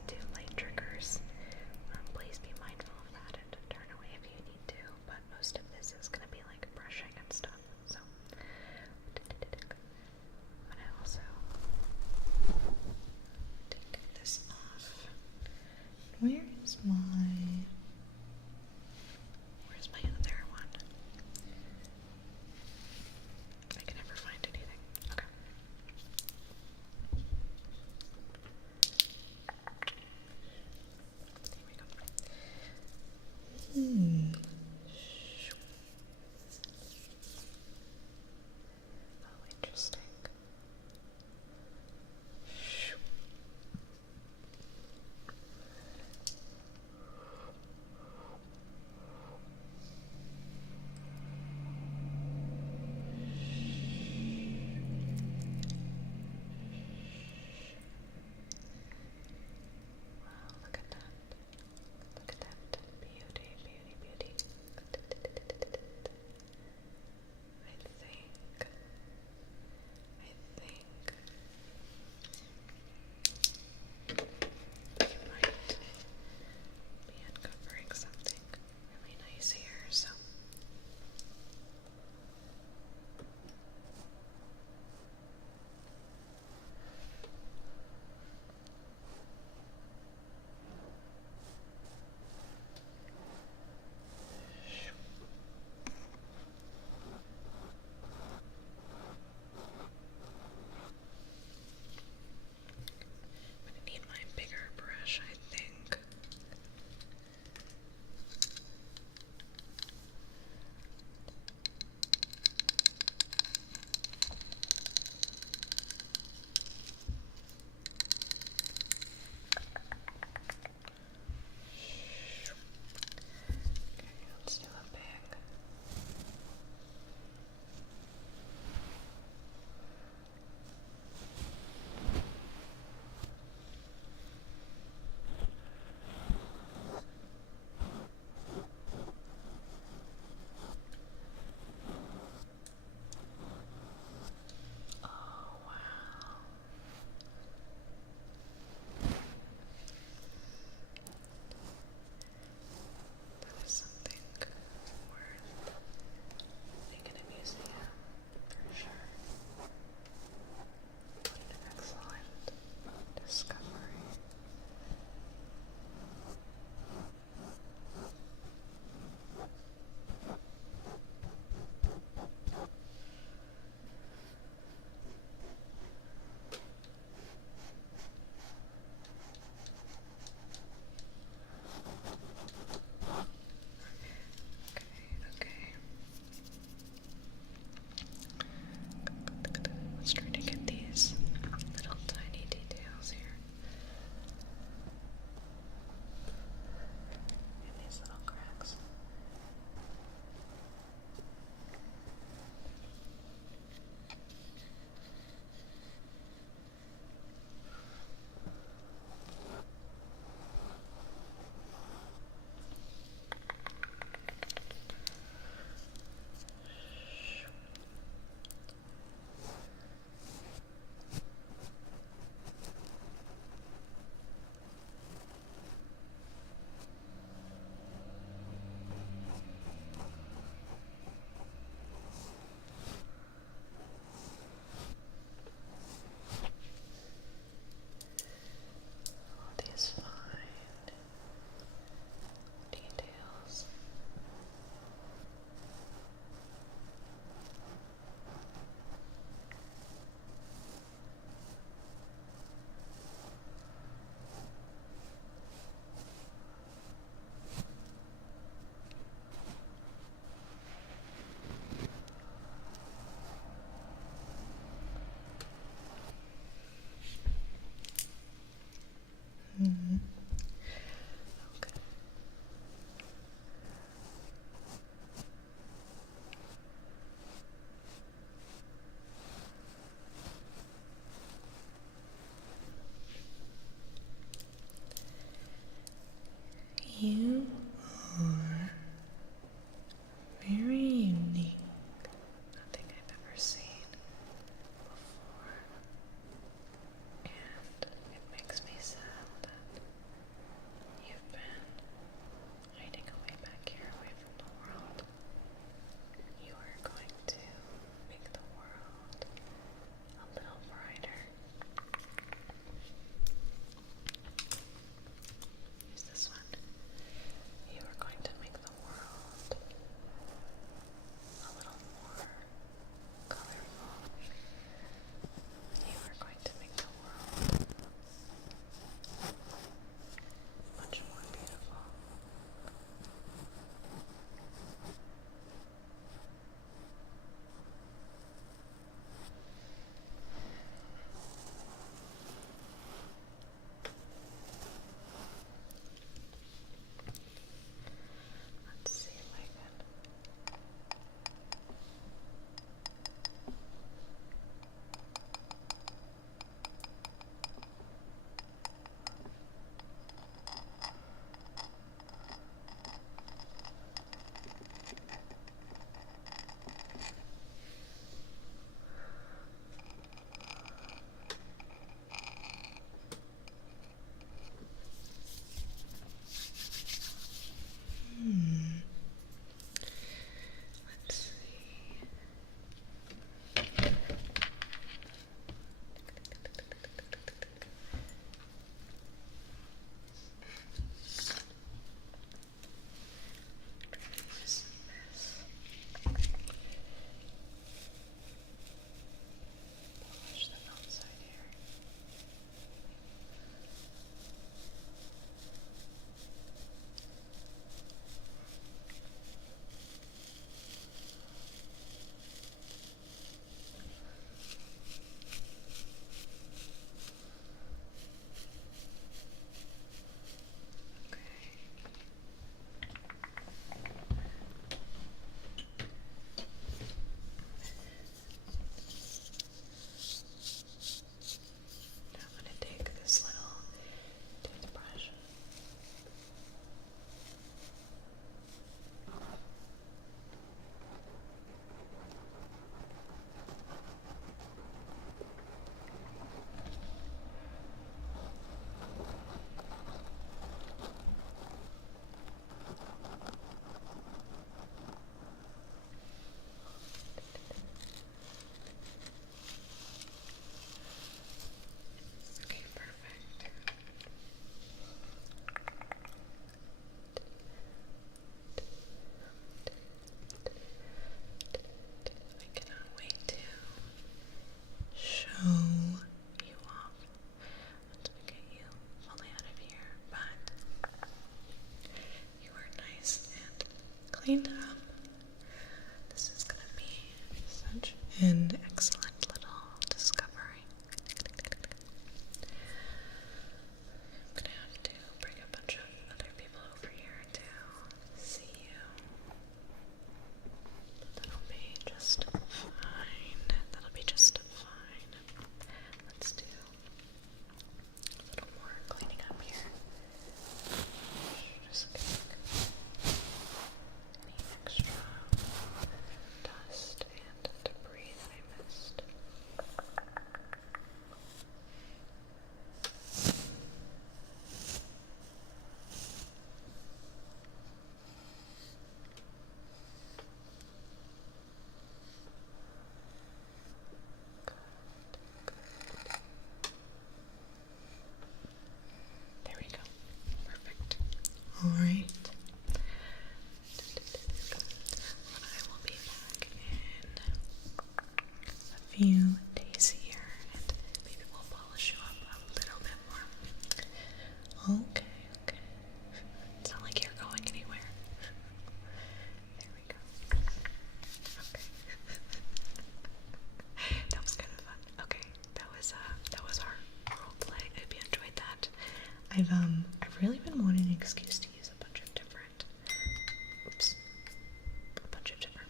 I've really been wanting an excuse to use a bunch of different,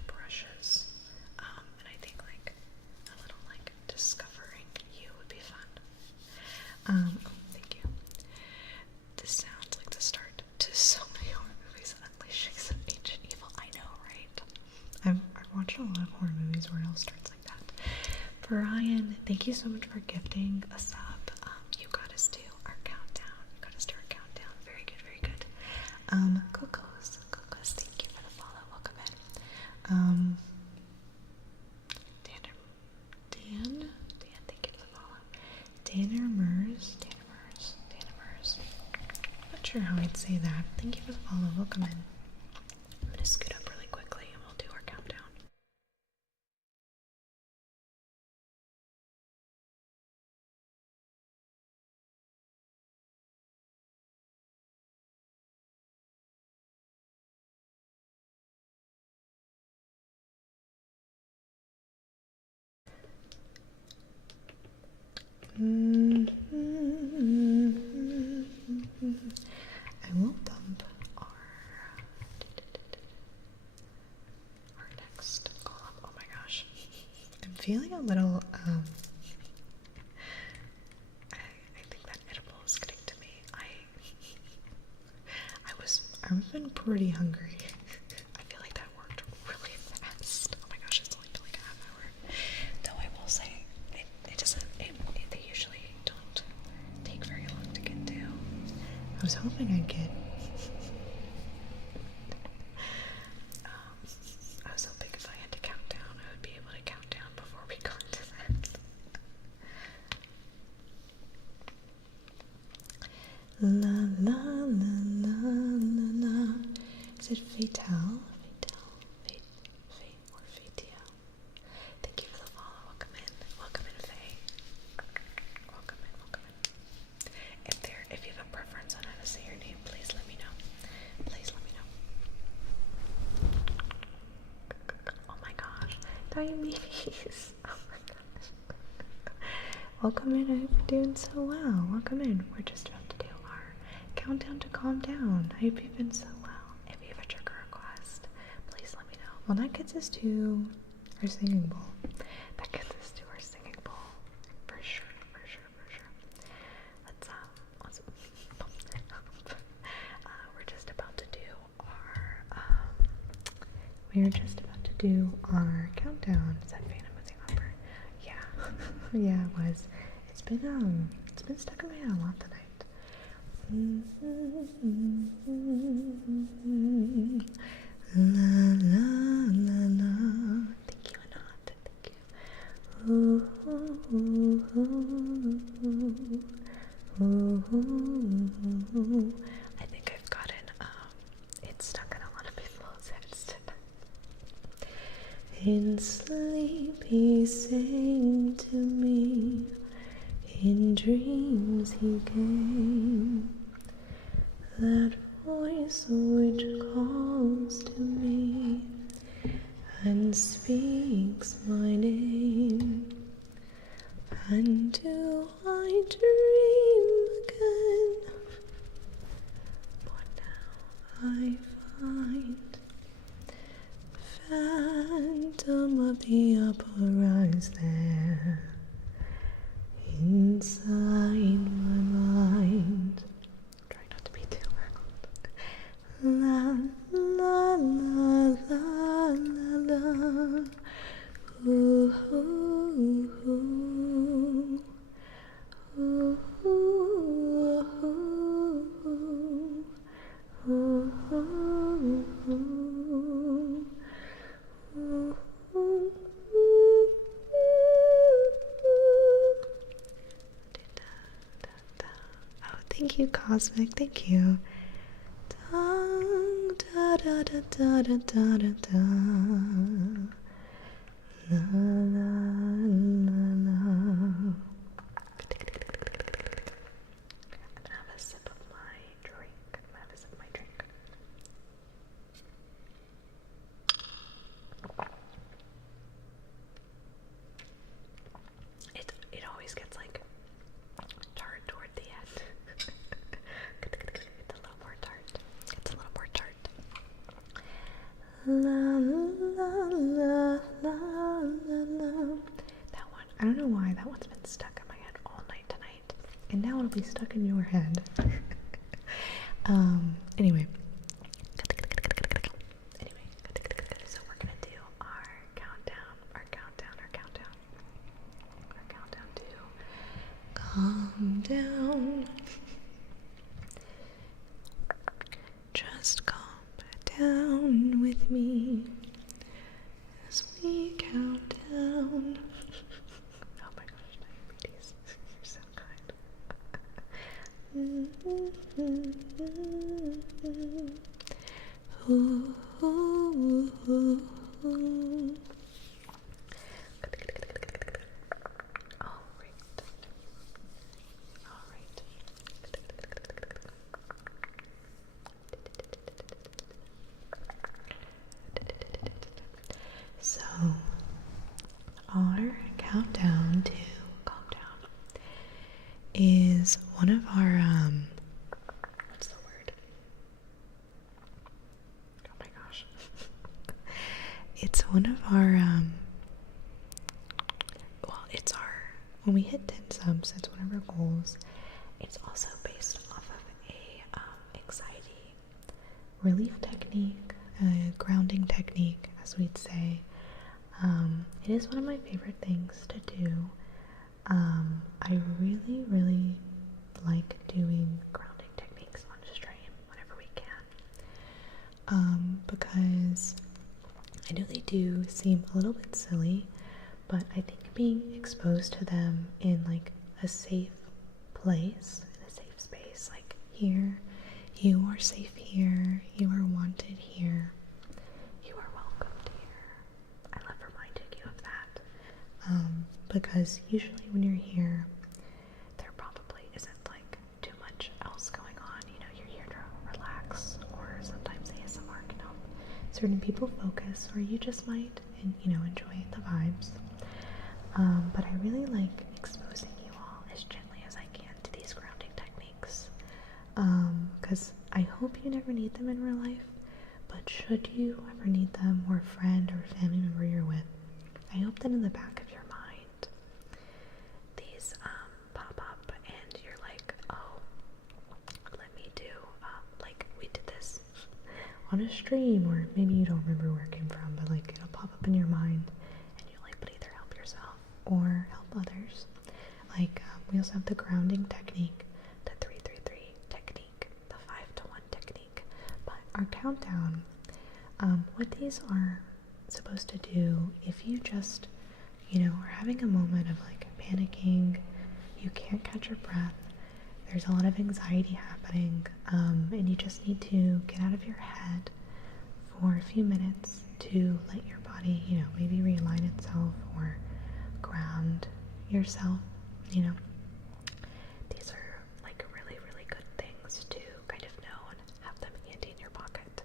brushes. And I think like a little like discovering you would be fun. Oh, thank you. This sounds like the start to so many horror movies unleashing some ancient evil. I know, right? I've watched a lot of horror movies where it all starts like that. Brian, thank you so much for gifting a sub. You got us to our countdown. Very good, very good. Cocos, thank you for the follow. Welcome in. Dan, thank you for the follow. Danner Mers. Not sure how I'd say that. Thank you for the follow. Welcome in. I'm gonna scoot up really quickly and we'll do our countdown. I will dump our next column. Oh my gosh. I'm feeling a little, I think that edible is getting to me. I've been pretty hungry. I feel like that worked really fast. Oh my gosh, it's only been like a half hour. Though I will say, they usually don't take very long to get to. I was hoping I'd get, I was hoping if I had to count down, I would be able to count down before we got to that. La la la la la la. Is it Fatal? Fate, or Fatia? Thank you for the follow. Welcome in, Faye. Welcome in. If you have a preference on how to say your name, please let me know. Oh my gosh, Diabetes. Oh my gosh. Welcome in. I hope you're doing so well. Welcome in. We're just about to do our countdown to calm down. I hope you've been so well. If you have a trigger request, please let me know. Well, that gets us to our singing bowl. For sure. Let's pump that up. We're just about to do our countdown. Is that Phantom of the Opera? Yeah. Yeah, it was. It's been stuck in my head a lot tonight. La la la la. Thank you, Anand. Thank you. Ooh, ooh, ooh, ooh, ooh, ooh. I think I've gotten it's stuck in a lot of people's heads tonight. In sleep he sang to me, in dreams he came, that voice which calls to me and speaks my name. And do I dream again? For now I find Phantom of the Opera is there inside my mind. Try not to be too loud. La la la la la. Ooh, ooh, ooh. Ooh, ooh, ooh. Ooh, ooh, ooh. Ooh, ooh, ooh. Oh, thank you, Cosmic. Thank you. Da da da da da da da da. La la la la. I'm gonna have a sip of my drink. It always gets like tart toward the end. La la la la la la. That one, I don't know why that one's been stuck in my head all night tonight, and now it'll be stuck in your head. Anyway, so we're gonna do our countdown to calm down. Just calm down with me as we count down. Oh my gosh, diabetes. You're so kind. Ooh, ooh, ooh, ooh. All right. So, our countdown to calm down is one of our, what's the word? Oh my gosh. It's one of our, well, it's our, when we hit 10 subs, it's one of our goals. It's also based off of a anxiety relief technique, a grounding technique, as we'd say. It is one of my favorite things to do. I really, really like doing grounding techniques on stream whenever we can. Because I know they do seem a little bit silly, but I think being exposed to them in like a safe place, in a safe space, like here, you are safe here, you are wanted here, you are welcomed here. I love reminding you of that. Because usually when you're here, there probably isn't like too much else going on. You know, you're here to relax, or sometimes ASMR can help certain people focus, or you just might, and you know, enjoy the vibes. But I really like exposing you all as gently as I can to these grounding techniques. Because I hope you never need them in real life, but should you ever need them, or a friend or a family member you're with, I hope that in the back of your mind, these pop up and you're like, oh, let me do, like we did this on a stream, or maybe you don't remember where it came from, but like it'll pop up in your mind and you'll like, but either help yourself or help others. Like we also have the grounding technique, the 3-3-3 technique, the 5-to-1 technique. But our countdown, what these are supposed to do, if you just, you know, are having a moment of like panicking, you can't catch your breath, there's a lot of anxiety happening, and you just need to get out of your head for a few minutes to let your body, you know, maybe realign itself or ground yourself, you know. These are like really, really good things to kind of know and have them handy in your pocket.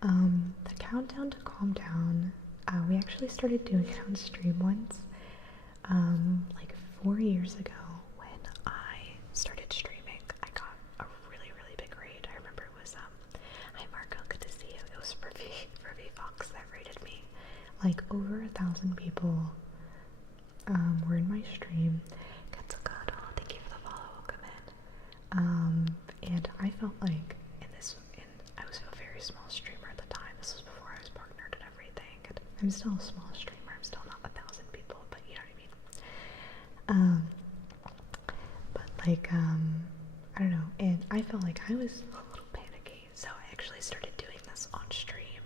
The countdown to calm down, we actually started doing it on stream once, like 4 years ago when I started streaming. I got a really, really big raid. I remember it was, hi Marco, good to see you. It was for V Fox that raided me. Like over 1,000 people were in my stream. Katsukato, thank you for the follow, welcome in. And I felt like I was a very small streamer at the time. This was before I was partnered and everything. And I'm still a small streamer. I'm still not 1,000 people, but you know what I mean. But like, I don't know. And I felt like I was a little panicky, so I actually started doing this on stream,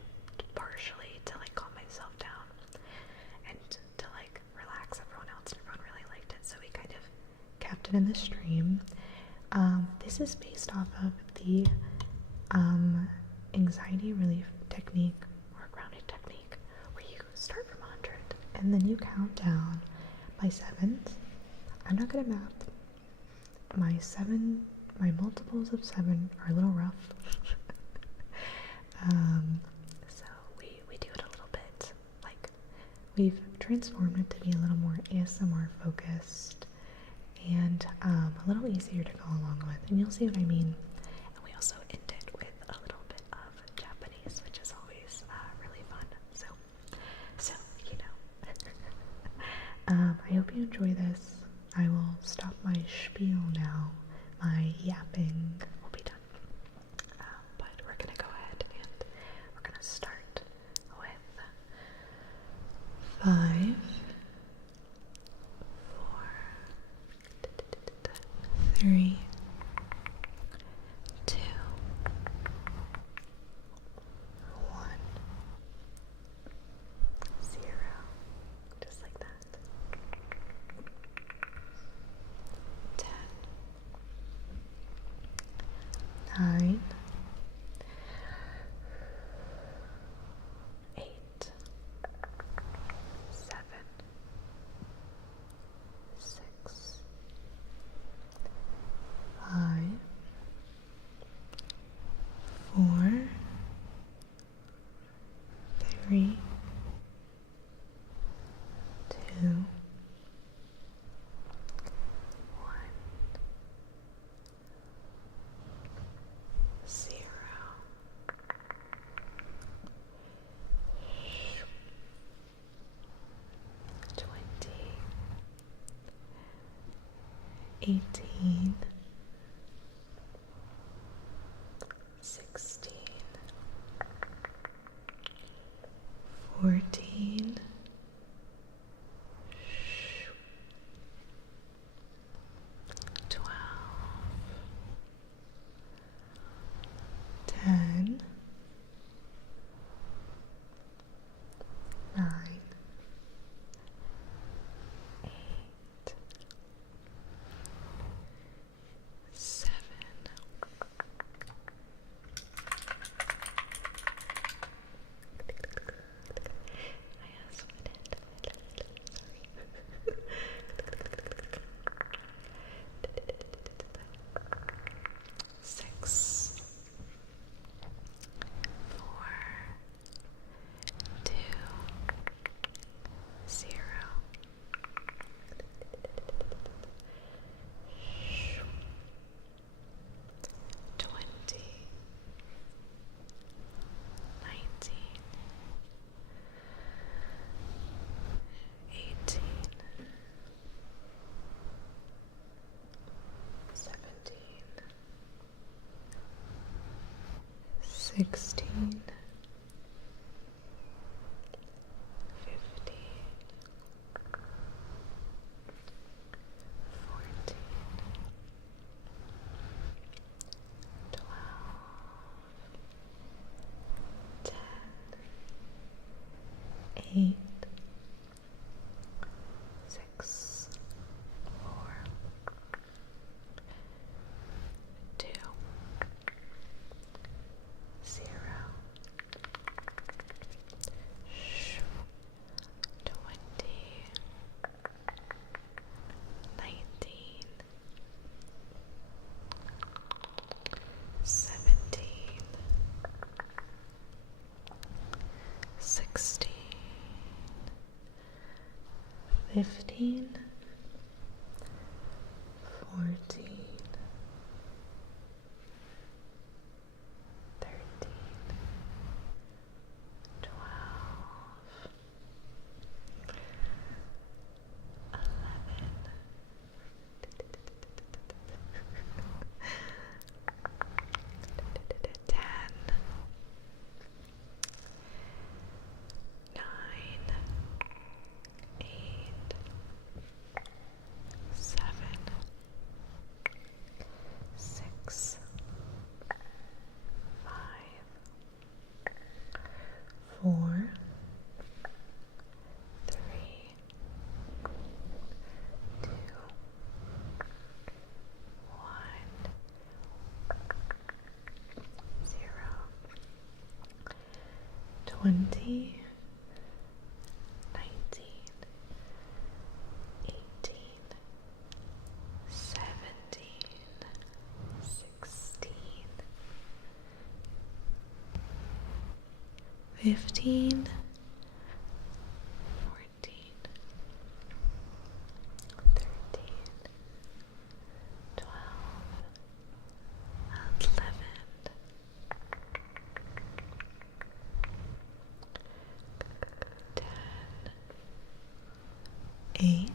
partially to like calm myself down and to like relax everyone else. And everyone really liked it, so we kind of kept it in the stream. This is based off of the anxiety relief technique or grounding technique, where you start from 100 and then you count down by sevens. I'm not good at math. My multiples of 7 are a little rough. So we do it a little bit, like we've transformed it to be a little more ASMR focused and a little easier to go along with, and you'll see what I mean. And we also end it with a little bit of Japanese, which is always really I hope you enjoy this. I will stop my spiel now. My yapping will be done. But we're gonna go ahead and we're gonna start with 5, 4, 3, 2, 1, 0. Just like that. 10, 9, 8, 7, 6, 5, 4, 3, 2, 1, 0. 20, 18, 16, 14, 12, 10, 9, 8, 7. I asked what it. Sorry. 6, 4, 2, 0. 20, 19, 18, 17, 16, 15, 14, 12, 10, 8, 6, 4, 2, 0. 20, 19, 17, 16, 15, 14, 13, 12, 11, 10, 9, 8, 7, 6, 5, 4, 3, 2, 1, 0. 20, 19, 18, 17, 16, 15, 14, 13, 12, 11, 10, 8,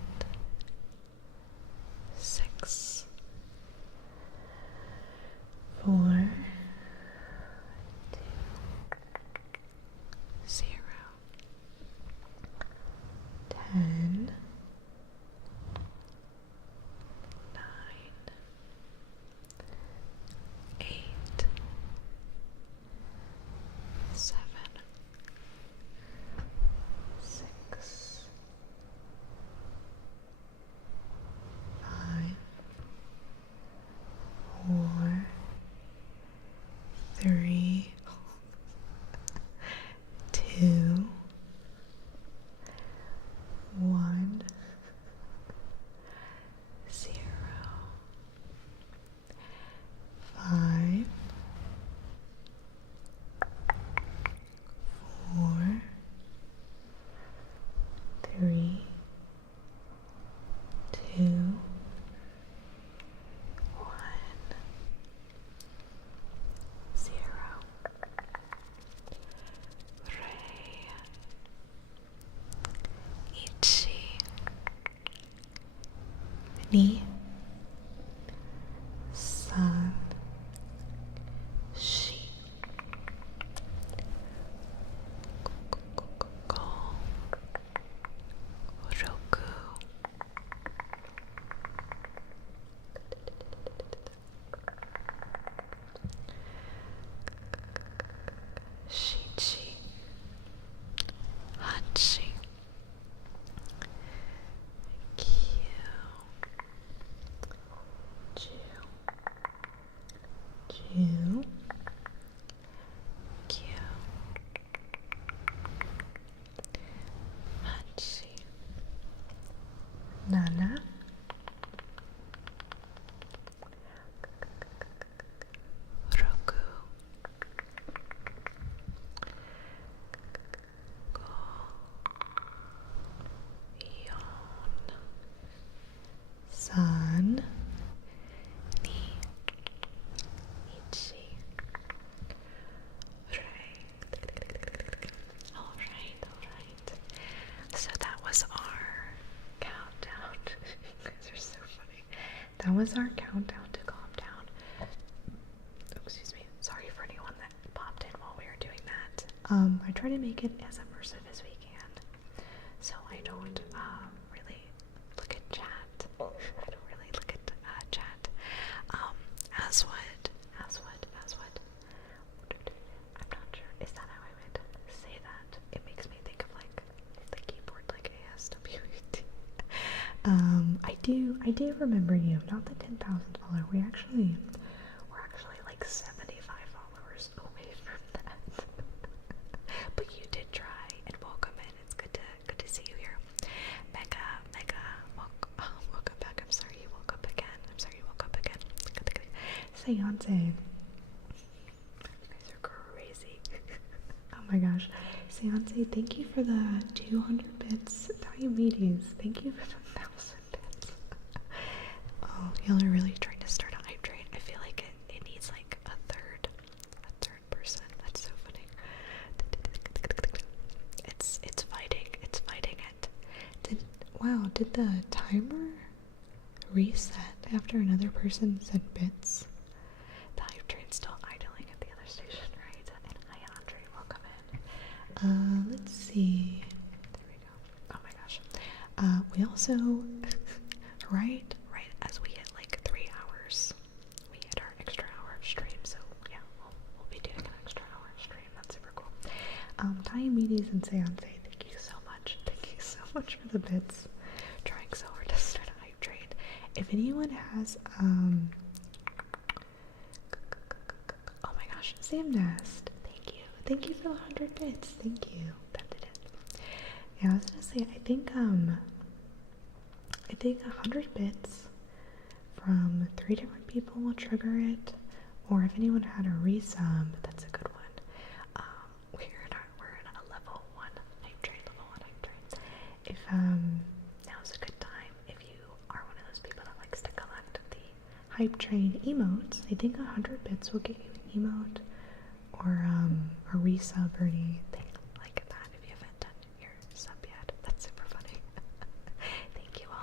Ni, san, shi, go, roku, shichi, hachi, kyu, ju, kyu, hachi, nana, roku, go, yon, san, ni, ichi. Alright. So that was our countdown. You guys are so funny. That was our countdown to calm down. Oh, excuse me. Sorry for anyone that popped in while we were doing that. I try to make it as immersive as we can. So I don't really look at chat. I don't really look at chat. As would. I'm not sure. Is that how I would say that? It makes me think of like the keyboard, like ASWD. I do remember you. Not the 10,000 follower. We're actually like 75 followers away from that. But you did try, and welcome in. It's good to see you here. Mega, welcome back. I'm sorry you woke up again. Seance. You guys are crazy. Oh my gosh. Seance, thank you for the 200 bits. Diabetes, thank you for the 1,000 bits. Oh, y'all are really trying to start a hype train. I feel like it needs like a third person. That's so funny. It's fighting it. Did the timer reset after another person said bits? The hype train's still idling at the other station, right? And hi Andre, welcome in. Let's see. There we go. Oh my gosh. We also right as we hit like 3 hours, we hit our extra hour of stream, so yeah, we'll be doing an extra hour of stream. That's super cool. Diomedes and Seance, thank you so much. Thank you so much for the bits. Trying so hard to start a hype train. If anyone has oh my gosh, Sam Nest, thank you for the 100 bits. Thank you. That did it. Yeah, I was gonna say, I think 100 bits from 3 different people will trigger it, or if anyone had a resub, that's a good one. We're in a level 1 hype train, If now's a good time, if you are one of those people that likes to collect the hype train emotes, I think 100 bits will get you an emote or a resub or anything like that if you haven't done your sub yet. That's super funny. Thank you all.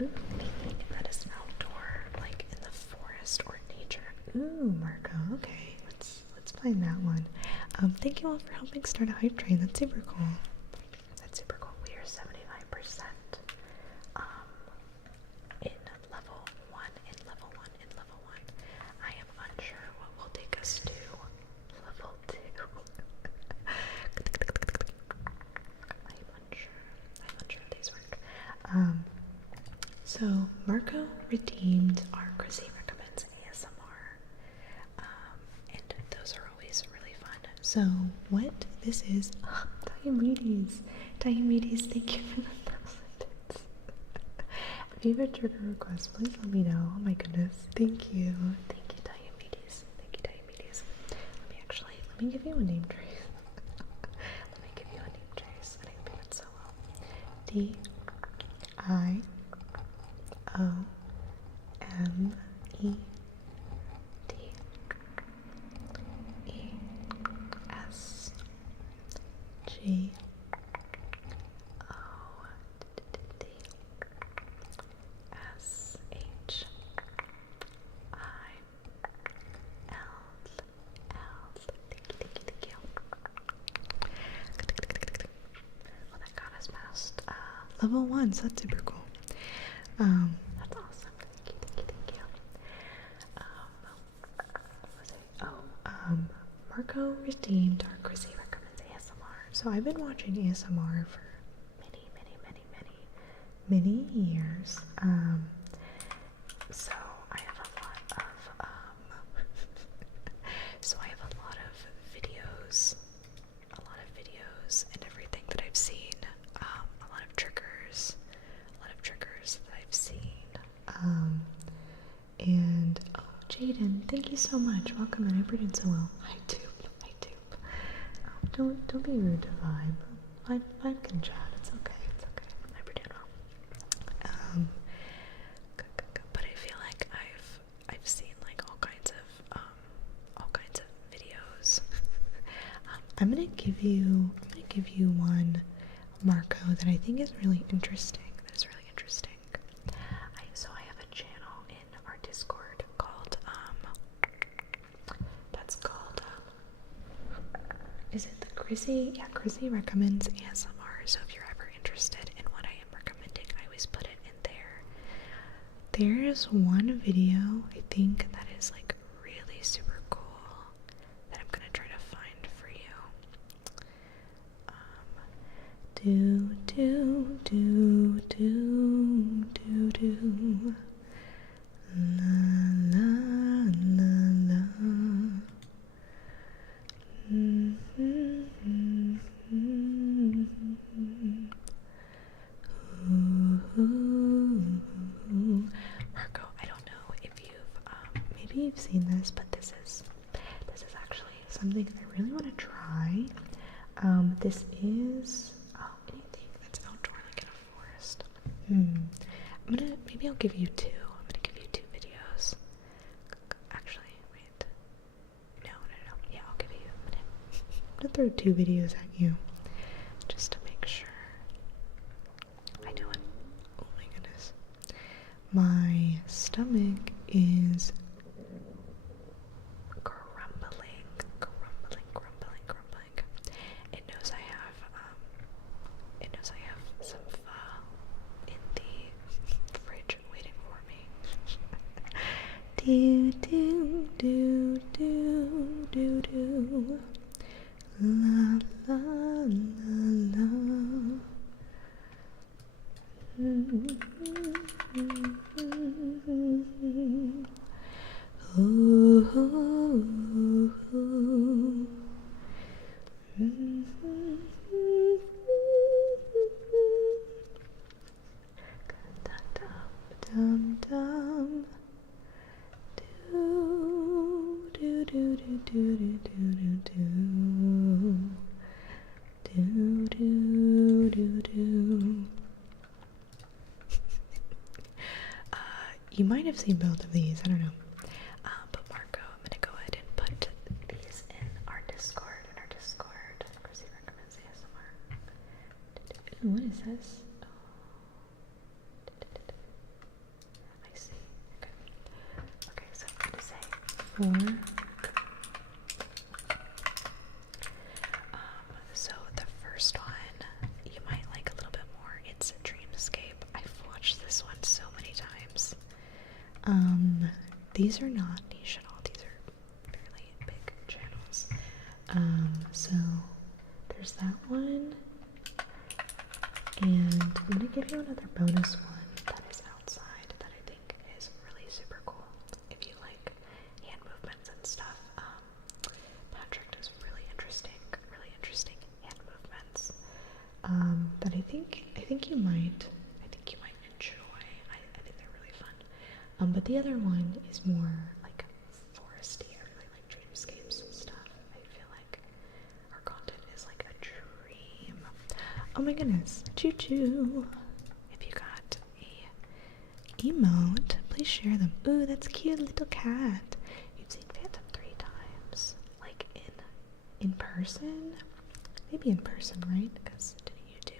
Ooh, anything that is outdoor, like in the forest or nature. Ooh, Marco, okay. Let's plan that one. Thank you all for helping start a hype train. That's super cool. We are 75% in level 1. I am unsure what will take us to level 2. I'm unsure if these work. So Marco redeemed our Chrissy Recommends ASMR. And those are always really fun. So what this is, Diomedes, thank you for the 1,000 bits. If you have a trigger request, please let me know. Oh my goodness, thank you, Diomedes. Let me give you a name trace. And I think it's so well. Level 1, so that's super cool. That's awesome. Thank you. What was it? Oh, Marco redeemed our Chrissy recommends ASMR. So I've been watching ASMR for many years. So I have a lot of videos and everything that I've seen. A lot of triggers that I've seen. And oh, Jaden, thank you so much. Welcome in. I doing so well. Hi tube. Don't be rude to Vibe. Vibe can chat. It's okay. I doing well. But I feel like I've seen like all kinds of videos. I'm gonna give you one, Marco, that I think is really interesting. So I have a channel in our Discord called is it the Chrissy? Yeah, Chrissy recommends ASMR. So if you're ever interested in what I am recommending, I always put it in there. There's one video I think that is like really super cool that I'm gonna try to find for you. La la la. Marco, I don't know if you've maybe you've seen this, but this is actually something I really want to try. This is anything that's outdoor, like in a forest. Maybe I'll give you two. I'm gonna give you two videos. Actually, wait. No. Yeah, I'll give you. I'm gonna throw two videos at you, just to make sure I do it. Oh my goodness. My stomach is grumbling. It knows I have some pho in the fridge waiting for me. Do. La la la la. Dum. You might have seen both of these, I don't know. But Marco, I'm gonna go ahead and put these in our Discord. Chrissy recommends ASMR. Ooh, what is this? I see. Okay, so I'm gonna say 4. So the first one you might like a little bit more. It's a Dreamscape. I've watched this one so many times. These are not niche at all. These are fairly big channels. So there's that one. And I'm gonna give you another bonus one that is outside that I think is really super cool. If you like hand movements and stuff, Patrick does really interesting hand movements. That I think you might enjoy. I think they're really fun. But the other one is more like foresty. I really like dreamscapes and stuff. I feel like our content is like a dream. Oh my goodness, choo choo. If you got a emote, please share them. Ooh, that's cute, little cat. You've seen Phantom 3 times, like in person? Maybe in person, right? Because didn't you do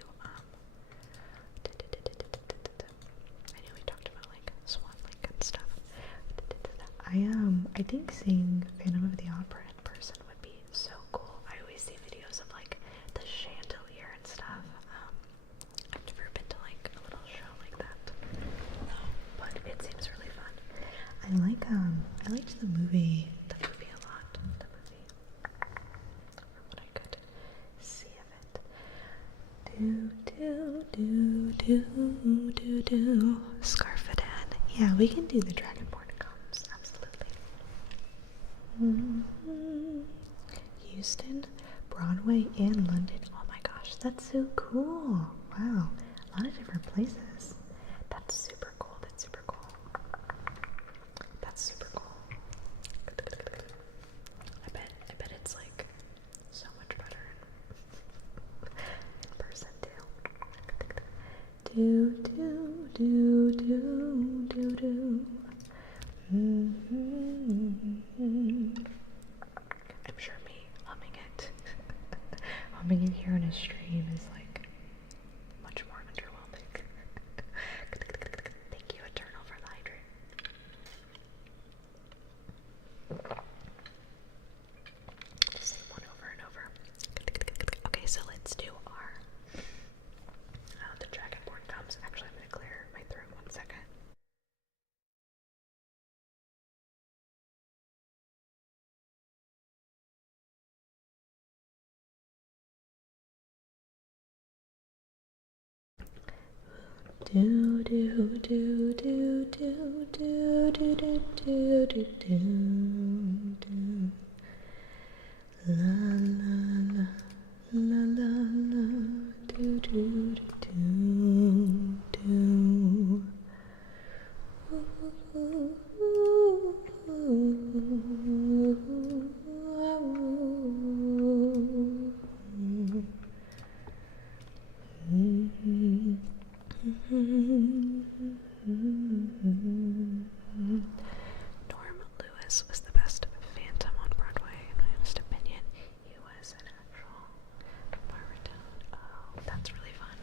I know we talked about like Swan Lake and stuff. I think seeing Phantom of the Opera in person would be so cool. I always see videos of like the chandelier and stuff. I've never been to like I liked the movie a lot. The movie, from what I could see of it. Do. Scarfadan. Yeah, we can do the Dragonborn comes, absolutely. Houston, Broadway, and London. Oh my gosh, that's so cool. Wow, a lot of different places. That's super cool. That's super cool. That's super cool. I bet it's like so much better in person too. I'm sure me humming it, humming it here on a stream is like much more underwhelming. Thank you, Eternal, for the hydrate. The same one over and over. Okay, so let's do our the Dragonborn comes. Actually, I'm gonna clear my throat 1 second. La la la do do do. Norm Lewis was the best Phantom on Broadway, in my honest opinion. He was an actual baritone. Oh, that's really fun.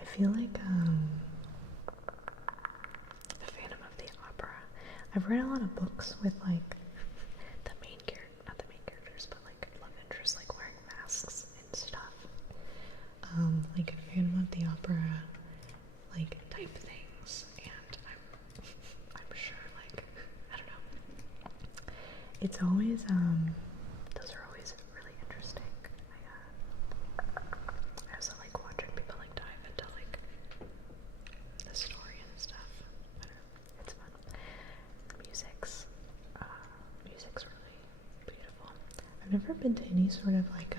I feel like the Phantom of the Opera. I've read a lot of books with like the main character, not the main characters, but like love interests, like wearing masks and stuff. Like Phantom of the Opera, like type things, and I'm sure, like, I don't know. It's always those are always really interesting. I also like watching people like dive into like the story and stuff. I don't know, it's fun. The music's really beautiful. I've never been to any sort of like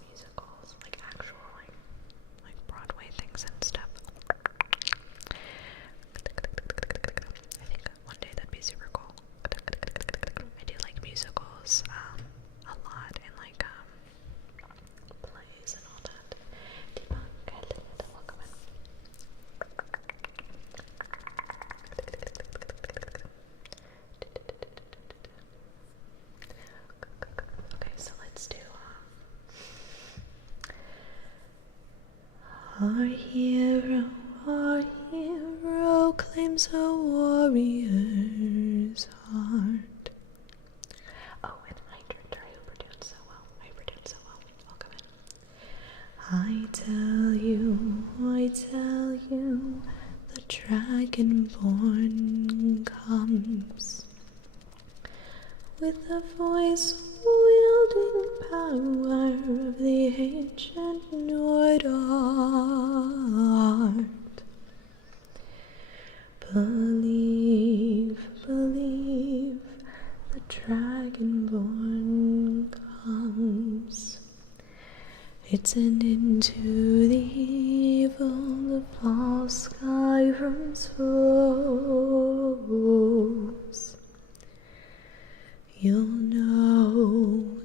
musicals, like actual like Broadway things and stuff. I think one day that'd be super cool. I do like musicals a lot, and like plays and all that. Welcome in. Okay, so let's do our hero claims a warrior's heart. Oh, and Hydrant, I hope we're doing so well. Welcome in. I tell you, the Dragonborn comes with the voice wielding power of the ancient Nord art. Believe, the Dragonborn comes. It's an end to the evil, the false Skyrim's foes. You'll know,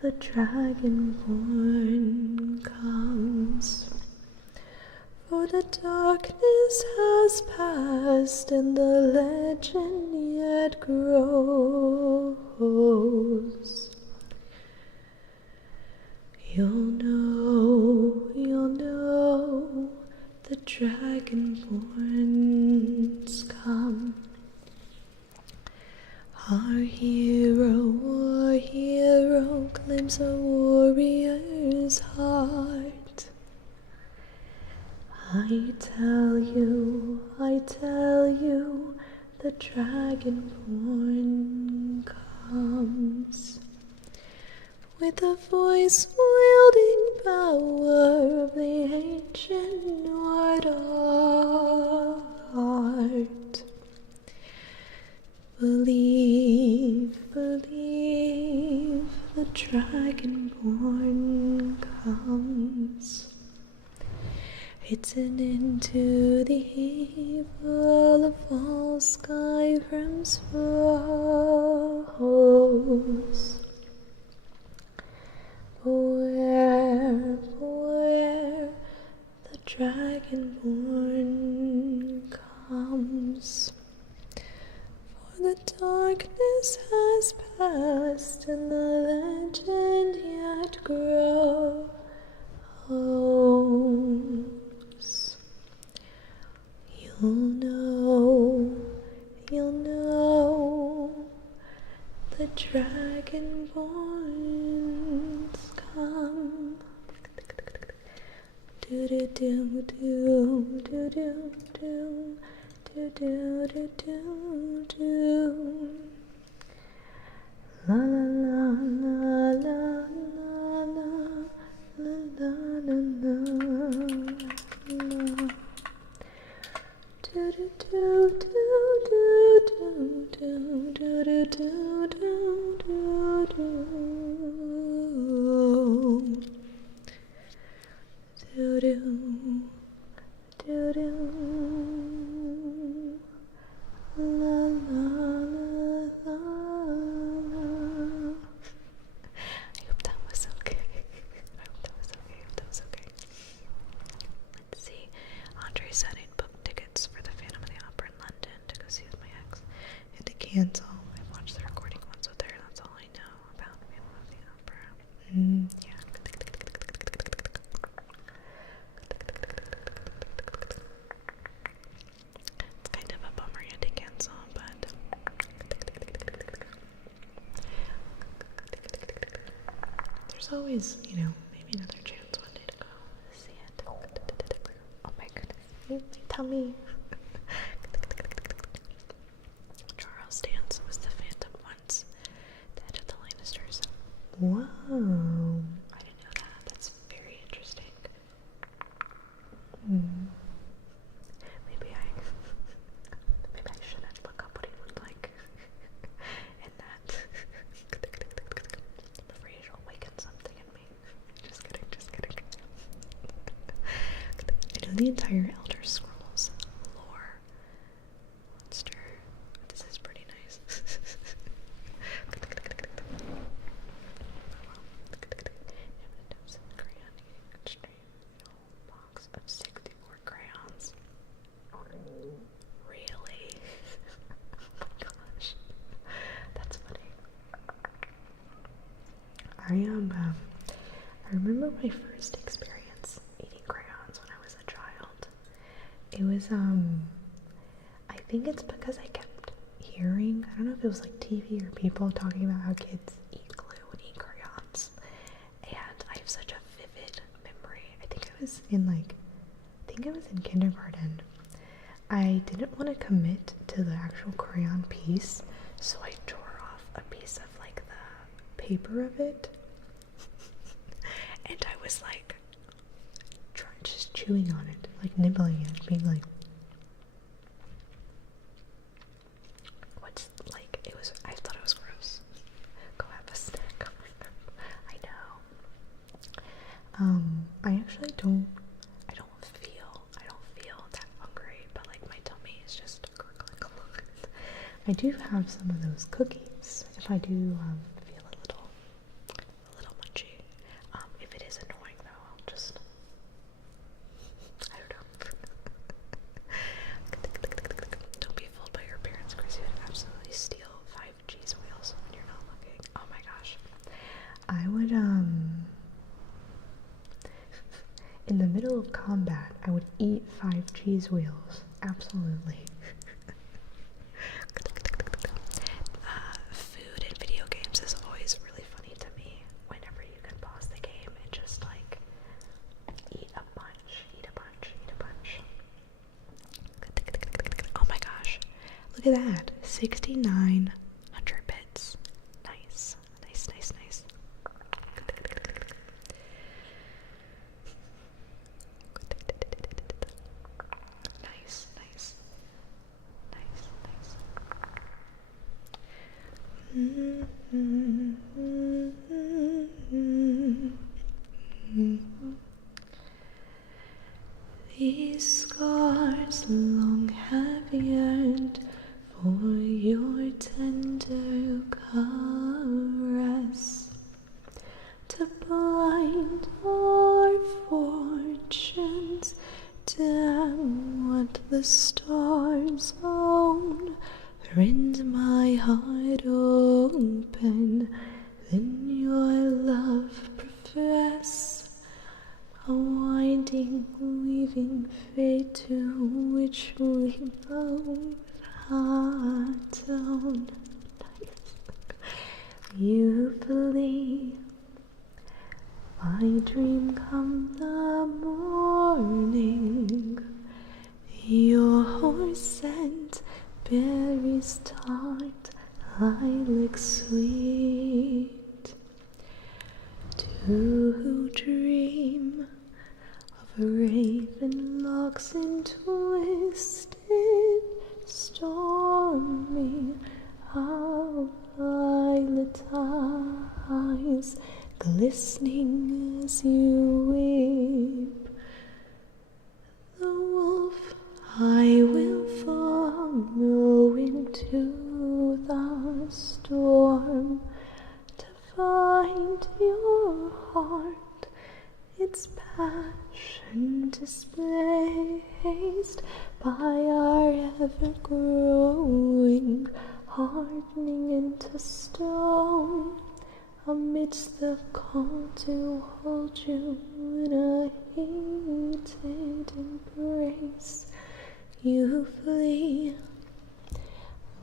the Dragonborn comes. For the darkness has passed and the legend yet grows. You'll know, the Dragonborns come. Our hero claims a warrior's heart. I tell you, the dragonborn comes with the voice wielding power of the ancient Nord art. Believe, the dragonborn comes. It's an into the evil of all Skyrim's foes. Beware, the dragonborn comes. For the darkness has passed and the legend yet grows. You'll know, the dragonborns come. Do do do do do do do do do do do. La la la la la la la la la la. Do do do do do do do do do do do do. Do do do do. La la la la. I hope that was okay. Let's see. Andre said I'd booked tickets for the Phantom of the Opera in London to go see with my ex. Had to cancel. I've watched the recording once with her. That's all I know about Phantom of the Opera. Yeah. It's kind of a bummer you had to cancel, but there's always, maybe another chance one day to go see it. Oh my goodness. Tell me. Charles Dance was the Phantom once, the head of the Lannisters. Whoa. I didn't know that. That's very interesting. Maybe I shouldn't look up what he looked like in that. I'm afraid it'll awaken something in me. Just kidding. I know the entire Elder Scrolls lore. Monster. This is pretty nice. Box of 64 crayons. Really? Oh my gosh. That's funny. I remember my first experience eating crayons when I was a child. It was, I think it's because I kept hearing, I don't know if it was like TV or people talking about how kids eat glue and eat crayons. And I have such a vivid memory. I think I was in kindergarten. I didn't want to commit to the actual crayon piece, so I tore off a piece of like the paper of it. And I was like just chewing on it, like nibbling it, being like, I thought it was gross. Go have a snack. I know. I actually don't feel that hungry, but like my tummy is just gurgling. I do have some of those cookies if I do feel a little munchy. If it is annoying though, I'll just, I don't know. Don't be fooled by your parents, Chrissy would absolutely steal 5 cheese wheels when you're not looking. Oh my gosh. I would, in the middle of combat, I would eat 5 cheese wheels. Absolutely. 6,900 bits. Nice. Nice, nice, nice. Nice, nice. Nice, nice. These scars long have yearned for your tender caress, to bind our fortunes, damn what the stars own. Rend my heart open, then your love profess, a winding, weaving fate to which we both are down. You flee, my dream come the morning. Your horse scent, berries tart, lilac sweet. To dream of raven locks in twisted, stormy, of violet eyes glistening as you weep. The wolf I will follow into the storm, to find your heart, its passion displaced by our ever-growing, hardening into stone, amidst the call to hold you in a heated embrace. You flee,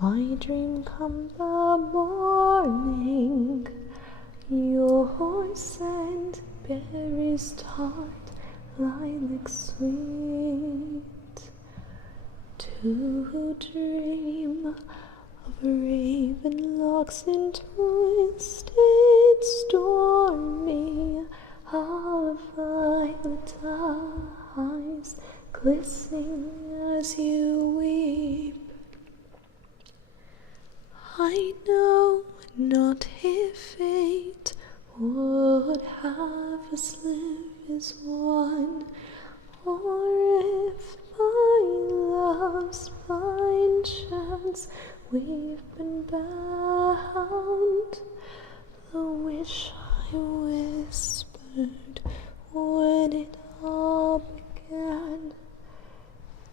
my dream come the morning. Your horse scent, berries tart, lilac sweet. To dream of raven locks in twisted, stormy, of violet eyes glistening as you weep. I know not if fate would have us live as one, or if by love's blind chance we've been bound. The wish I whispered when it all began,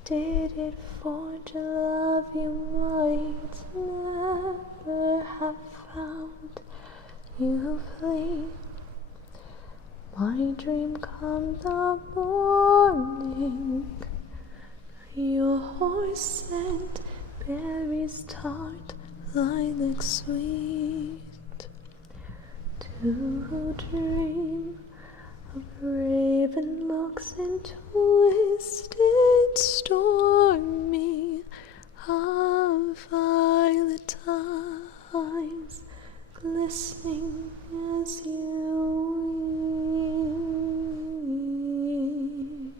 did it forge a love you might never have found. You flee, my dream come the morning. Your horse scent, berries tart, lilac sweet. To dream of raven locks and twisted, stormy, of violet eyes glistening as you weep.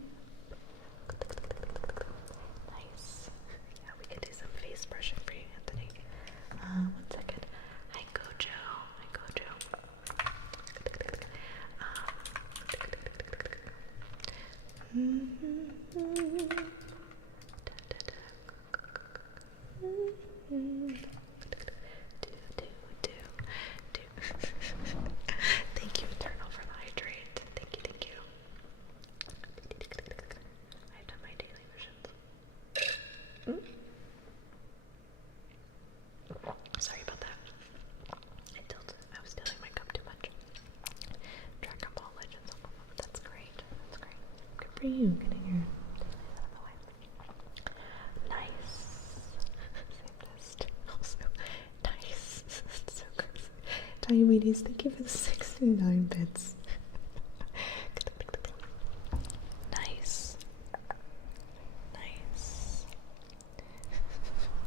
Nice. Yeah, we could do some face brushing for you, Anthony. 1 second. Hi, Gojo. Hi, Gojo. Thank you, Eternal, for the hydrate. Thank you, thank you. I've done my daily missions. Sorry about that. I was tilting my cup too much. Dragon Ball Legends. Oh, that's great. That's great. Good for you, getting your dailies out of the way. Nice. Same list. Also, nice. So gross. Diabetes, thank you for the 69 bits. Nice. Nice.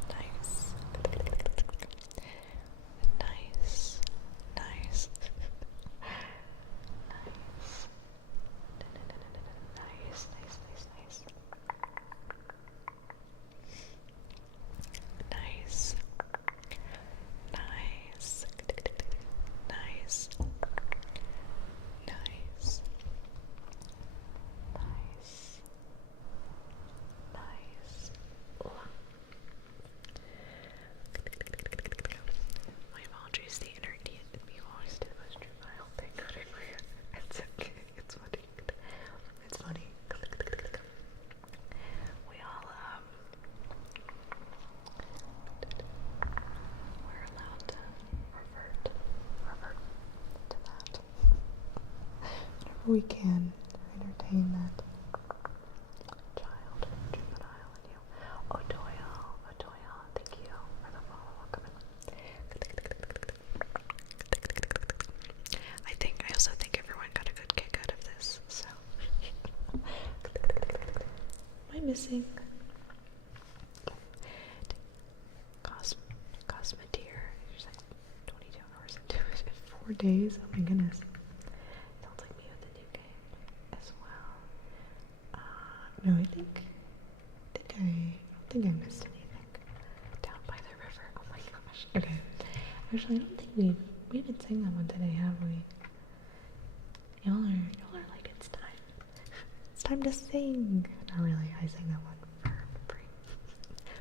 Nice. we can entertain that child, juvenile in you. Otoya, thank you for the follow. Welcome in. I also think everyone got a good kick out of this, so. Am I missing? Cosmeteer. There's like 22 hours into it in 4 days. Oh my goodness. Sounds like me with the new game as well. No, I don't think I missed anything. Down by the river. Oh my gosh. Okay. Actually, I don't think we didn't sing that one today, have we? Y'all are like, it's time. It's time to sing. Not really. I sang that one for free.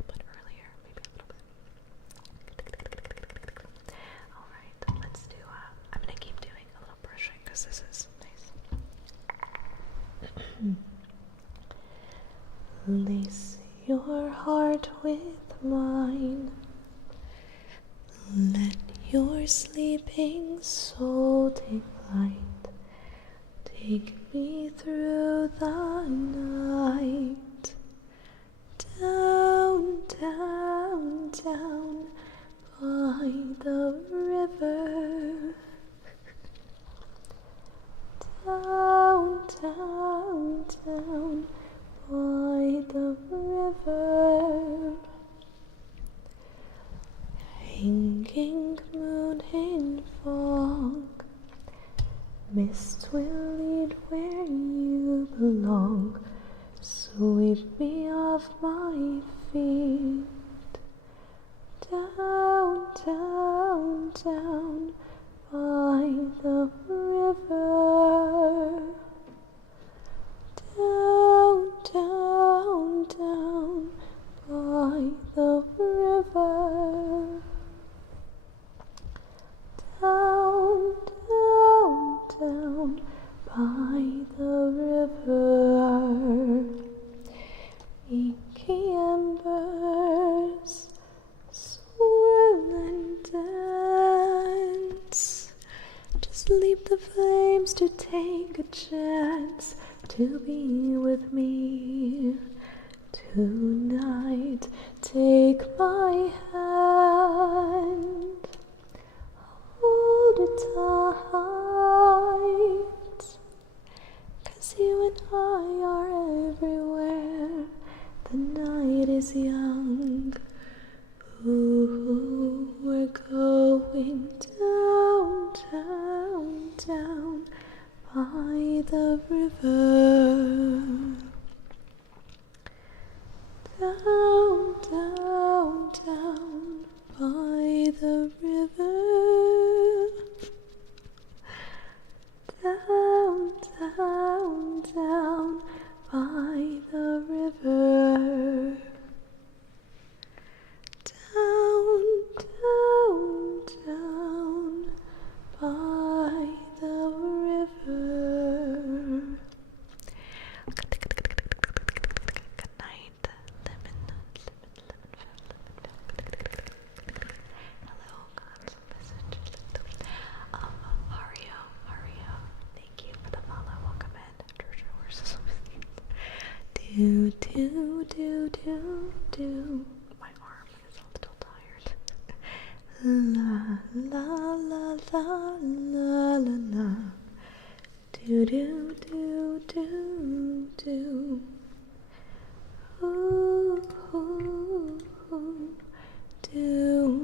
But earlier, maybe a little bit. Alright, let's do, I'm gonna keep doing a little brushing because this is nice. Lace your heart with mine. Let your sleeping soul take flight. Take me through the night. Down, down, down by the river. Down, down, down by the river. Hanging moon in fog, mist will lead where you belong. Sweep me off my feet. Down, down, down by the river. Down, down, down by the river. Down, down, down by the river. Inky embers swirl and dance. Just leave the flames to take a chance to be with me tonight. Take my hand, hold it tight, 'cause you and I are everywhere. The night is young. Ooh, we're going down, down, down by the river. Down, down, down by the river. Down, down, down by the river. Down, down, down by the river. Good night, lemon. Hello, God's message. Hario, thank you for the follow. Welcome in. Georgia, where's this one? Do. My arm is a little tired. La la la la la la la. Do. Ooh, ooh, ooh. Do.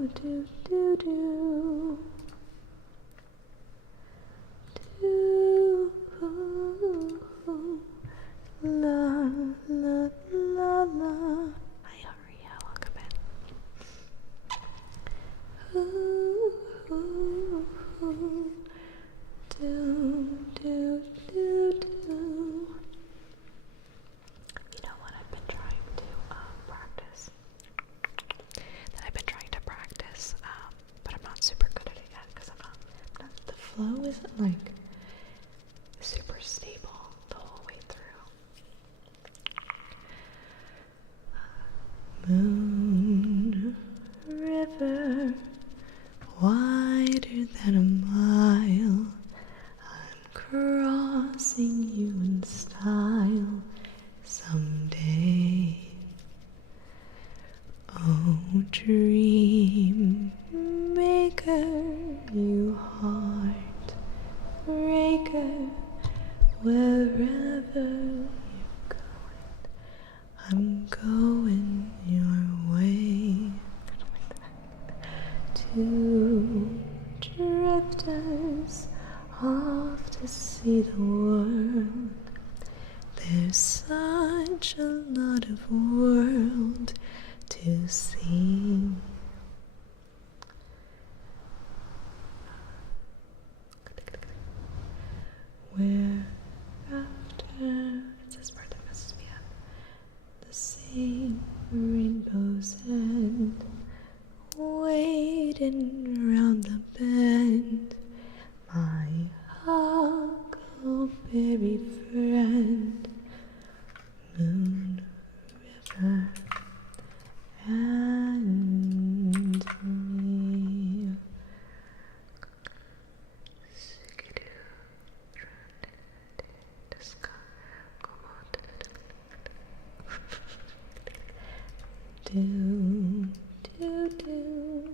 La la la la. Hi, Aria, welcome in. Ooh, ooh, ooh. Do. You know what I've been trying to practice? But I'm not super good at it yet because the flow isn't like super stable the whole way through. Moon river, wider than a mile, I'm crossing Wherever you're going, I'm going your way. Two drifters off to see the world. There's such a lot of world to see. We're after, it's this part that messes me up, the same rainbow's end, waiting around the bend. My huckleberry friend, Moon River, and me. Do do do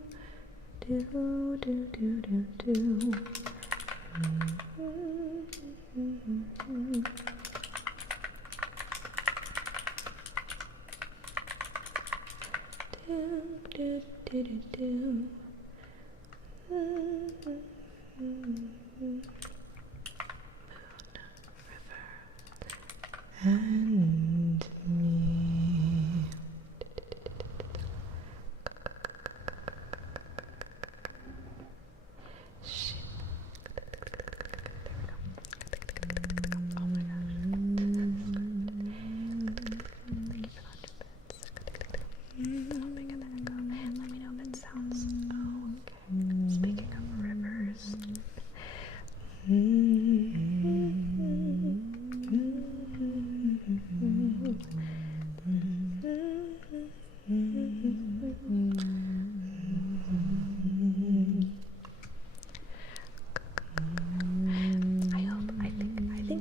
do do do do do. Do do do do do. Moon River and me.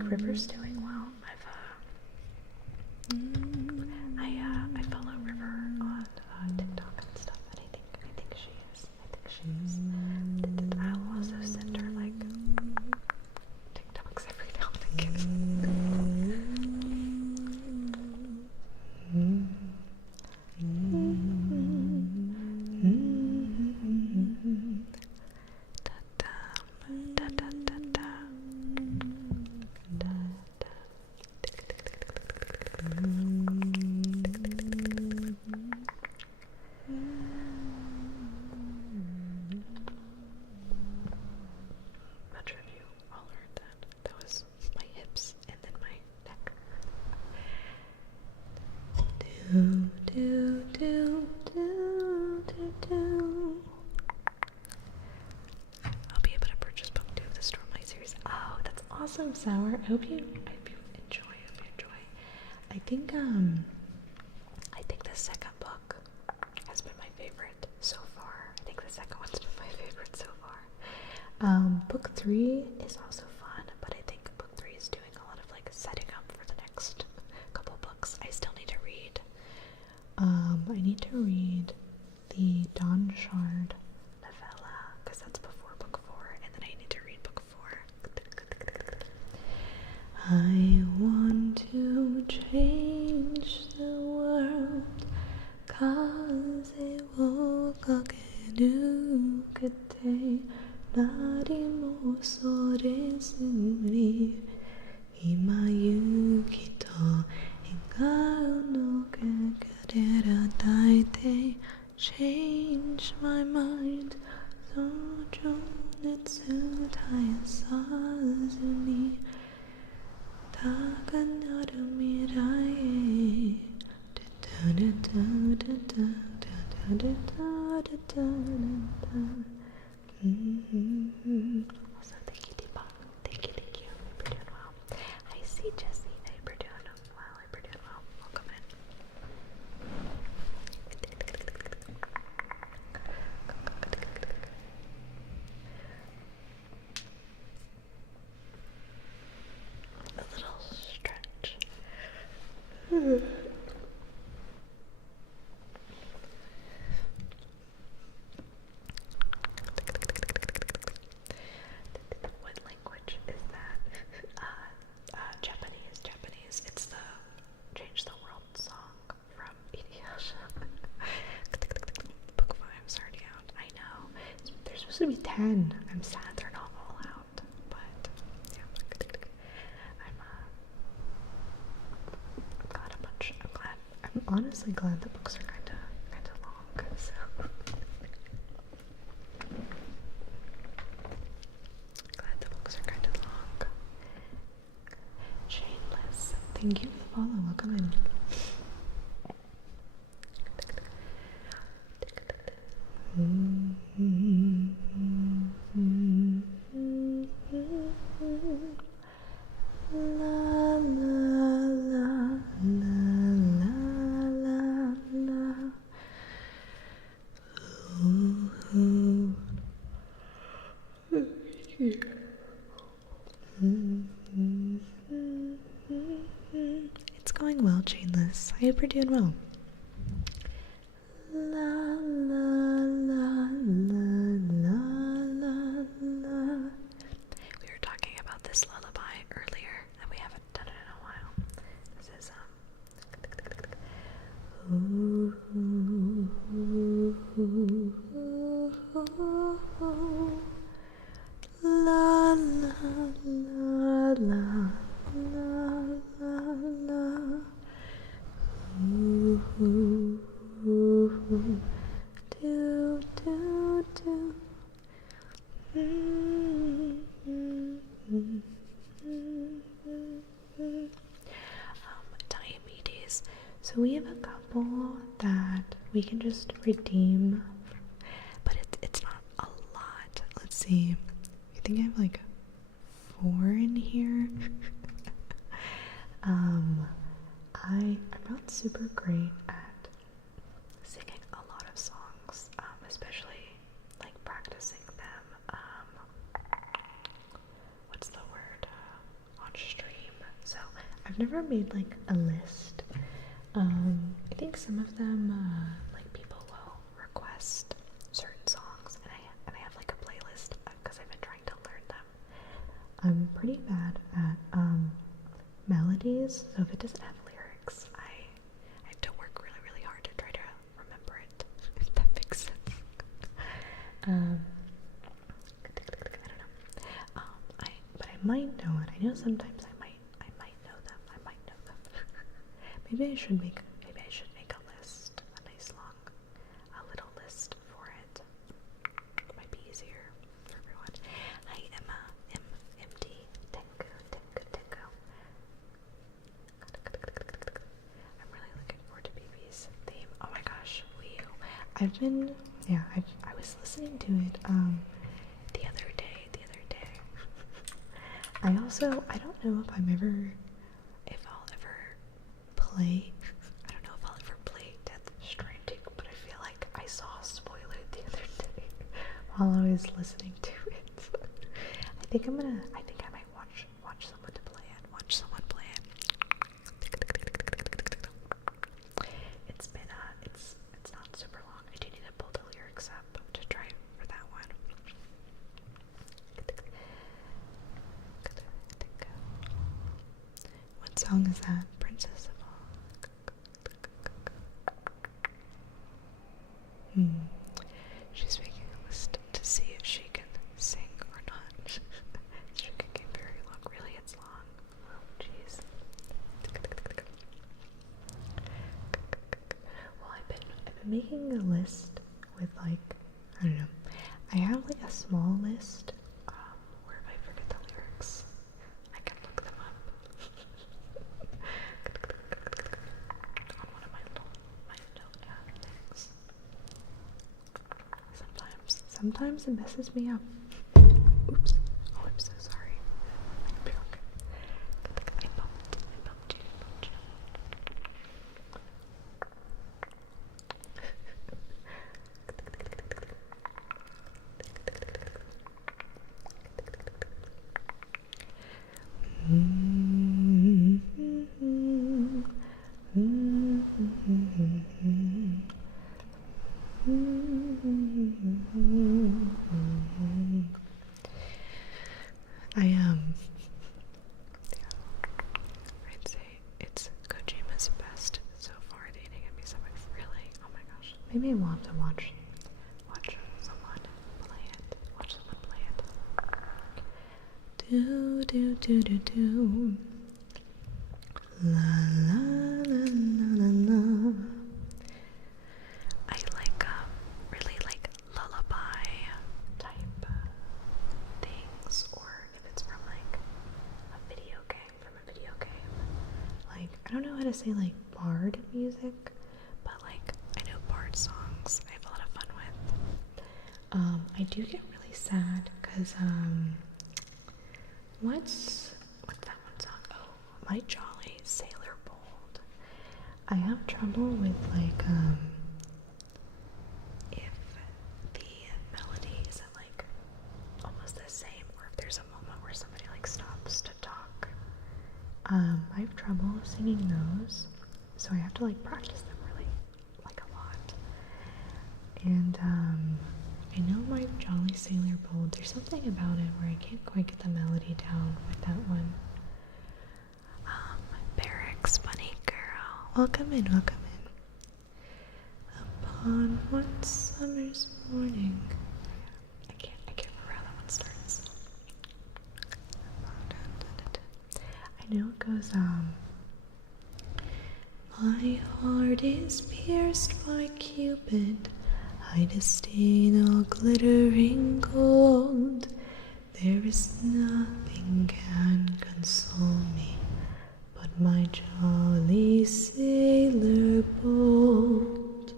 River's doing well. I follow River on TikTok and stuff, and I think she is. I'll also send her like TikToks every now and again. I'll be able to purchase book 2 of the Stormlight series. Oh, that's awesome, Sour. I hope you enjoy. I think the second book has been my favorite so far. I think the second one's been my favorite so far. Book 3 is also fun, but I think book 3 is doing a lot of like setting up for the next couple books. I still need to read. I need to read the Dawn Shard novella, because that's before book 4, and then I need to read book 4. I want to change the world, 風をかけ抜けて何も恐れずに今勇気と笑顔のかけら抱いて Change my mind その情熱絶やさずに高なる未来へ Also, thank you, Deepak. Thank you. Hope you're doing well. I see Jessie. I hope you're doing well. Welcome in. A little stretch. What language is that? supposed to be 10. I'm sad they're not all out, but yeah. I'm glad a bunch. I'm honestly glad the books are kind of long. So glad the books are kind of long. Shameless. Thank you for the follow. Welcome in. La la la la la la. Ooh. It's going well, Chainless. I hope you're doing well. La la la la la la la. We were talking about this lullaby earlier, and we haven't done it in a while. This is la la la la la la la. Do do do. Diabetes. So we have a couple that we can just redeem, but it's not a lot. Let's see. I think I have like 4 in here. I'm not super great at singing a lot of songs, especially like practicing them. What's the word? On stream. So I've never made like a list. I think some of them, like people will request certain songs, and I have like a playlist because I've been trying to learn them. I'm pretty bad at melodies, so if it doesn't have lyrics, I have to work really, really hard to try to remember it, if that makes sense. I don't know. But I might know it. I know sometimes I might know them. I might know them. Maybe I should make a list, a nice long, little list for it. Might be easier for everyone. Hi Emma, MD, Tenku. I'm really looking forward to BB's theme. Oh my gosh, Wii U. I was listening to it the other day. I don't know if I'll ever play. I don't know if I'll ever play Death Stranding, but I feel like I saw a spoiler the other day while I was listening to it. I think I might watch someone to play it. Watch someone play it. It's not super long. I do need to pull the lyrics up to try for that one. What song is that? Princess of All. She's making a list to see if she can sing or not. She can get very long. Really, it's long. Oh, jeez. Well, I've been making a list with like, I don't know. I have like a small list where if I forget the lyrics, I can look them up on one of my note things. Sometimes it messes me up. Oops. Oh, I'm so sorry. I bumped you. Do do do do do. La la la la la la. I like really like lullaby type things, or if it's from like a video game, like I don't know how to say like bard music, but like I know bard songs I have a lot of fun with. I do get really sad because what's that one song? Oh, My Jolly Sailor Bold. I have trouble with like if the melody isn't like almost the same, or if there's a moment where somebody like stops to talk. I have trouble singing those, so I have to like practice them really like a lot. And I know My Jolly Sailor Bold, there's something about it where I can't quite get the melody down with that one. Barracks Bunny Girl. Welcome in, welcome in. Upon one summer's morning. I can't remember how that one starts. I know it goes, my heart is pierced by Cupid, I disdain all glittering gold. There is nothing can console me but my jolly sailor bold.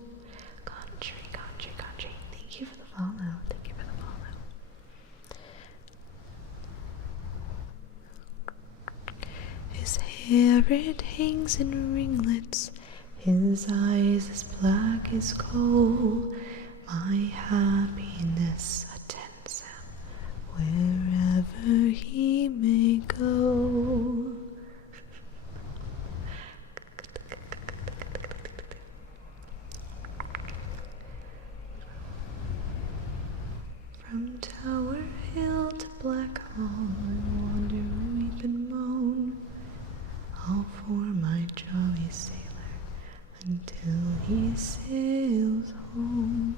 Country, country, country. Thank you for the follow. Thank you for the follow. His hair it hangs in ringlets, his eyes as black as coal. My happiness attends him wherever he may go. From Tower Hill to Black Hall, I wander, weep and moan, all for my jolly sailor, until he sails home.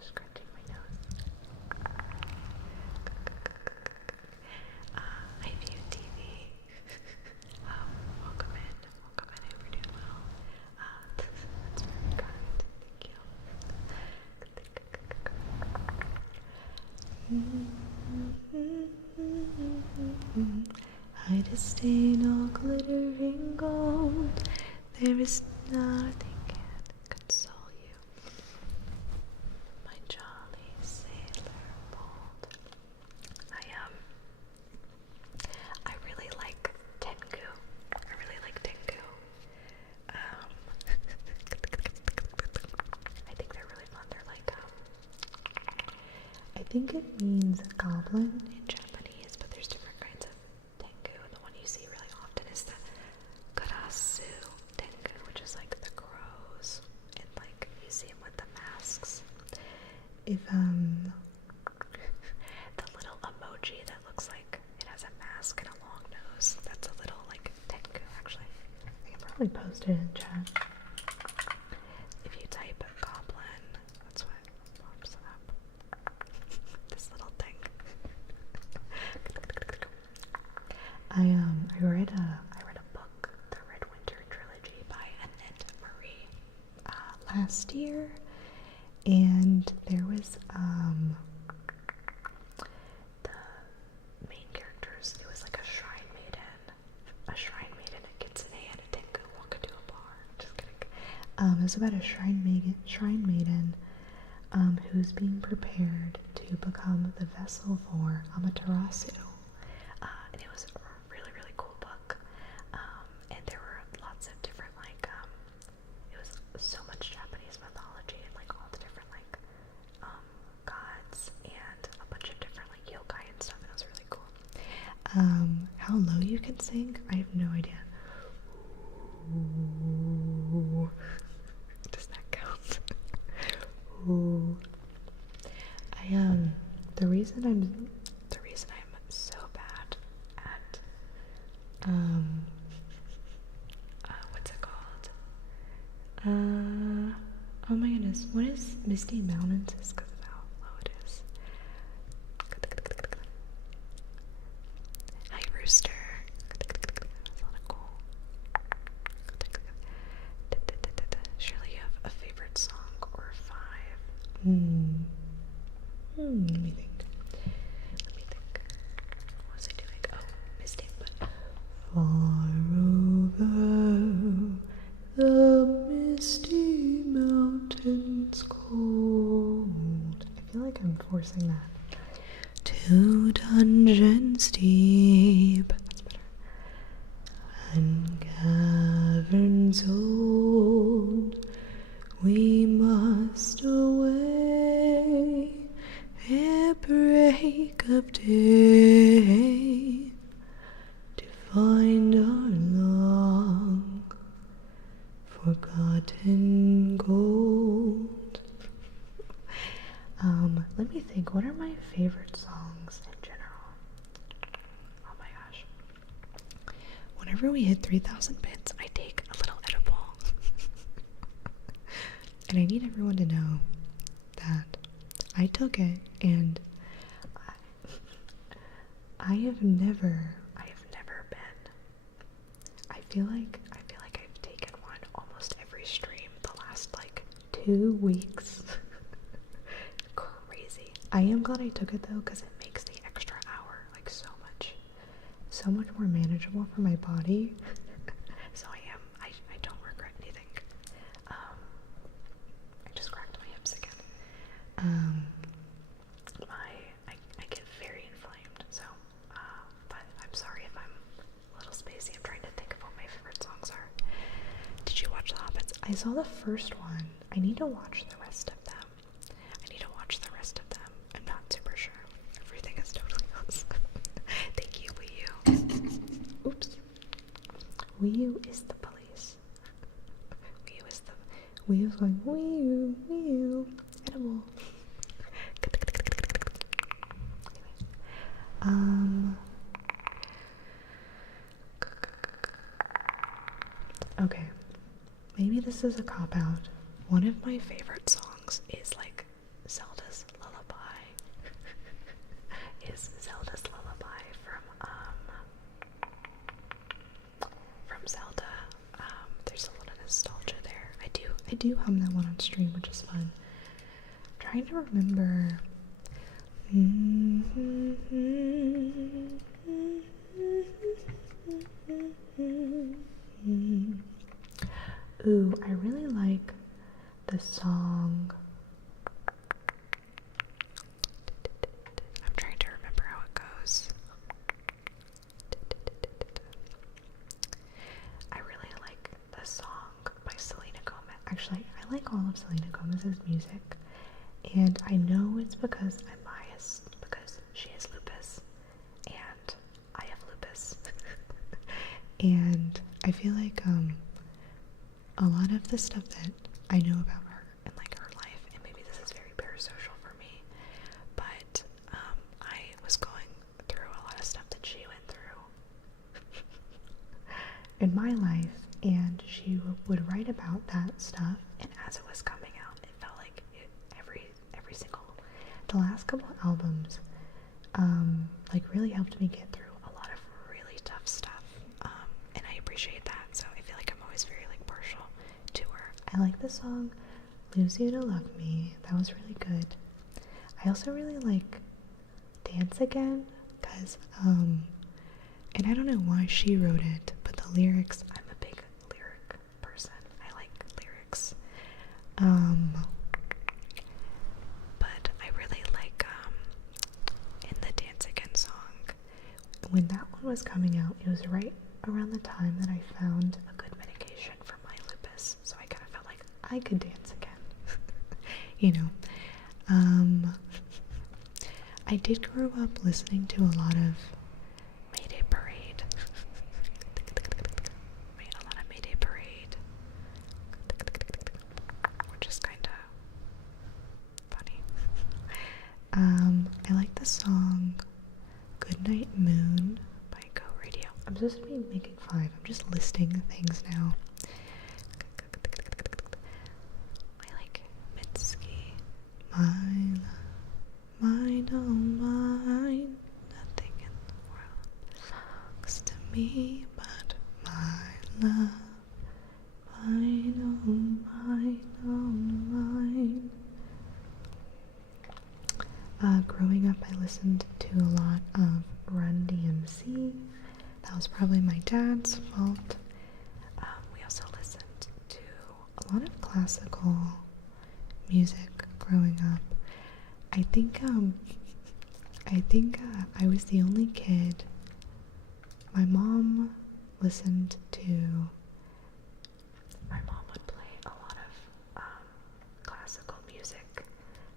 Scratching my nose. I view TV. Welcome in. Welcome in. Hope you're doing well. That's very kind. Thank you. I disdain all glittering gold. There is nothing can console you, my jolly sailor bold. I really like Tengu. I really like Tengu. I think they're really fun. They're like I think it means goblin in Japanese, but there's different kinds of Tengu. The one you see really often is the Karasu Tengu, which is like the crows, and like you see them with the masks. If the little emoji that looks like it has a mask and a long nose, that's a little like Tengu actually. I can probably post it in chat. If you type goblin, that's what pops up. This little thing. I read a book, The Red Winter Trilogy by Annette Marie, last year, and there was the main characters. It was like a shrine maiden, a kitsune, and a tengu walk into a bar. Just kidding. It was about a shrine maiden who's being prepared to become the vessel for Amaterasu. And it was a really, really cool book. And there were lots of different, like, it was so much Japanese mythology and, like, all the different, like, gods and a bunch of different, like, yokai and stuff, and it was really cool. How low you can sing? I have no idea. Ooh. Does that count? Ooh. The reason Misty Mountains is because of how low it is. Hi, Rooster. That's a lot of cool. Surely you have a favorite song or 5. Let me think. What was I doing? Oh, Misty. Far over the misty mountains cold. I feel like I'm forcing that. 2 dungeons deep. That's better. And caverns old, we must away ere break of day to find our long forgotten gold. Let me think, what are my favorite songs in general? Oh my gosh. Whenever we hit 3,000 bits, I take a little edible. And I need everyone to know that I took it, and I have never been. I feel like I've taken one almost every stream the last like 2 weeks. Crazy. I am glad I took it though, because it makes the extra hour like so much more manageable for my body. So I don't regret anything. I just cracked my hips again. I get very inflamed, so but I'm sorry if I'm a little spacey. I'm trying to think of what my favorite songs are. Did you watch The Hobbits? I saw the first one. I need to watch the rest of them. I'm not super sure. Everything is totally awesome. Thank you, Wii U. Oops. Wii U is the police. Wii U's going, Wii U, edible. Okay, maybe this is a cop-out. One of my favorite songs is like Zelda's Lullaby. Is Zelda's Lullaby from Zelda. There's a lot of nostalgia there. I do hum that one on stream, which is fun. I'm trying to remember. Ooh, I really like the song. I'm trying to remember how it goes. I really like the song by Selena Gomez. Actually, I like all of Selena Gomez's music, and I know it's because I'm biased because she has lupus and I have lupus. And I feel like a lot of the stuff that I know about her and like her life, and maybe this is very parasocial for me, but I was going through a lot of stuff that she went through in my life, and she would write about that stuff, and as it was coming out, it felt like every single, the last couple of albums like really helped me get through a lot of really tough stuff, and I appreciate that. So I feel like I'm always very like partial to her. I like the song Lose You to Love Me. That was really good. I also really like Dance Again, because and I don't know why she wrote it, but the lyrics, I'm a big lyric person. I like lyrics. But I really like in the Dance Again song, when that one was coming out, it was right around the time that I found a good medication for my lupus, so I kind of felt like I could dance again. You know. I did grow up listening to a lot of Mayday Parade. A lot of Mayday Parade. Which is kind of funny. I like the song Goodnight Moon by Go Radio. I'm supposed to be making 5. I'm just listing things now. I like Mitski. me, but my love, mine, oh mine, oh mine. Growing up, I listened to a lot of Run DMC. That was probably my dad's fault. We also listened to a lot of classical music growing up. I think I was the only kid. My mom listened to. My mom would play a lot of classical music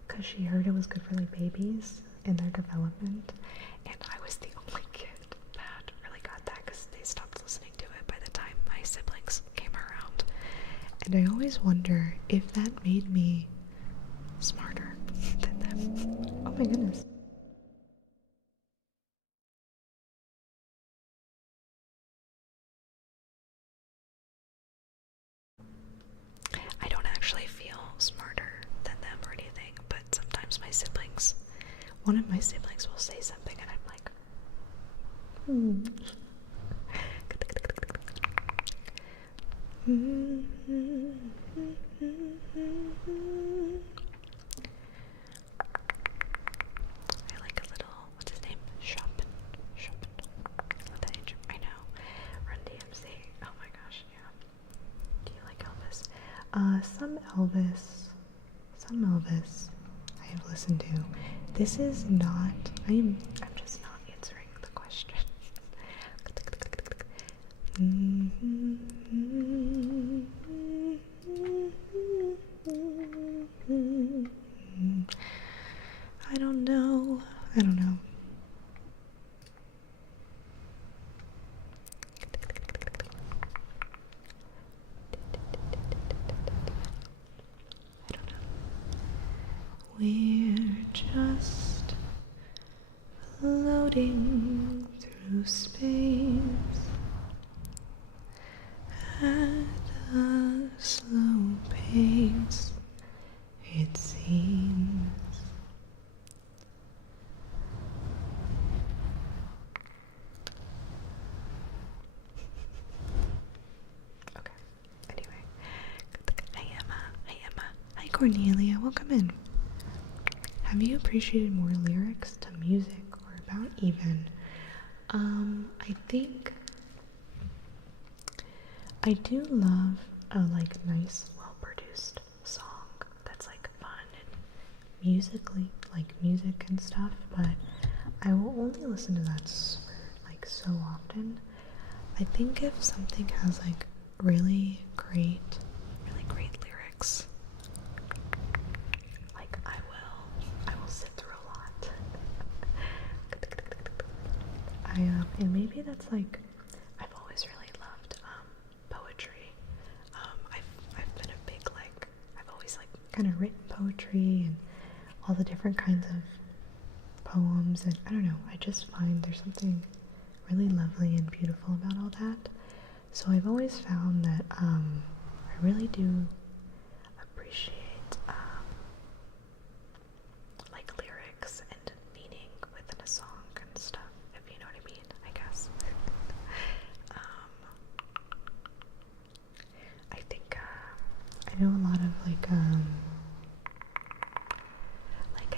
because she heard it was good for like babies and their development, and I was the only kid that really got that because they stopped listening to it by the time my siblings came around. And I always wonder if that made me smarter than them. Oh my goodness. I don't actually feel smarter than them or anything, but sometimes one of my siblings will say something and I'm like, I like a little, what's his name? Chopin. I know. Run DMC. Oh my gosh, yeah. Do you like Elvis? Some Elvis I have listened to. This is not, I'm just not answering the question. I don't know. We're just floating through space at a slow pace, it seems. Okay, anyway. Hi Emma. Hi Cornelia, welcome in. Have you appreciated more lyrics to music, or about even? I think I do love a like nice, well-produced song that's like fun and musically, like music and stuff, but I will only listen to that for like so often. I think if something has like really great lyrics, like I will sit through a lot. And maybe that's like, I've always really loved poetry. I've been a big like, I've always like kind of written poetry and all the different kinds of poems, and I don't know, I just find there's something really lovely and beautiful about all that. So I've always found that I really do appreciate like lyrics and meaning within a song and stuff, if you know what I mean, I guess. I think I know a lot of like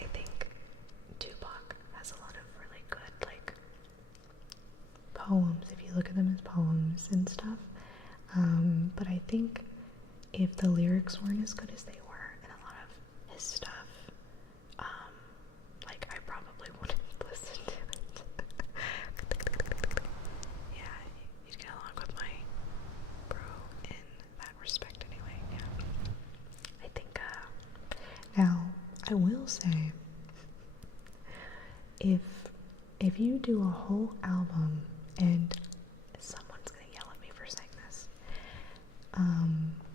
I think Tupac has a lot of really good like poems, if you look at them as poems and stuff. But I think if the lyrics weren't as good as they were in a lot of his stuff, like I probably wouldn't listen to it. Yeah, you'd get along with my bro in that respect anyway, yeah. I think, now, I will say, if you do a whole album, and someone's gonna yell at me for saying this,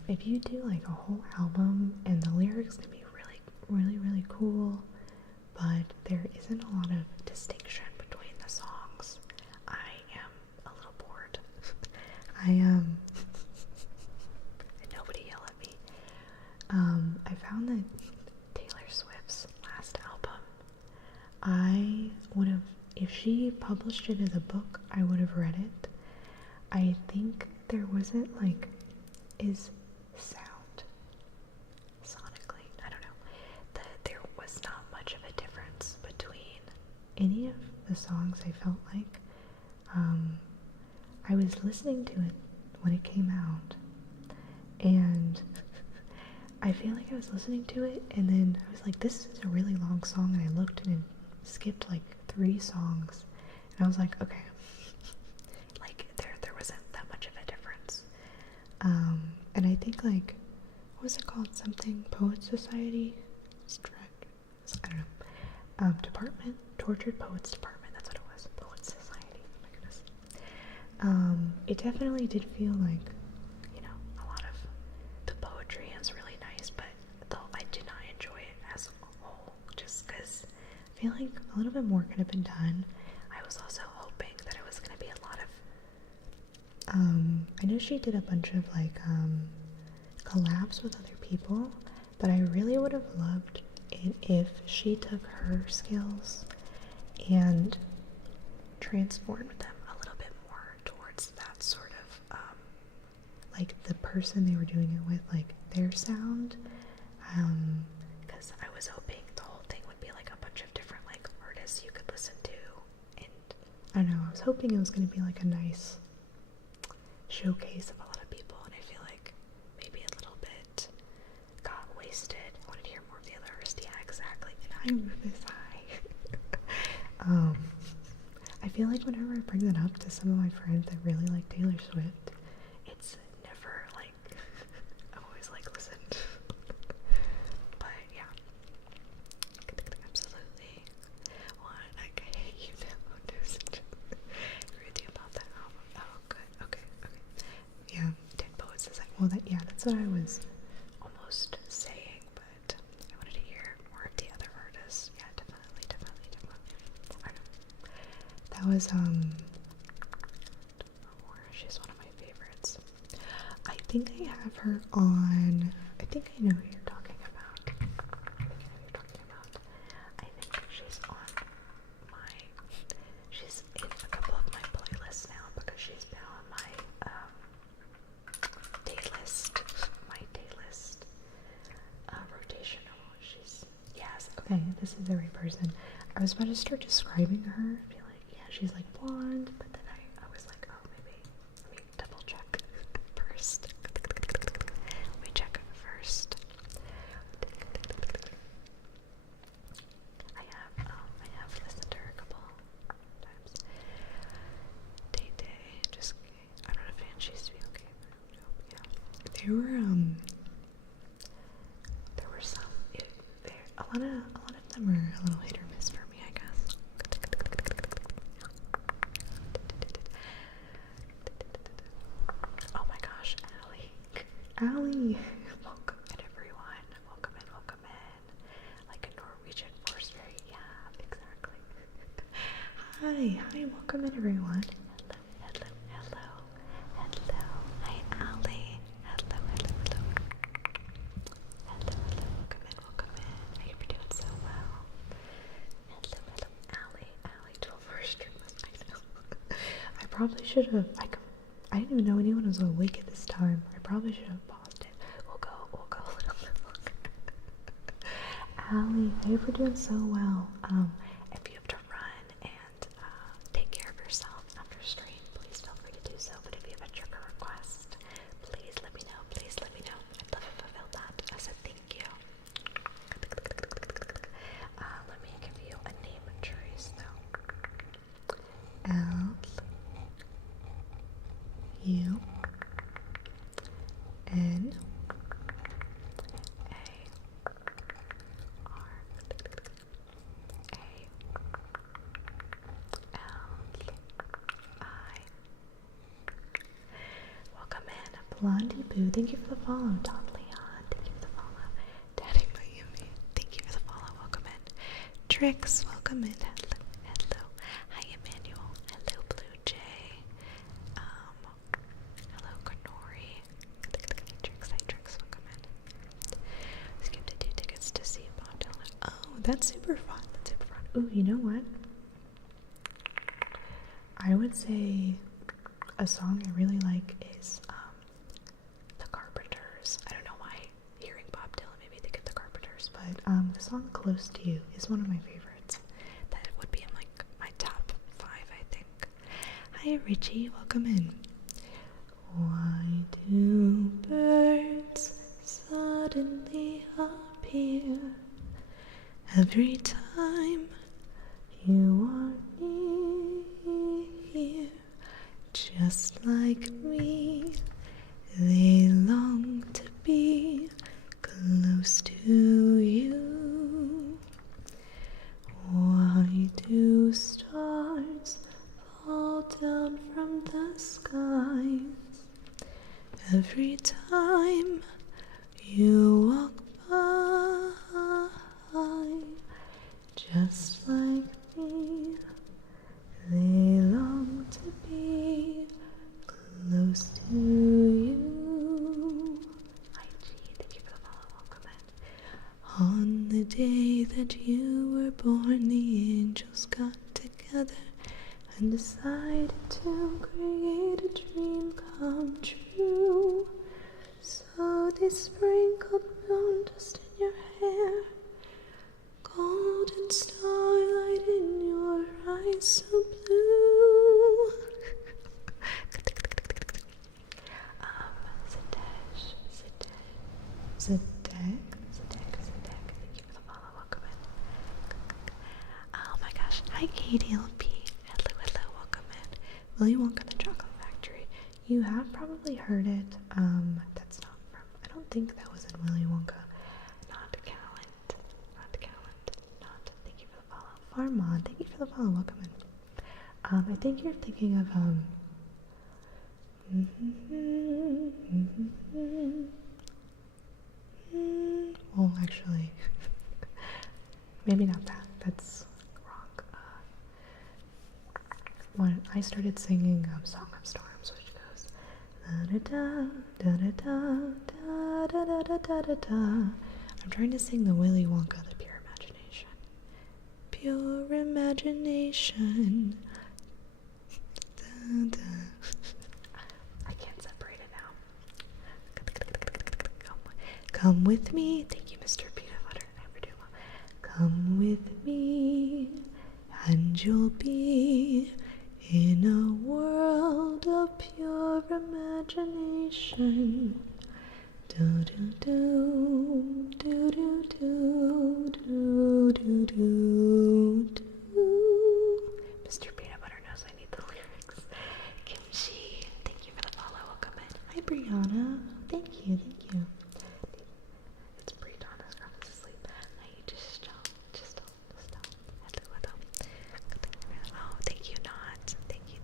if you do like a whole album and the lyrics can be really cool, but there isn't a lot of distinction between the songs, I am a little bored. And nobody yell at me. I found that Taylor Swift's last album, I would have, if she published it as a book, I would have read it, I think there wasn't like, is sound sonically, I don't know, there was not much of a difference between any of the songs. I felt like I was listening to it when it came out, and I feel like I was listening to it, and then I was like, this is a really long song, and I looked and it skipped like 3 songs, and I was like, okay, like there wasn't that much of a difference. And I think like, what was it called? Something Poet Society? I don't know. Department? Tortured Poets Department, that's what it was. Poet Society, oh my goodness. It definitely did feel like, you know, a lot of the poetry is really nice, but though I did not enjoy it as a whole, just because I feel like a little bit more could have been done. I was also hoping that it was going to be a lot of, I know she did a bunch of like, collabs with other people, but I really would have loved it if she took her skills and transformed them a little bit more towards that sort of, like the person they were doing it with, like their sound, because I was hoping the whole thing would be like a bunch of different like artists you could listen to, and I don't know, I was hoping it was going to be like a nice showcase of a lot of people, and I feel like maybe a little bit got wasted. I wanted to hear more of the other artists. Yeah, exactly. And I move this high. I feel like whenever I bring that up to some of my friends that really like Taylor Swift, it's never like, I'm always like, listen. But yeah. Absolutely. What? Okay, you know, agree with you about that album. Oh, good. Okay. Yeah, Dead Poets is like, well, yeah, that's what I was almost saying, but I wanted to hear more of the other artists. Yeah, definitely. I know. That was, she's one of my favorites. I think I have her on, I think I know who you're talking about. I think she's on she's in a couple of my playlists now, because she's been on my, daylist, rotational. Yes, okay, this is the right person. I was about to start describing her, be like, yeah, she's like blonde, but then I was like, oh, maybe, let me double check first. Let me check first. I have listened to her a couple times. Day, just, I'm not a fan, she used to be okay, but yeah. There were some, a lot of them are a little hit or miss for me, I guess. Oh my gosh, Allie, welcome in everyone, welcome in, like a Norwegian force fairy, yeah, exactly. Hi, welcome in everyone. Hello, hi Allie, hello, welcome in, I hope you're doing so well. Hello, Allie, 12-hour stream was nice. I probably should have, I didn't even know anyone was awake at this time. I probably should have paused it. We'll go a little bit longer. Allie, I hope you're doing so well. If you have to run and take care of yourself after stream, please feel free to do so. But if you have a trigger request, please let me know. I'd love to fulfill that as a thank you. Let me give you a name choice though. L U N A R A L I. Welcome in, Blondie Boo. Thank you for the follow, Tom Leon. Thank you for the follow, Daddy Miami. Thank you for the follow. Welcome in, Trix. Welcome in. Hello. Hi, Emmanuel. Hello, Blue Jay. Hello, Kanori. Trix, welcome in. Let's give the 2 tickets to see Bob Dylan. Oh, that's super fun. Ooh, you know what? I would say a song I really like is The Carpenters. I don't know why hearing Bob Dylan made me think of The Carpenters, but the song Close to You is one of my favorites. That would be in like my top 5, I think. Hi Richie, welcome in. Why do birds suddenly appear every time you are near? Just like me, they long to be close to you. Why do stars fall down from the skies every time you walk by? Just like me, they long to be close to you. Hi G, thank you for the follow, welcome in. On the day that you were born, the angels got together and decided to create a dream come true. So they sprinkled moon dust in your hair, golden starlight in your eyes so blue. Zedek, thank you for the follow, welcome in. Oh my gosh, hi KDLP, hello, welcome in. Willy Wonka and the Chocolate Factory. You have probably heard it, that's not from, I don't think that was in Willy Wonka. Not, thank you for the follow. Farmon, thank you for the follow, welcome in. I think you're thinking of, well, actually, maybe not that. That's wrong. When I started singing Song of Storms, which goes da da da da da da da da da da da. I'm trying to sing the Willy Wonka, the Pure Imagination. Pure imagination. Da, da. I can't separate it now. Come with me. Thank you, Mr. Peanut Butter. Never do well. Come with me, and you'll be in a world of pure imagination. Do do do do do do do do do do. Mr. Peanut Butter knows I need the lyrics. Kimchi, thank you for the follow. Welcome in. Hi Brianna. Thank you. It's Brianna's girl is asleep. I just stop. Hello. Oh, thank you, Not. Thank you.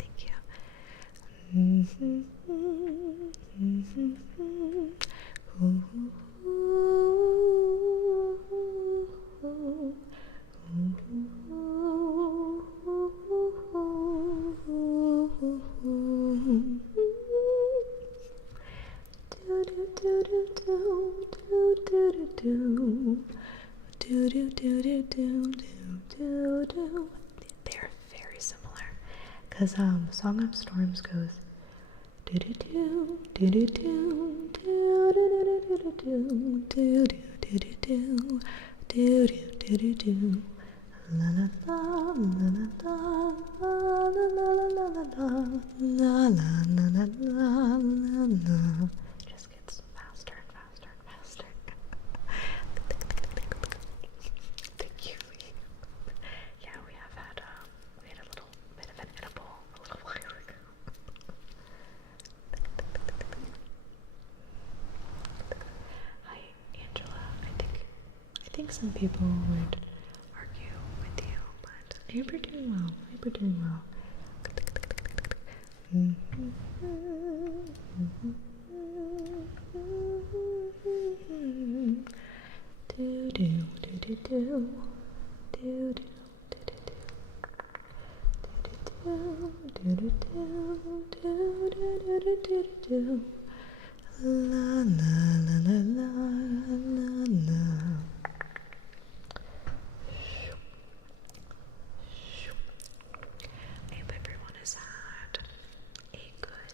They're very similar, cause Song of Storms goes do do do do do do do do do do do do do do la la la la la la la la. Just gets faster and faster and faster. Thank you. Yeah, we had a little bit of an edible a little while ago. Hi, Angela. I think some people would argue with you, but you're doing well. Do do do do do do do. La la la la la la. I hope everyone has had a good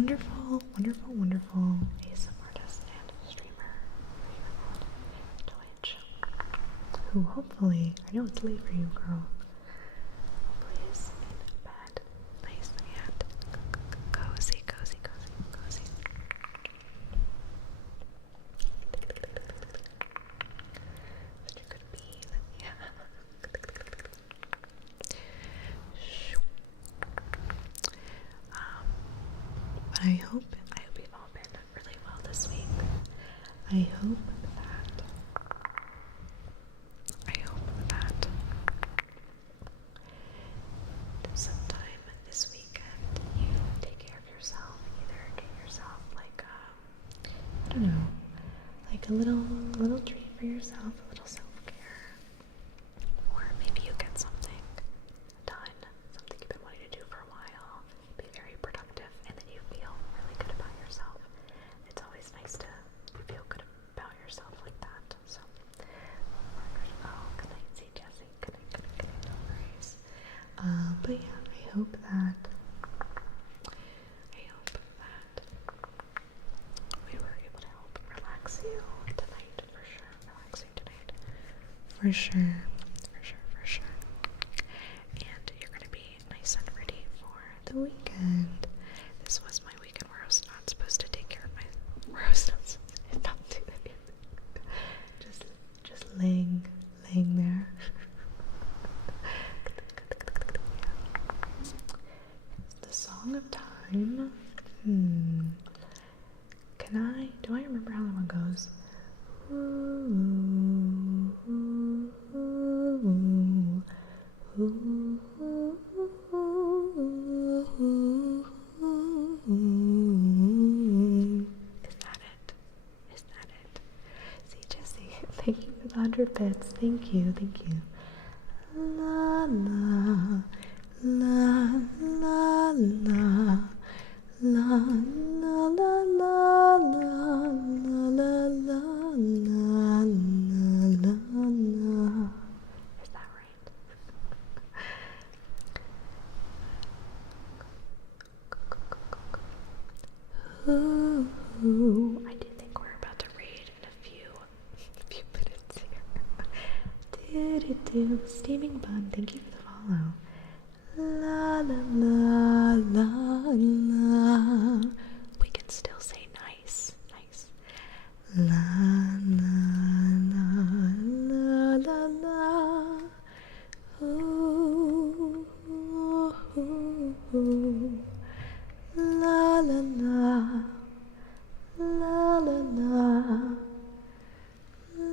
wonderful, wonderful, wonderful ASMR artist and streamer, Twitch, who hopefully, I know it's late for you, girl, hopefully is in bed, nice and cozy, cozy, cozy, cozy. Such a good bean, yeah. But I hope you've all been really well this week. I hope that sometime this weekend you take care of yourself. Either get yourself like I don't know, like a little treat for yourself, a little self-care, or maybe you get something done, something you've been wanting to do for a while, be very productive, and then you feel really good about yourself. It's always nice to feel good about yourself like that. So, good night, see Jessie. Good night, no worries. But yeah, I hope that we were able to help relax you tonight, for sure. Relax you tonight, for sure. And you're gonna be nice and ready for the weekend. This was my weekend where I was not supposed to take care of where I was not doing it. Just laying there. The Song of Time. Do I remember how that one goes? Is that it? See, Jessie, thank you for the 100 bits. Thank you. La la la la la la la la la la la la la. Is that right? Ooh, I do think we're about to read in a few minutes here. Steaming Bun, thank you for the follow. La la la la la. We can still say nice. La la la la la. Ooh, ooh, ooh. La la la. La la la.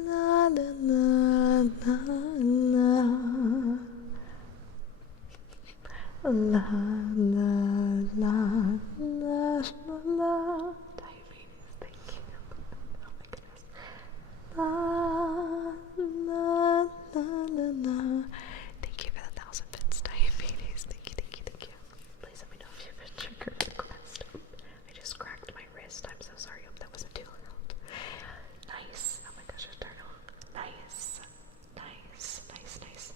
La la la la la. La la la la la. Diabetes, thank you. Oh my goodness. La la la la la. Thank you for the 1,000 bits, Diabetes. Thank you. Please let me know if you've been triggered request. I just cracked my wrist. I'm so sorry. Hope that wasn't too loud. Nice. Oh my gosh, it's starting off. Nice. Nice. Nice.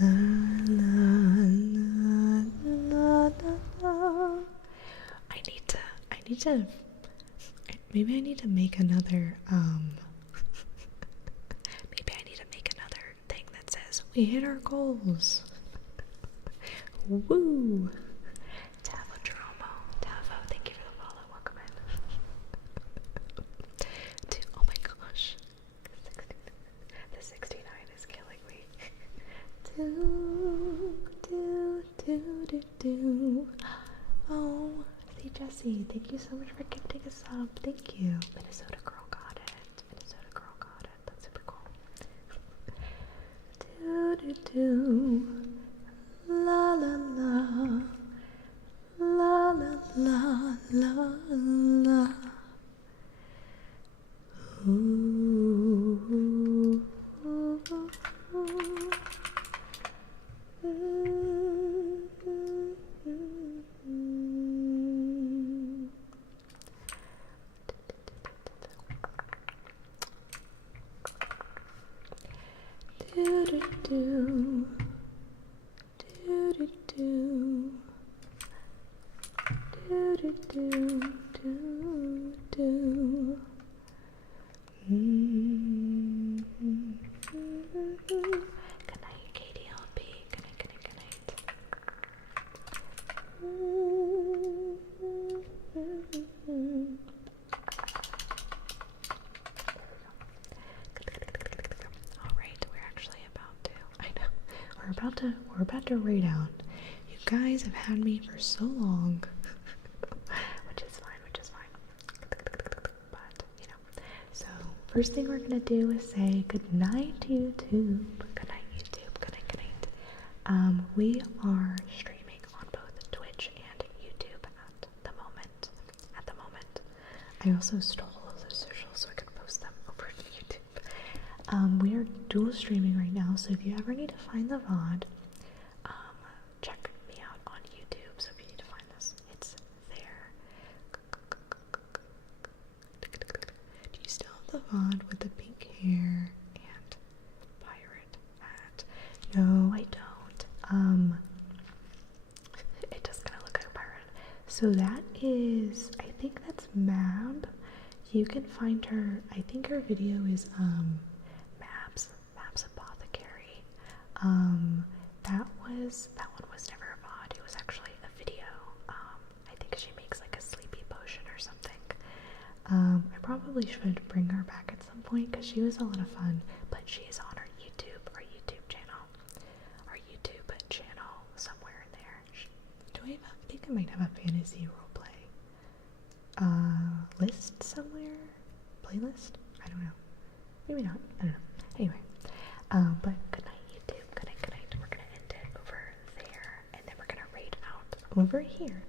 La la la la la. Maybe I need to make another thing that says we hit our goals. Woo! Tavo, thank you for the follow. Welcome in. Oh my gosh. The 69 is killing me. Oh, see Jessie, thank you so much for gifting us up. Thank you. Minnesota girl got it. That's super cool. La la la. La la la la la. Ooh. Do do do. Do do do. Do do do do do. Good night, KDLP. Good night, good night, good night. Alright, we're actually about to. I know. We're about to raid out. You guys have had me for so long. which is fine. But, you know. So, first thing we're gonna do is say good night, YouTube. Good night, YouTube. Good night, good night. We are streaming on both Twitch and YouTube at the moment. I also stole all those socials so I could post them over to YouTube. We are dual streaming right now, so if you ever need to find the VOD, check me out on YouTube. So if you need to find this, it's there. Do you still have the VOD with the pink hair and pirate hat? No, I don't. It does kind of look like a pirate. So that is, I think that's Mab. You can find her, I think her video is Mab's Apothecary. That one was never a VOD, it was actually a video. I think she makes like a sleepy potion or something. I probably should bring her back at some point because she was a lot of fun, but she's on our YouTube channel somewhere in there. I think I might have a fantasy roleplay list somewhere? Playlist? I don't know. Maybe not. I don't know. Anyway, but good night, YouTube. Good night, good night. We're gonna end it over there, and then we're gonna raid out over here.